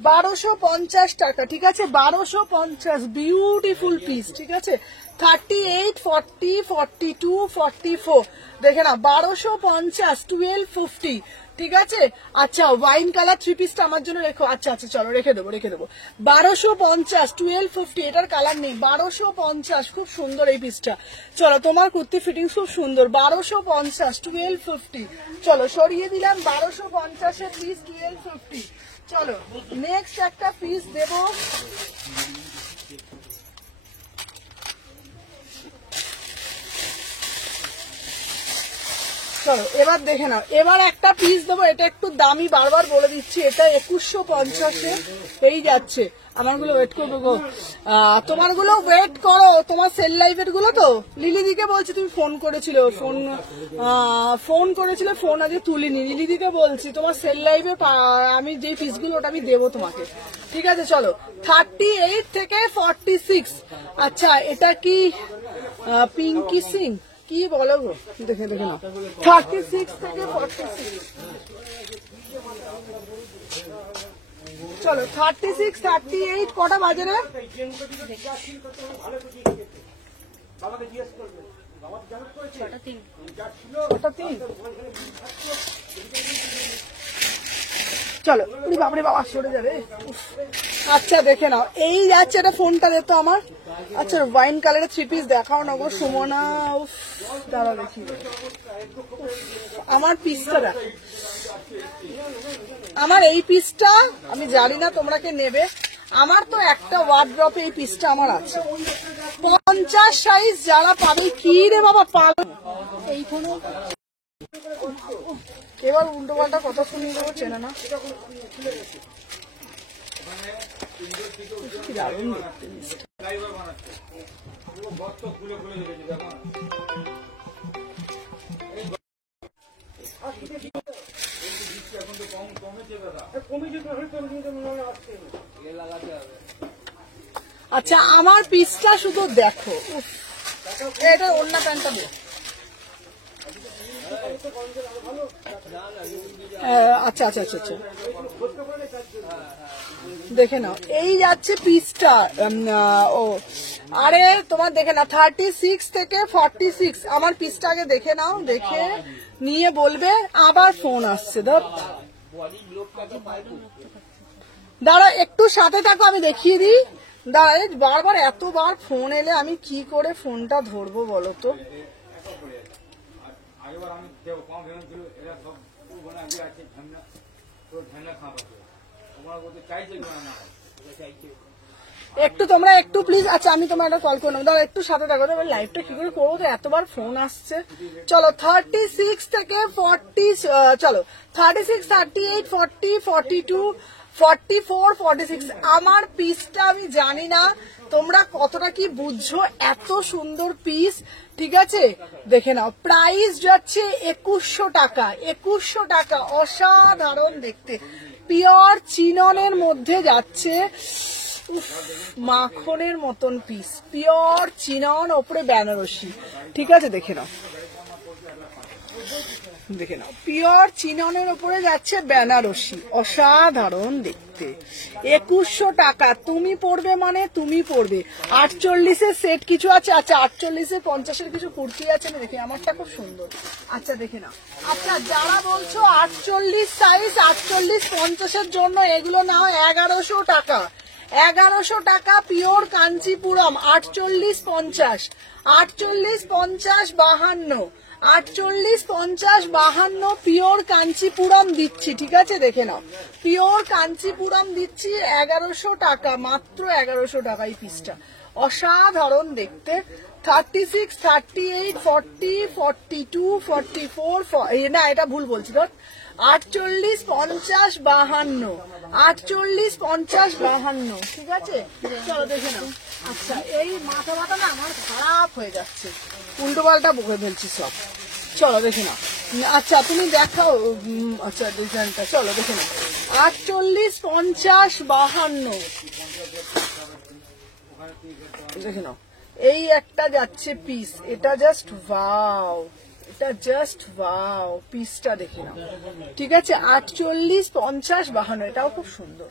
1250 টাকা, ঠিক আছে? 1250, বিউটিফুল পিস, ঠিক আছে? 38, 40, 42, 44, দেখে না, 1250, 1250, ঠিক আছে? আচ্ছা, ওয়াইন কালার 3 পিসটা আমার জন্য রেখো। আচ্ছা আচ্ছা, চলো রেখে দেবো, রেখে দেবো। 1250, 1250, এটার কালার নেই। 1250, খুব সুন্দর এই পিসটা। চলো, তোমার কুর্তি ফিটিং খুব সুন্দর। 1250, 1250, চলো সরিয়ে দিলাম। 1250 পিস 1250। চলো নেক্সট একটা পিস দেবো। চলো এবার দেখে নাও, এবার একটা পিস দেবো, এটা একটু দামি, বারবার বলে দিচ্ছি, এটা 2150 এই যাচ্ছে। আমারগুলো ওয়েট করবো গো, তোমারগুলো ওয়েট করো, তোমার সেল লাইভের গুলো তো। লিলিদিকে বলছি, তুমি ফোন করেছিল, ফোন করেছিলে, ফোন আজকে তুলিনি। লিলিদিকে বলছি তোমার সেল লাইভে আমি যে পিসগুলো ওটা আমি দেবো তোমাকে, ঠিক আছে? চলো 38 থেকে 46। আচ্ছা, এটা কি পিঙ্কি সিং কি বলো গো, দেখে দেখে না। 36 থেকে 46, চলো 36, 38, কটা বাজে রে? চলো, বাপরে বাবা সরে যাবে। আচ্ছা দেখে নাও, এই যাচ্ছে, এটা ফোনটা দে তো আমার। আচ্ছা, ওয়াইন কালারের 3 পিস দেখাও না গো সুমনা। দাঁড়া দেখি, আমার পিসটা দেখ, আমার এই পিসটা আমি জানি না তোমরা কে নেবে, আমার তো একটা ওয়ার্ড্রপে এই পিসটা আমার আছে। 50 সাইজ যারা পাবে, কি রে বাবা পাল, এই কোনো এবার উল্টো পাল্টা কথা শুনিয়ে দেবো, চেনে না। দারুণ দেখতে জিনিসটা। আচ্ছা, আমার পিসটা শুধু দেখো, এটা অন্য প্যান্টটা দেখ। আচ্ছা আচ্ছা আচ্ছা আচ্ছা, দেখে নাও, এই যাচ্ছে পিসটা। ও আরে তোমার দেখে না, 36 থেকে 46, আমার পিসটা আগে দেখে নাও, দেখে নিয়ে বলবে। আবার ফোন আসছে, দাঁড়া একটু সাথে থাকো, আমি দেখিয়ে দিই। দাঁড়া, বারবার এতবার ফোন এলে আমি কি করে ফোনটা ধরবো বলো তো? একটু তোমরা একটু প্লিজ, আচ্ছা আমি তোমার একটা কল করে নেবো, দাঁড়া একটু সাথে থাকো। লাইভটা কি করে করবো তো, এতবার ফোন আসছে। চলো 36 থেকে 40, চলো 36, 38, 40, 42, 44, 46, আমার পিসটা আমি জানি না তোমরা কতটা কি বুঝছো, এত সুন্দর পিস, ঠিক আছে? দেখে নাও, প্রাইস যাচ্ছে 2100 টাকা, 2100 টাকা, অসাধারণ দেখতে, পিওর চিননের মধ্যে যাচ্ছে, মাখনের মতন পিস, পিওর চিনন, ওপরে বেনারসি, ঠিক আছে? দেখে নাও, দেখে নাও, পিওর চিননের উপরে যাচ্ছে বেনারসি, অসাধারণ দেখতে, 2100 টাকা। তুমি পড়বে মানে তুমি পড়বে। 48-এর সেট কিছু আছে, আচ্ছা 48-এর 50-এর কিছু কুর্তি আছে, না দেখি, আমারটা খুব সুন্দর। আচ্ছা দেখে নাও, আচ্ছা যারা বলছো 48 সাইজ, 48-50-এর জন্য এগুলো নাও 1100 টাকা, 1100 টাকা, পিওর কাঞ্চিপুরম, 48-50, 48-50, 52, 48-50, 52, পিওর কাঞ্চিপুরম দিচ্ছি, ঠিক আছে? দেখে নাও, পিওর কাঞ্চিপুরম দিচ্ছি 1100 টাকা, মাত্র 1100 টাকা এই পিসটা, অসাধারণ দেখতে। 36, 38, 40, 42, 44, না এটা ভুল বলছি, 48, 50, 52, 48, 50, 52, ঠিক আছে? চলো দেখে নাও। আচ্ছা, এই মাথা ব্যথা না আমার খারাপ হয়ে যাচ্ছে, উল্টো পাল্টা বকে ফেলছি সব। চলো দেখে নাও। আচ্ছা তুমি দেখাও, আচ্ছা ডিজাইনটা চলো দেখে নাও। 48, 50, 52, দেখে নাও। এই একটা যাচ্ছে পিস, এটা জাস্ট ওয়াও, এটা জাস্ট ওয়াও, পিসটা দেখে নাও, ঠিক আছে? 48, 50, 52, এটাও খুব সুন্দর,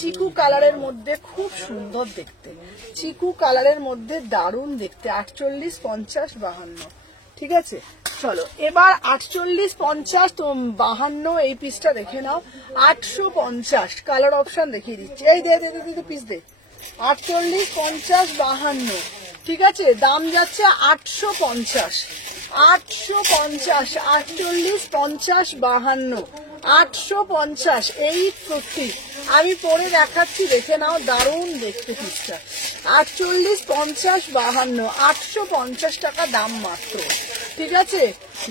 চিকু কালারের মধ্যে খুব সুন্দর দেখতে, চিকু কালারের মধ্যে দারুণ দেখতে। 48, 50, 52, ঠিক আছে? চলো এবার 48, 50, 52 এই পিসটা দেখে নাও। 850 কালার অপশন দেখিয়ে দিচ্ছি, এই দে দে দে পিস দে। 48, 50, 52, ঠিক আছে? দাম যাচ্ছে 850, 850, 48, 50, 52, 850, 850। আমি পরে দেখাচ্ছি, দেখে নাও, দারুণ দেখতে পিসটা। 48, 50, 52, 850 টাকা দাম মাত্র, ঠিক আছে?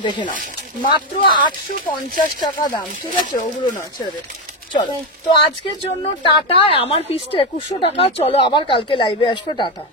দেখে নাও, মাত্র 850 টাকা দাম, ঠিক আছে? ওগুলো না ছেড়ে। চলো তো আজকের জন্য টাটা। আমার পিসটা 2100 টাকা। চলো আবার কালকে লাইভে আসবে, টাটা।